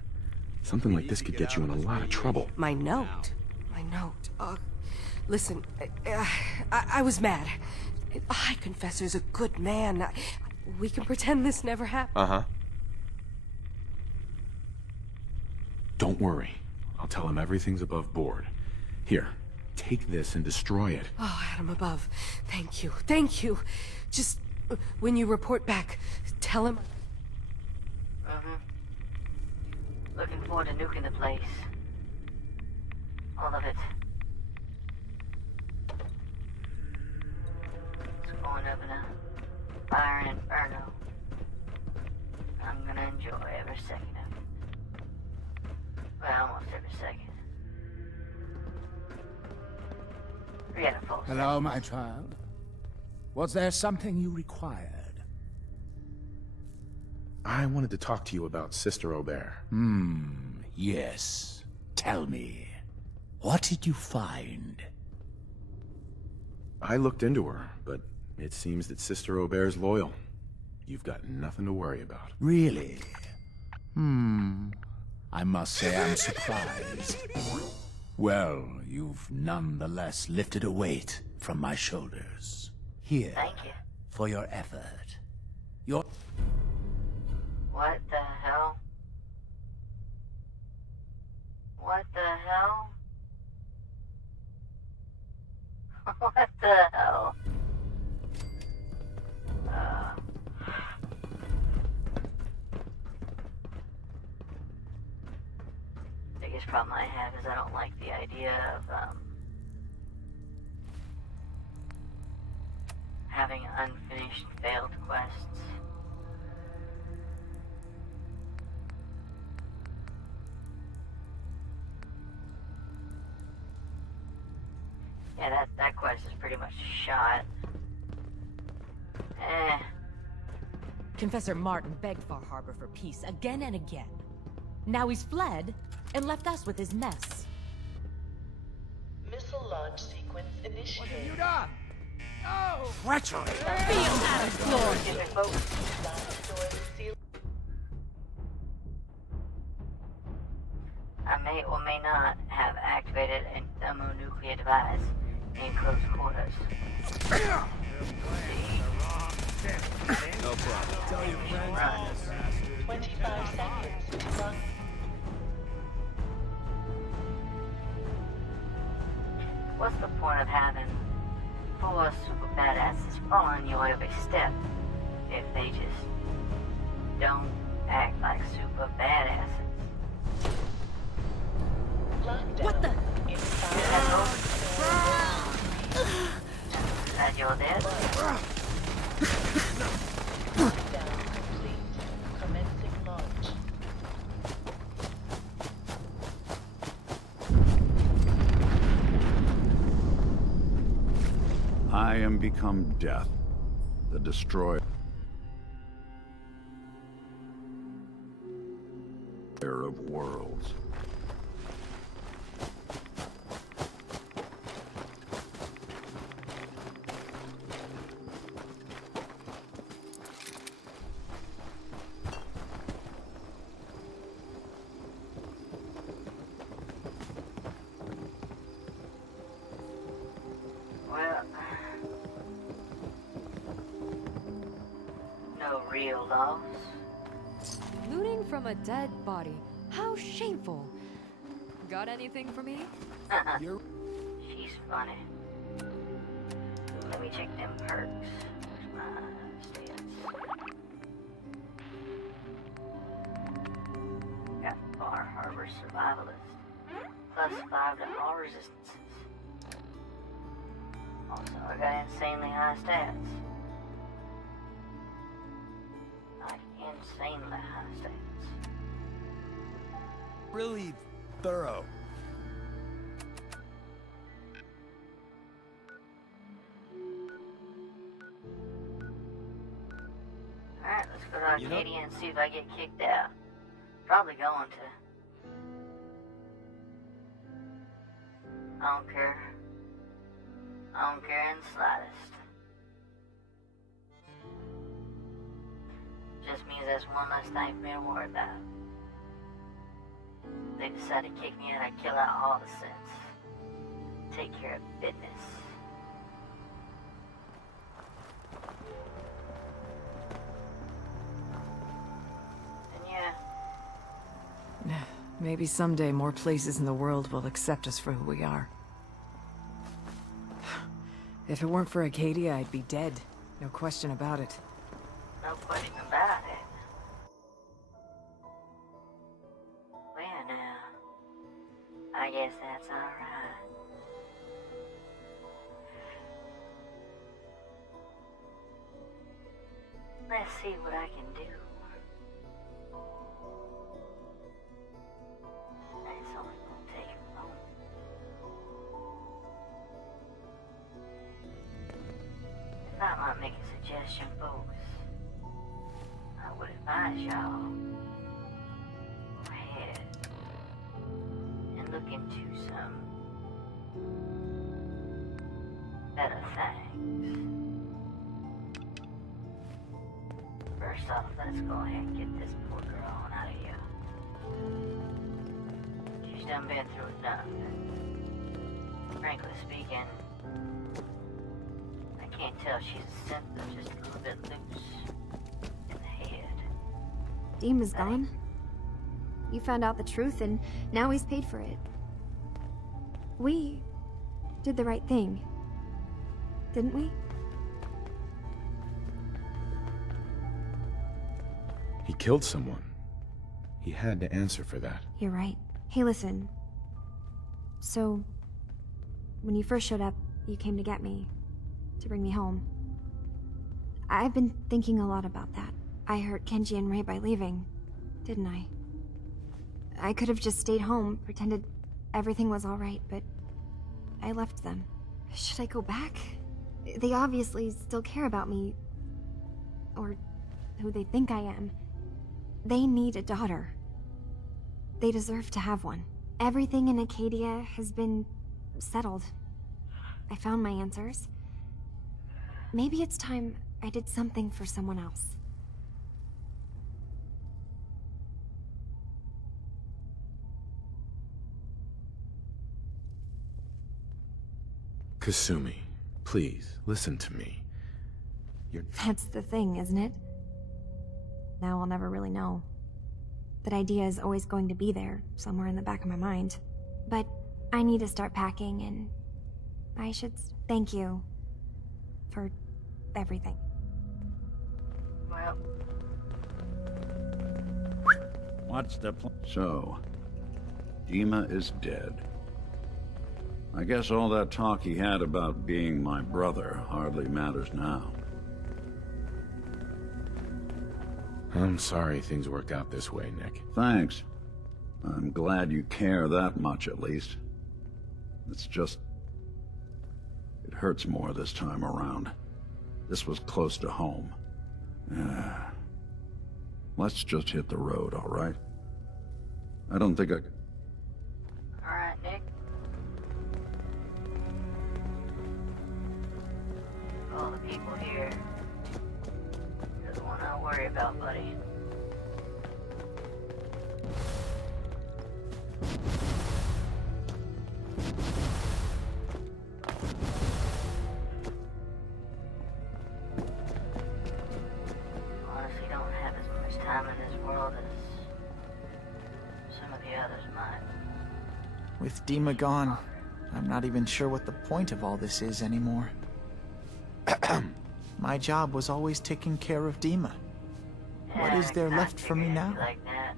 Something like this could get you in a lot of trouble. My note? My note? Listen, I was mad. The High Confessor's a good man. We can pretend this never happened. Uh-huh. Don't worry. I'll tell him everything's above board. Here, take this and destroy it. Oh, Adam above. Thank you. Thank you. Just, when you report back, tell him... Looking forward to nuking the place. All of it. It's going up in a fire inferno. I'm gonna enjoy every second of it. Well, almost every second. Forget a false. Hello, my child. Was there something you required? I wanted to talk to you about Sister Aubert. Yes. Tell me. What did you find? I looked into her, but it seems that Sister Aubert's loyal. You've got nothing to worry about. Really? I must say I'm surprised. Well, you've nonetheless lifted a weight from my shoulders. Here. Thank you. For your effort. What the hell? What the hell? What the hell? Biggest problem I have is I don't like the idea of having unfinished failed quests. Yeah, that quest is pretty much shot. Confessor Martin begged Far Harbor for peace again and again. Now he's fled and left us with his mess. Missile launch sequence initiated. What have you done? No! Treachery! I may or may not have activated a thermonuclear device in close quarters. No problem. Tell your friends. 25 seconds to run. What's the point of having 4 super badasses following you every step if they just don't act like super badasses? What the? Is that your dead? Lockdown complete. Commencing launch. I am become death, the destroyer of worlds. Well, no real loss. Looting from a dead body. How shameful. Got anything for me? She's funny. Let me check them perks. Where's my stats? Got Far Harbor Survivalist. Plus 5 to all resistances. Also, I got insanely high stats. Like, insanely high stats. Really thorough. Alright, let's go to Arcadia and see if I get kicked out. Probably going to. I don't care. I don't care in the slightest. Just means that's one less thing for me to worry about. They decide to kick me out, I kill out all the sense. Take care of business. And yeah. Maybe someday more places in the world will accept us for who we are. If it weren't for Acadia, I'd be dead. No question about it. No question about it. Well now, I guess that's alright. Let's see what I can do. It's only gonna take a moment. If I might make a suggestion, folks, I would advise y'all go ahead and look into some better things. First off, let's go ahead and get this poor girl on out of here. She's done been through enough. Frankly speaking, I can't tell she's a synth, just a little bit loose in the head. Deem is gone. You found out the truth, and now he's paid for it. We did the right thing, didn't we? He killed someone. He had to answer for that. You're right. Hey, listen. So, when you first showed up, you came to get me, to bring me home. I've been thinking a lot about that. I hurt Kenji and Ray by leaving, didn't I? I could have just stayed home, pretended everything was alright, but I left them. Should I go back? They obviously still care about me. Or who they think I am. They need a daughter. They deserve to have one. Everything in Acadia has been settled. I found my answers. Maybe it's time I did something for someone else. Kasumi, please, listen to me. That's the thing, isn't it? Now I'll never really know. That idea is always going to be there, somewhere in the back of my mind. But I need to start packing, and I should thank you for everything. Well, What's the plan? So, Dima is dead. I guess all that talk he had about being my brother hardly matters now. I'm sorry things worked out this way, Nick. Thanks. I'm glad you care that much, at least. It's just... It hurts more this time around. This was close to home. Let's just hit the road, all right? I don't think I... Alright, Nick. All the people here. You're the one I worry about, buddy. Honestly, don't have as much time in this world as some of the others might. With Dima gone, I'm not even sure what the point of all this is anymore. My job was always taking care of Dima. What is there left for me now? Like that.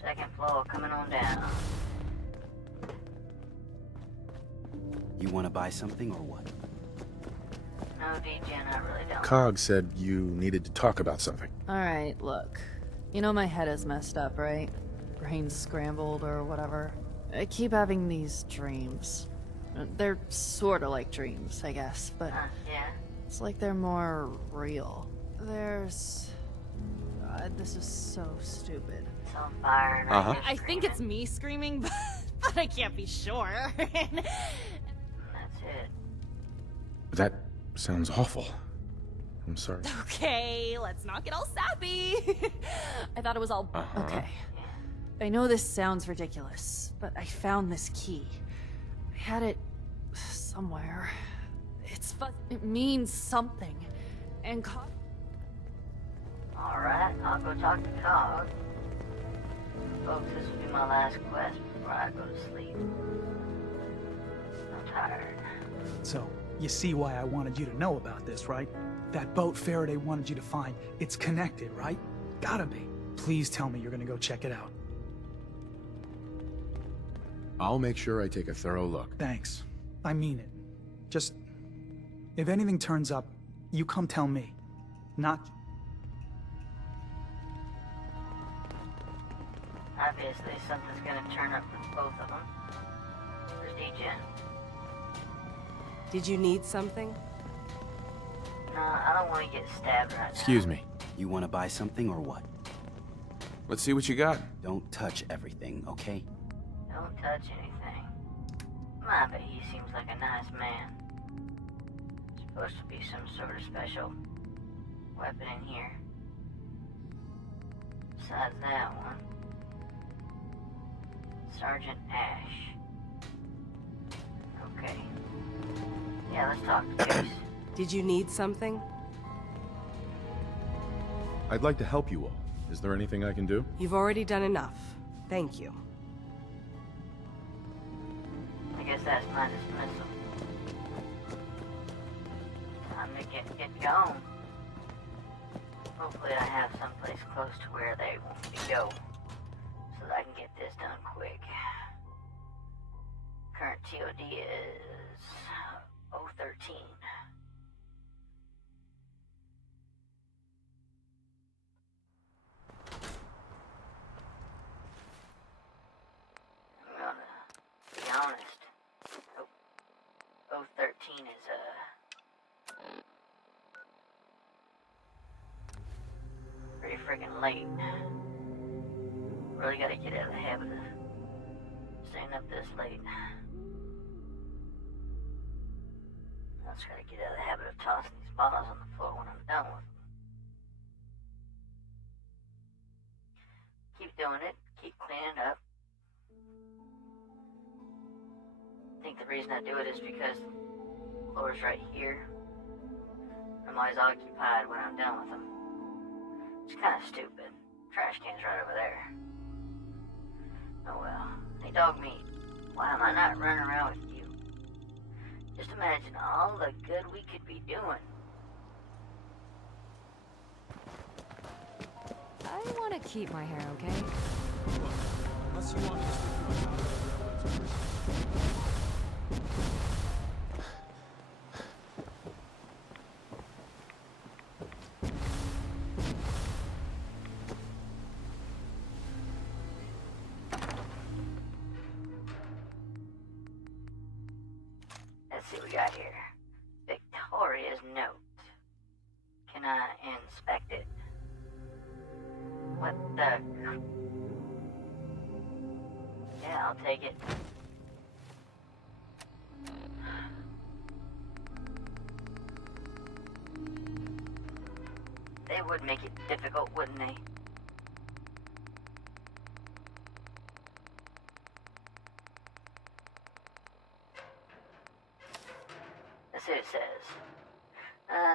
Second floor, coming on down. You want to buy something or what? No, DJ, I really don't. Cog said you needed to talk about something. Alright, look. You know my head is messed up, right? Brain's scrambled or whatever. I keep having these dreams. They're sorta like dreams, I guess, but yeah? It's like they're more real. There's... God, this is so stupid. It's on fire. And I think it's me screaming, but I can't be sure. That's it. That sounds awful. I'm sorry. Okay, let's not get all sappy. I thought it was all okay. I know this sounds ridiculous, but I found this key. I had it somewhere. It means something. And Alright, I'll go talk to Cog. Folks, this will be my last quest before I go to sleep. I'm tired. So, you see why I wanted you to know about this, right? That boat Faraday wanted you to find, it's connected, right? Gotta be. Please tell me you're gonna go check it out. I'll make sure I take a thorough look. Thanks. I mean it. Just, if anything turns up, you come tell me. Not... Obviously, something's gonna turn up with both of them. Where's DJ? Did you need something? No, I don't want to get stabbed right now. Excuse me. You want to buy something or what? Let's see what you got. Don't touch everything, okay? Don't touch anything. I bet he seems like a nice man. Supposed to be some sort of special weapon in here. Besides that one. Sergeant Ash. Okay. Yeah, let's talk to Chase. Did you need something? I'd like to help you all. Is there anything I can do? You've already done enough. Thank you. I guess that's my dismissal. Time to get going. Hopefully I have someplace close to where they want me to go, so that I can get this done quick. Current TOD is 013. I'm gonna be honest. 013 is pretty freaking late. Really gotta get out of the habit of staying up this late. I just gotta get out of the habit of tossing these bottles on the floor when I'm done with them. Keep doing it. Keep cleaning up. I think the reason I do it is because the floor's right here. I'm always occupied when I'm done with them. It's kind of stupid. Trash can's right over there. Oh well. Hey, dog meat. Why am I not running around with you? Just imagine all the good we could be doing. I want to keep my hair, okay? Unless you want me to stick you on top of the Let's see what we got here. Victoria's note. Can I inspect it? What the... Yeah, I'll take it. They would make it difficult, wouldn't they? Let's see what it says.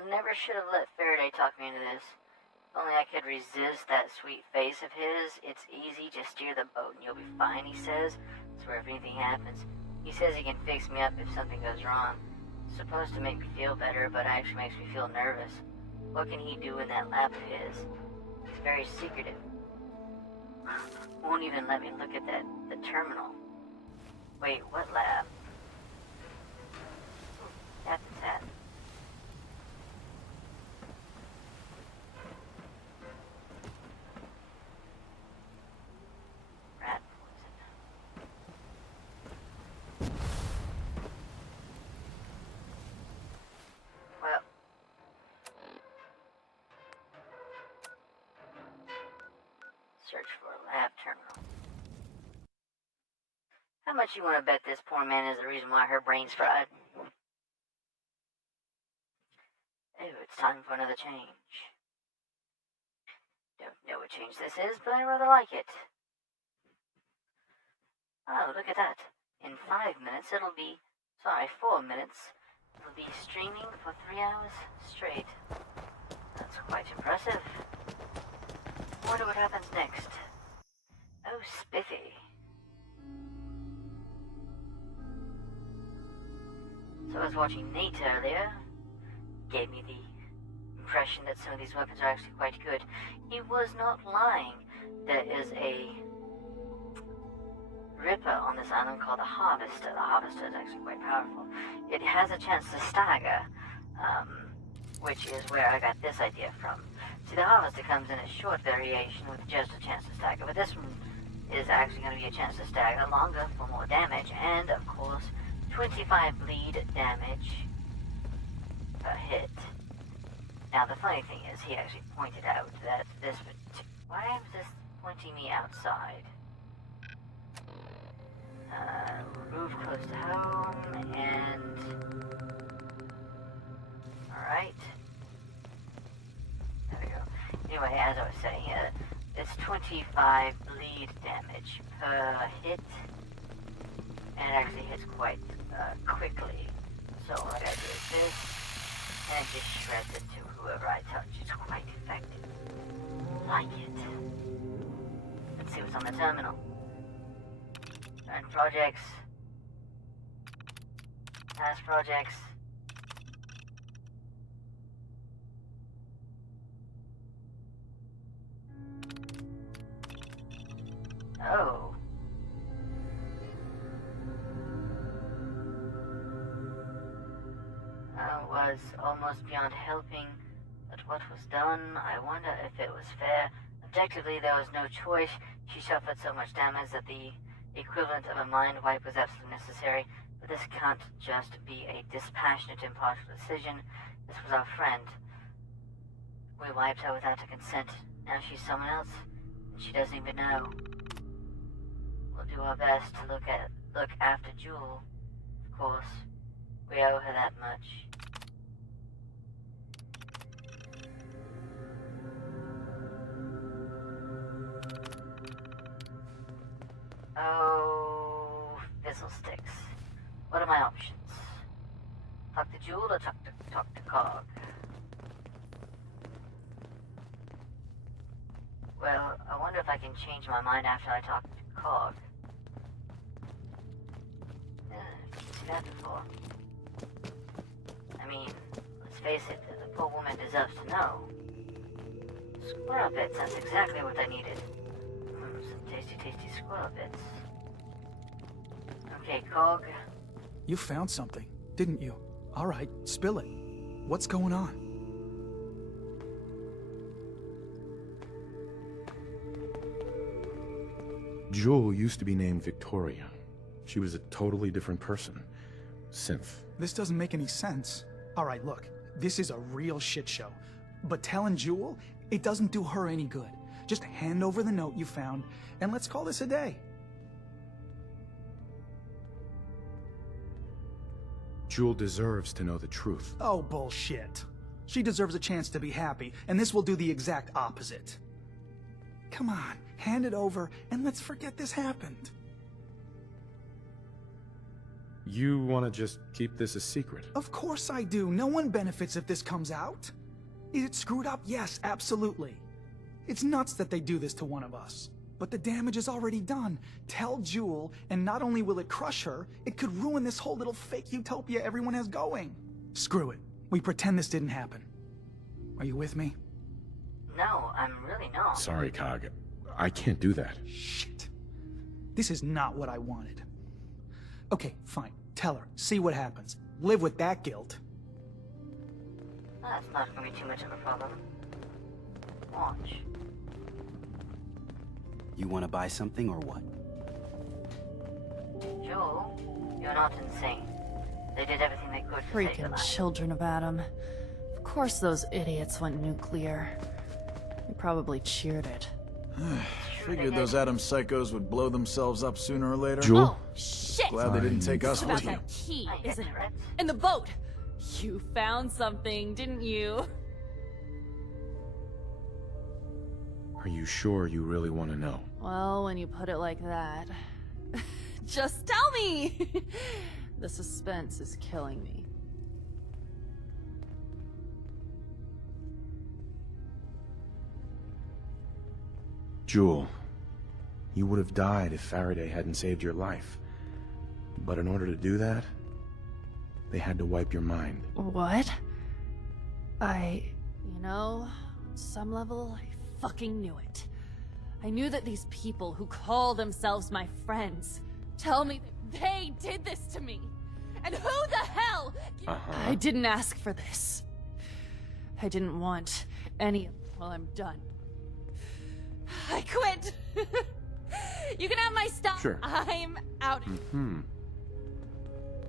Never should have let Faraday talk me into this. If only I could resist that sweet face of his. It's easy, just steer the boat and you'll be fine, he says. Swear if anything happens. He says he can fix me up if something goes wrong. It's supposed to make me feel better, but it actually makes me feel nervous. What can he do in that lab of his? He's very secretive. Won't even let me look at the terminal. Wait, what lab? Captain's hat. Rat poison. Well. Search for a lab terminal. How much you want to bet this poor man is the reason why her brain's fried? Oh, it's time for another change. Don't know what change this is, but I rather like it. Oh, look at that. In 5 minutes, 4 minutes, it'll be streaming for 3 hours straight. That's quite impressive. Wonder what happens next. Oh, spiffy. So I was watching Nate earlier. Gave me the impression that some of these weapons are actually quite good. He was not lying. There is a Ripper on this island called the Harvester. The Harvester is actually quite powerful. It has a chance to stagger, which is where I got this idea from. See, the Harvester comes in a short variation with just a chance to stagger, but this one is actually going to be a chance to stagger longer for more damage, and of course, 25 bleed damage per hit. Now, the funny thing is, he actually pointed out that this... Why is this pointing me outside? Move close to home, and... Alright. There we go. Anyway, as I was saying, it's 25 bleed damage per hit, and it actually hits quite quickly. So what I gotta do is this, and it just shreds it to whoever I touch. It's quite effective. Like it. Let's see what's on the terminal. Current projects. Past projects. Oh. I was almost beyond helping, but what was done, I wonder if it was fair. Objectively, there was no choice. She suffered so much damage that the equivalent of a mind wipe was absolutely necessary. But this can't just be a dispassionate, impartial decision. This was our friend. We wiped her without her consent. Now she's someone else, and she doesn't even know. We'll do our best to look after Jewel. Of course, we owe her that much. Oh, fizzle sticks. What are my options? Talk to Jewel or talk to Cog? Well, I wonder if I can change my mind after I talk to Cog. I've seen that before. I mean, let's face it, the poor woman deserves to know. Squirrel bits, that's exactly what I needed. Some tasty, tasty squirrel bits. Okay, Cog. You found something, didn't you? All right, spill it. What's going on? Jewel used to be named Victoria. She was a totally different person. synth. This doesn't make any sense. All right, look, this is a real shit show. But telling Jewel, it doesn't do her any good. Just hand over the note you found, and let's call this a day. Jewel deserves to know the truth. Oh, bullshit. She deserves a chance to be happy, and this will do the exact opposite. Come on, hand it over, and let's forget this happened. You want to just keep this a secret? Of course I do. No one benefits if this comes out. Is it screwed up? Yes, absolutely. It's nuts that they do this to one of us. But the damage is already done. Tell Jewel, and not only will it crush her, it could ruin this whole little fake utopia everyone has going. Screw it. We pretend this didn't happen. Are you with me? No, I'm really not. Sorry, Cog. I can't do that. Shit. This is not what I wanted. Okay, fine. Tell her. See what happens. Live with that guilt. That's not going to be too much of a problem. Watch. You want to buy something or what? Joel, you're not insane. They did everything they could to save your Freaking life. children of Adam. Of course those idiots went nuclear. They probably cheered it. Figured those Adam psychos would blow themselves up sooner or later. Jewel? Oh, shit! Glad they didn't take us It's about with you. that key, isn't it? In the boat! You found something, didn't you? Are you sure you really want to know? Well, when you put it like that... Just tell me! The suspense is killing me. Jewel, you would have died if Faraday hadn't saved your life. But in order to do that, they had to wipe your mind. What? You know, on some level, I fucking knew it. I knew that these people who call themselves my friends tell me that they did this to me. And who the hell? I didn't ask for this. I didn't want any of it. Well, I'm done. I quit. You can have my stuff. Sure. I'm out.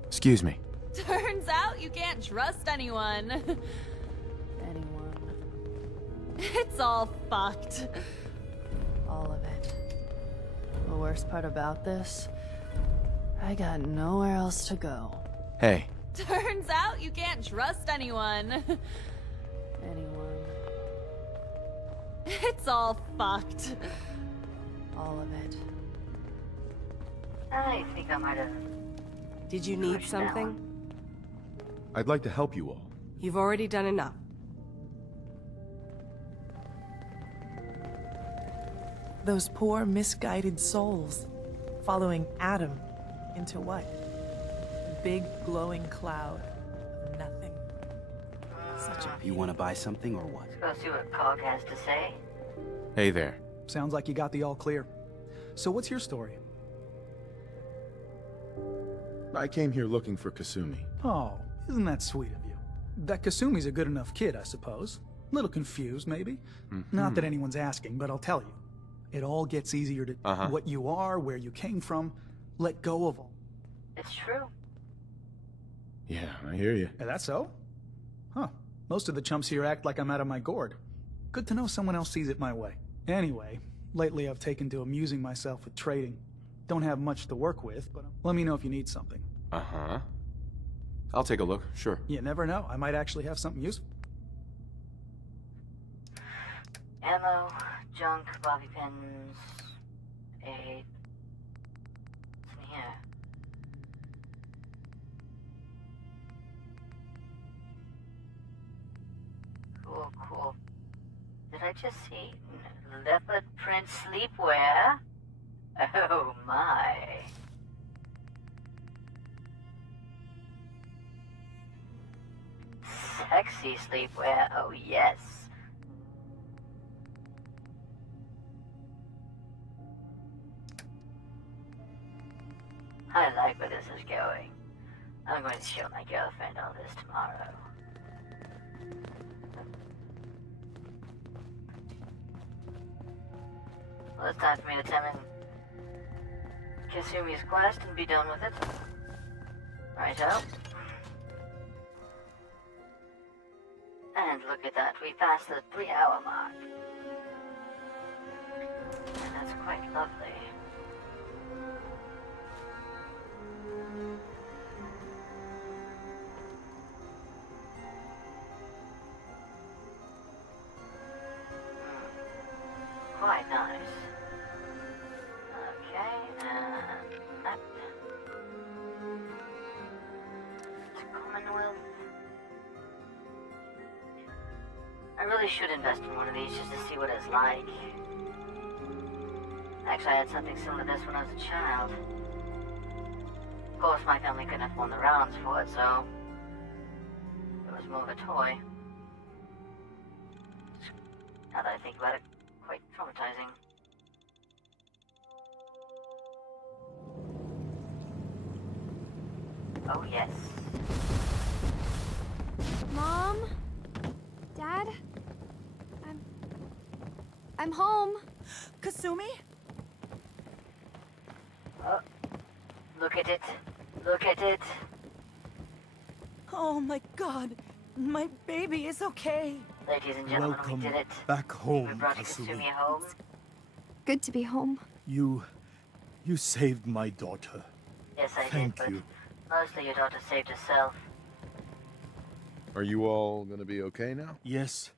Excuse me. Turns out you can't trust anyone. Anyone. It's all fucked. All of it. The worst part about this, I got nowhere else to go. Hey. Turns out you can't trust anyone. Anyone. It's all fucked. All of it. I think I might have... Did you need something? I'd like to help you all. You've already done enough. Those poor, misguided souls. Following Adam into what? A big, glowing cloud of nothing. Such a... You want to buy something or what? Let's go see what Cog has to say. Hey there. Sounds like you got the all clear. So what's your story? I came here looking for Kasumi. Oh, isn't that sweet of you? That Kasumi's a good enough kid, I suppose. Little confused, maybe. Not that anyone's asking, but I'll tell you. It all gets easier to what you are, where you came from. Let go of all. It's true. Yeah, I hear you. Is that so? Huh. Most of the chumps here act like I'm out of my gourd. Good to know someone else sees it my way. Anyway, lately I've taken to amusing myself with trading. Don't have much to work with, but let me know if you need something. I'll take a look, sure. You never know. I might actually have something useful. Ammo, junk, bobby pins, a... What's in here? Cool, cool. Did I just see leopard print sleepwear? Oh my. Sexy sleepwear, oh yes. I like where this is going. I'm going to show my girlfriend all this tomorrow. Well, it's time for me to examine Kasumi's quest and be done with it. Righto. And look at that, we passed the 3-hour mark. And that's quite lovely. Quite nice. Okay, and map. Commonwealth. I really should invest in one of these just to see what it's like. Actually, I had something similar to this when I was a child. Of course, my family couldn't afford the rounds for it, so it was more of a toy. Now that I think about it, quite traumatizing. Oh, yes. Mom? Dad? I'm home. Kasumi? Oh, look at it. Look at it. Oh my god. My baby is okay. Ladies and gentlemen, Welcome we did it. back home, We brought Kasumi. Kasumi home. Good to be home. You saved my daughter. Yes, I Thank did, you. but mostly your daughter saved herself. Are you all gonna be okay now? Yes,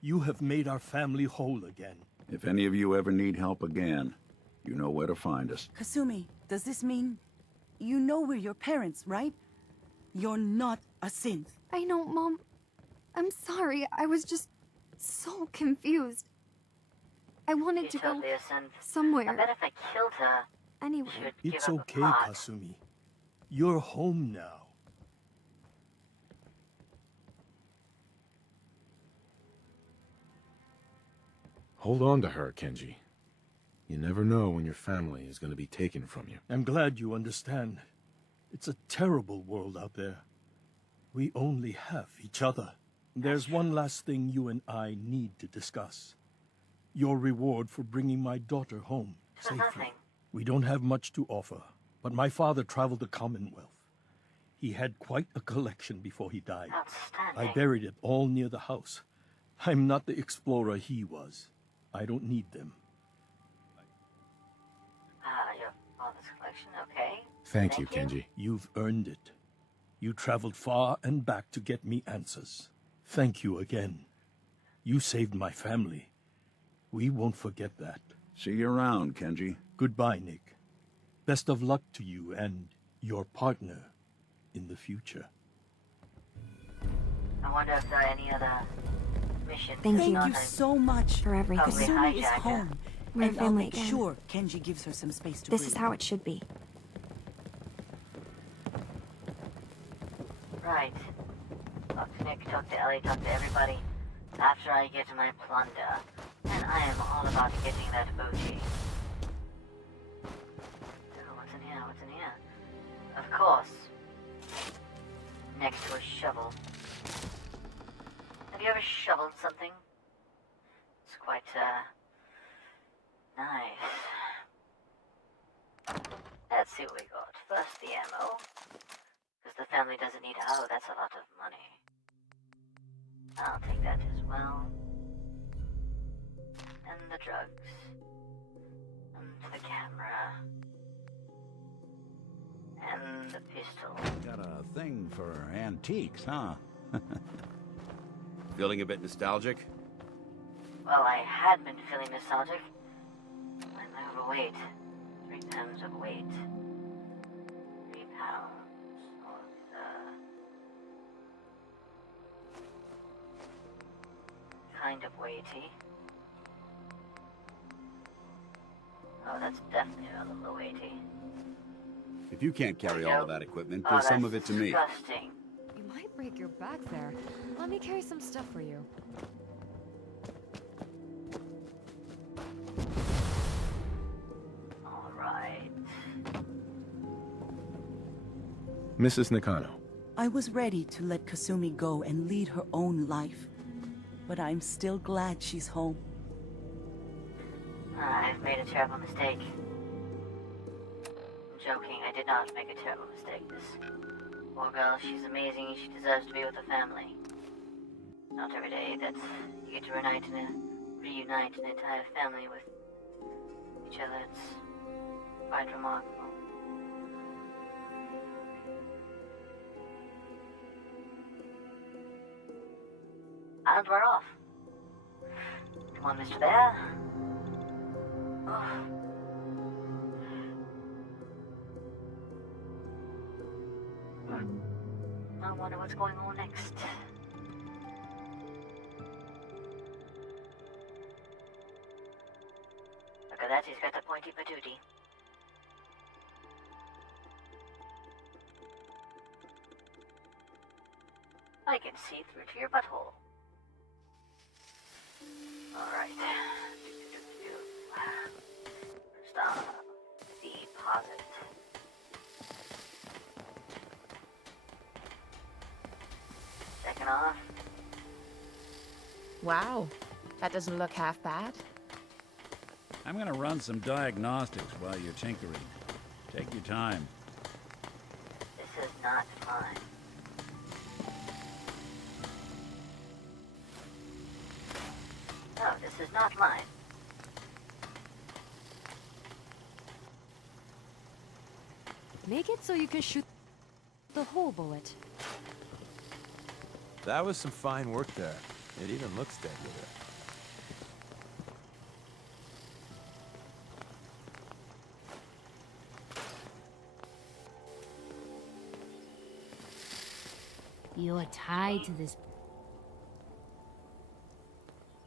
you have made our family whole again. If any of you ever need help again, you know where to find us. Kasumi, does this mean you know we're your parents, right? You're not a synth. I know, Mom. I'm sorry. I was just so confused. I wanted to go totally a synth. somewhere. I bet if I killed her, Anyway. she would It's give up okay, the plot. Kasumi. You're home now. Hold on to her, Kenji. You never know when your family is gonna be taken from you. I'm glad you understand. It's a terrible world out there. We only have each other. There's one last thing you and I need to discuss. Your reward for bringing my daughter home safely. Nothing. We don't have much to offer, but my father traveled the Commonwealth. He had quite a collection before he died. Outstanding. I buried it all near the house. I'm not the explorer he was. I don't need them. Your father's collection, okay. Thank you, Kenji. You've earned it. You traveled far and back to get me answers. Thank you again. You saved my family. We won't forget that. See you around, Kenji. Goodbye, Nick. Best of luck to you and your partner in the future. I wonder if there are any other missions. Thank you so much for everything. Kasumi is Hijacker. home. We're And I'll family make again. sure Kenji gives her some space to This breathe. is how it should be. Right. Talk to Nick, talk to Ellie, talk to everybody. After I get my plunder, and I am all about getting that booty. Oh, what's in here? What's in here? Of course. Next to a shovel. Have you ever shoveled something? It's quite, nice. Let's see what we got. First, the ammo. Because the family doesn't need... Oh, that's a lot of money. I'll take that as well. And the drugs. And the camera. And the pistol. Got a thing for antiques, huh? Feeling a bit nostalgic? Well, I had been feeling nostalgic. I'm overweight. 3 pounds of weight. 3 pounds of kind of weighty. Oh, that's definitely a little weighty. If you can't carry all of that equipment, Oh, give some that's of it to me. disgusting. You might break your back there. Let me carry some stuff for you. All right. Mrs. Nakano. I was ready to let Kasumi go and lead her own life. But I'm still glad she's home. I've made a terrible mistake. I'm joking, I did not make a terrible mistake. This Poor girl, she's amazing. She deserves to be with her family. Not every day that you get to reunite an entire family with each other. It's quite remarkable. And we're off. Come on, Mr. Bear. Oh. I wonder what's going on next. Look at that, he's got the pointy patootie. I can see through to your butthole. Alright. Stop. Deposit. Second off. Wow, that doesn't look half bad. I'm gonna run some diagnostics while you're tinkering. Take your time. This is not mine. No, this is not mine. Make it so you can shoot the whole bullet. That was some fine work there. It even looks dead with it. You're tied to this.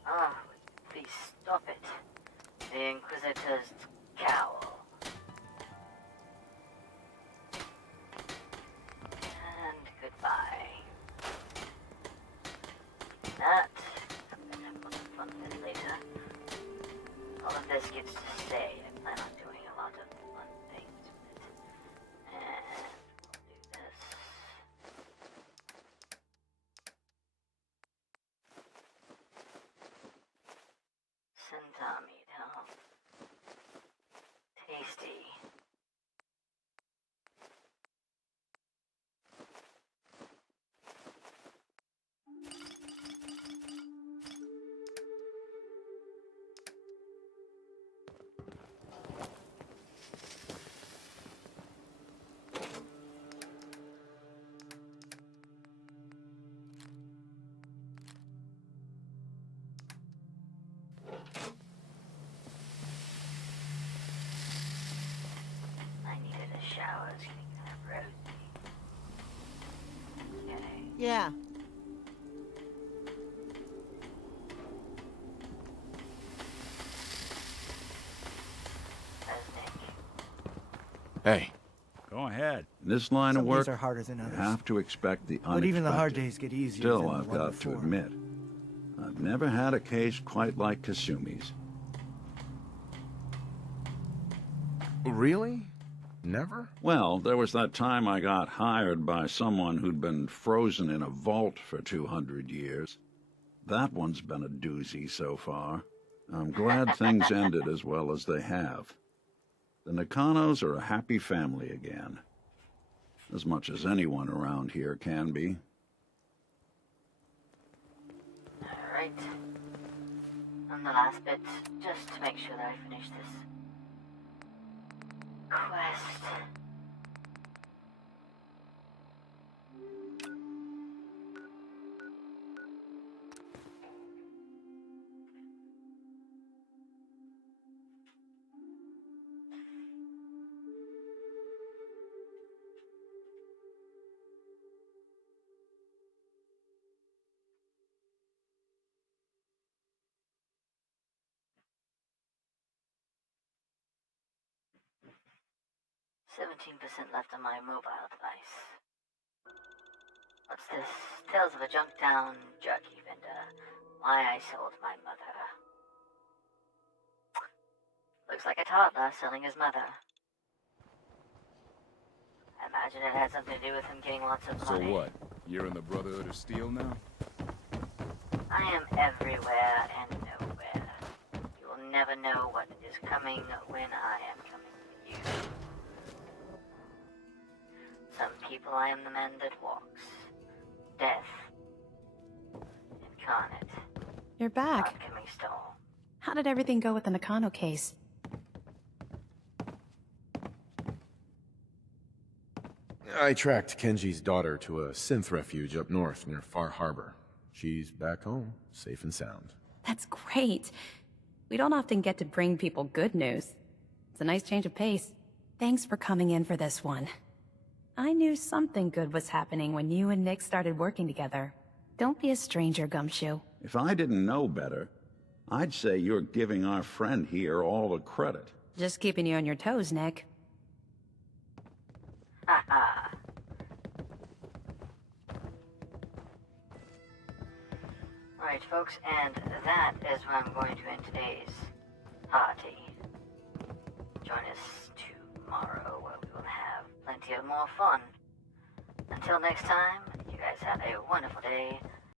Oh, please stop it. The Inquisitor's cowl. And goodbye. That. I'm gonna have lots of fun with it later. All of this gets to stay. I plan on doing a lot of fun things with it. And we'll do this. Sentami to help. Tasty. I needed a shower. It's getting kind of rosy. Okay. Yeah. There's Nick. Hey. Go ahead. In this line Some of work, days are harder than others. you have to expect the unexpected. But even the hard days get easier Still, than the I've one got before. to admit, I've never had a case quite like Kasumi's. Really? Never? Well, there was that time I got hired by someone who'd been frozen in a vault for 200 years. That one's been a doozy so far. I'm glad things ended as well as they have. The Nakanos are a happy family again. As much as anyone around here can be. Alright. And the last bit, just to make sure that I finish this quest. %, left on my mobile device. What's this? Tales of a junk-town jerky vendor. Why I sold my mother. Looks like a toddler selling his mother. I imagine it had something to do with him getting lots of money. So what? You're in the Brotherhood of Steel now? I am everywhere and nowhere. You will never know what is coming when I am coming to you. Some people, I am the man that walks. Death. Incarnate. You're back. Alchemy stone. How did everything go with the Nakano case? I tracked Kenji's daughter to a synth refuge up north near Far Harbor. She's back home, safe and sound. That's great. We don't often get to bring people good news. It's a nice change of pace. Thanks for coming in for this one. I knew something good was happening when you and Nick started working together. Don't be a stranger, Gumshoe. If I didn't know better, I'd say you're giving our friend here all the credit. Just keeping you on your toes, Nick. Haha. Alright, folks, and that is where I'm going to end today's party. Join us tomorrow where we will have plenty of more fun. Until next time, you guys have a wonderful day.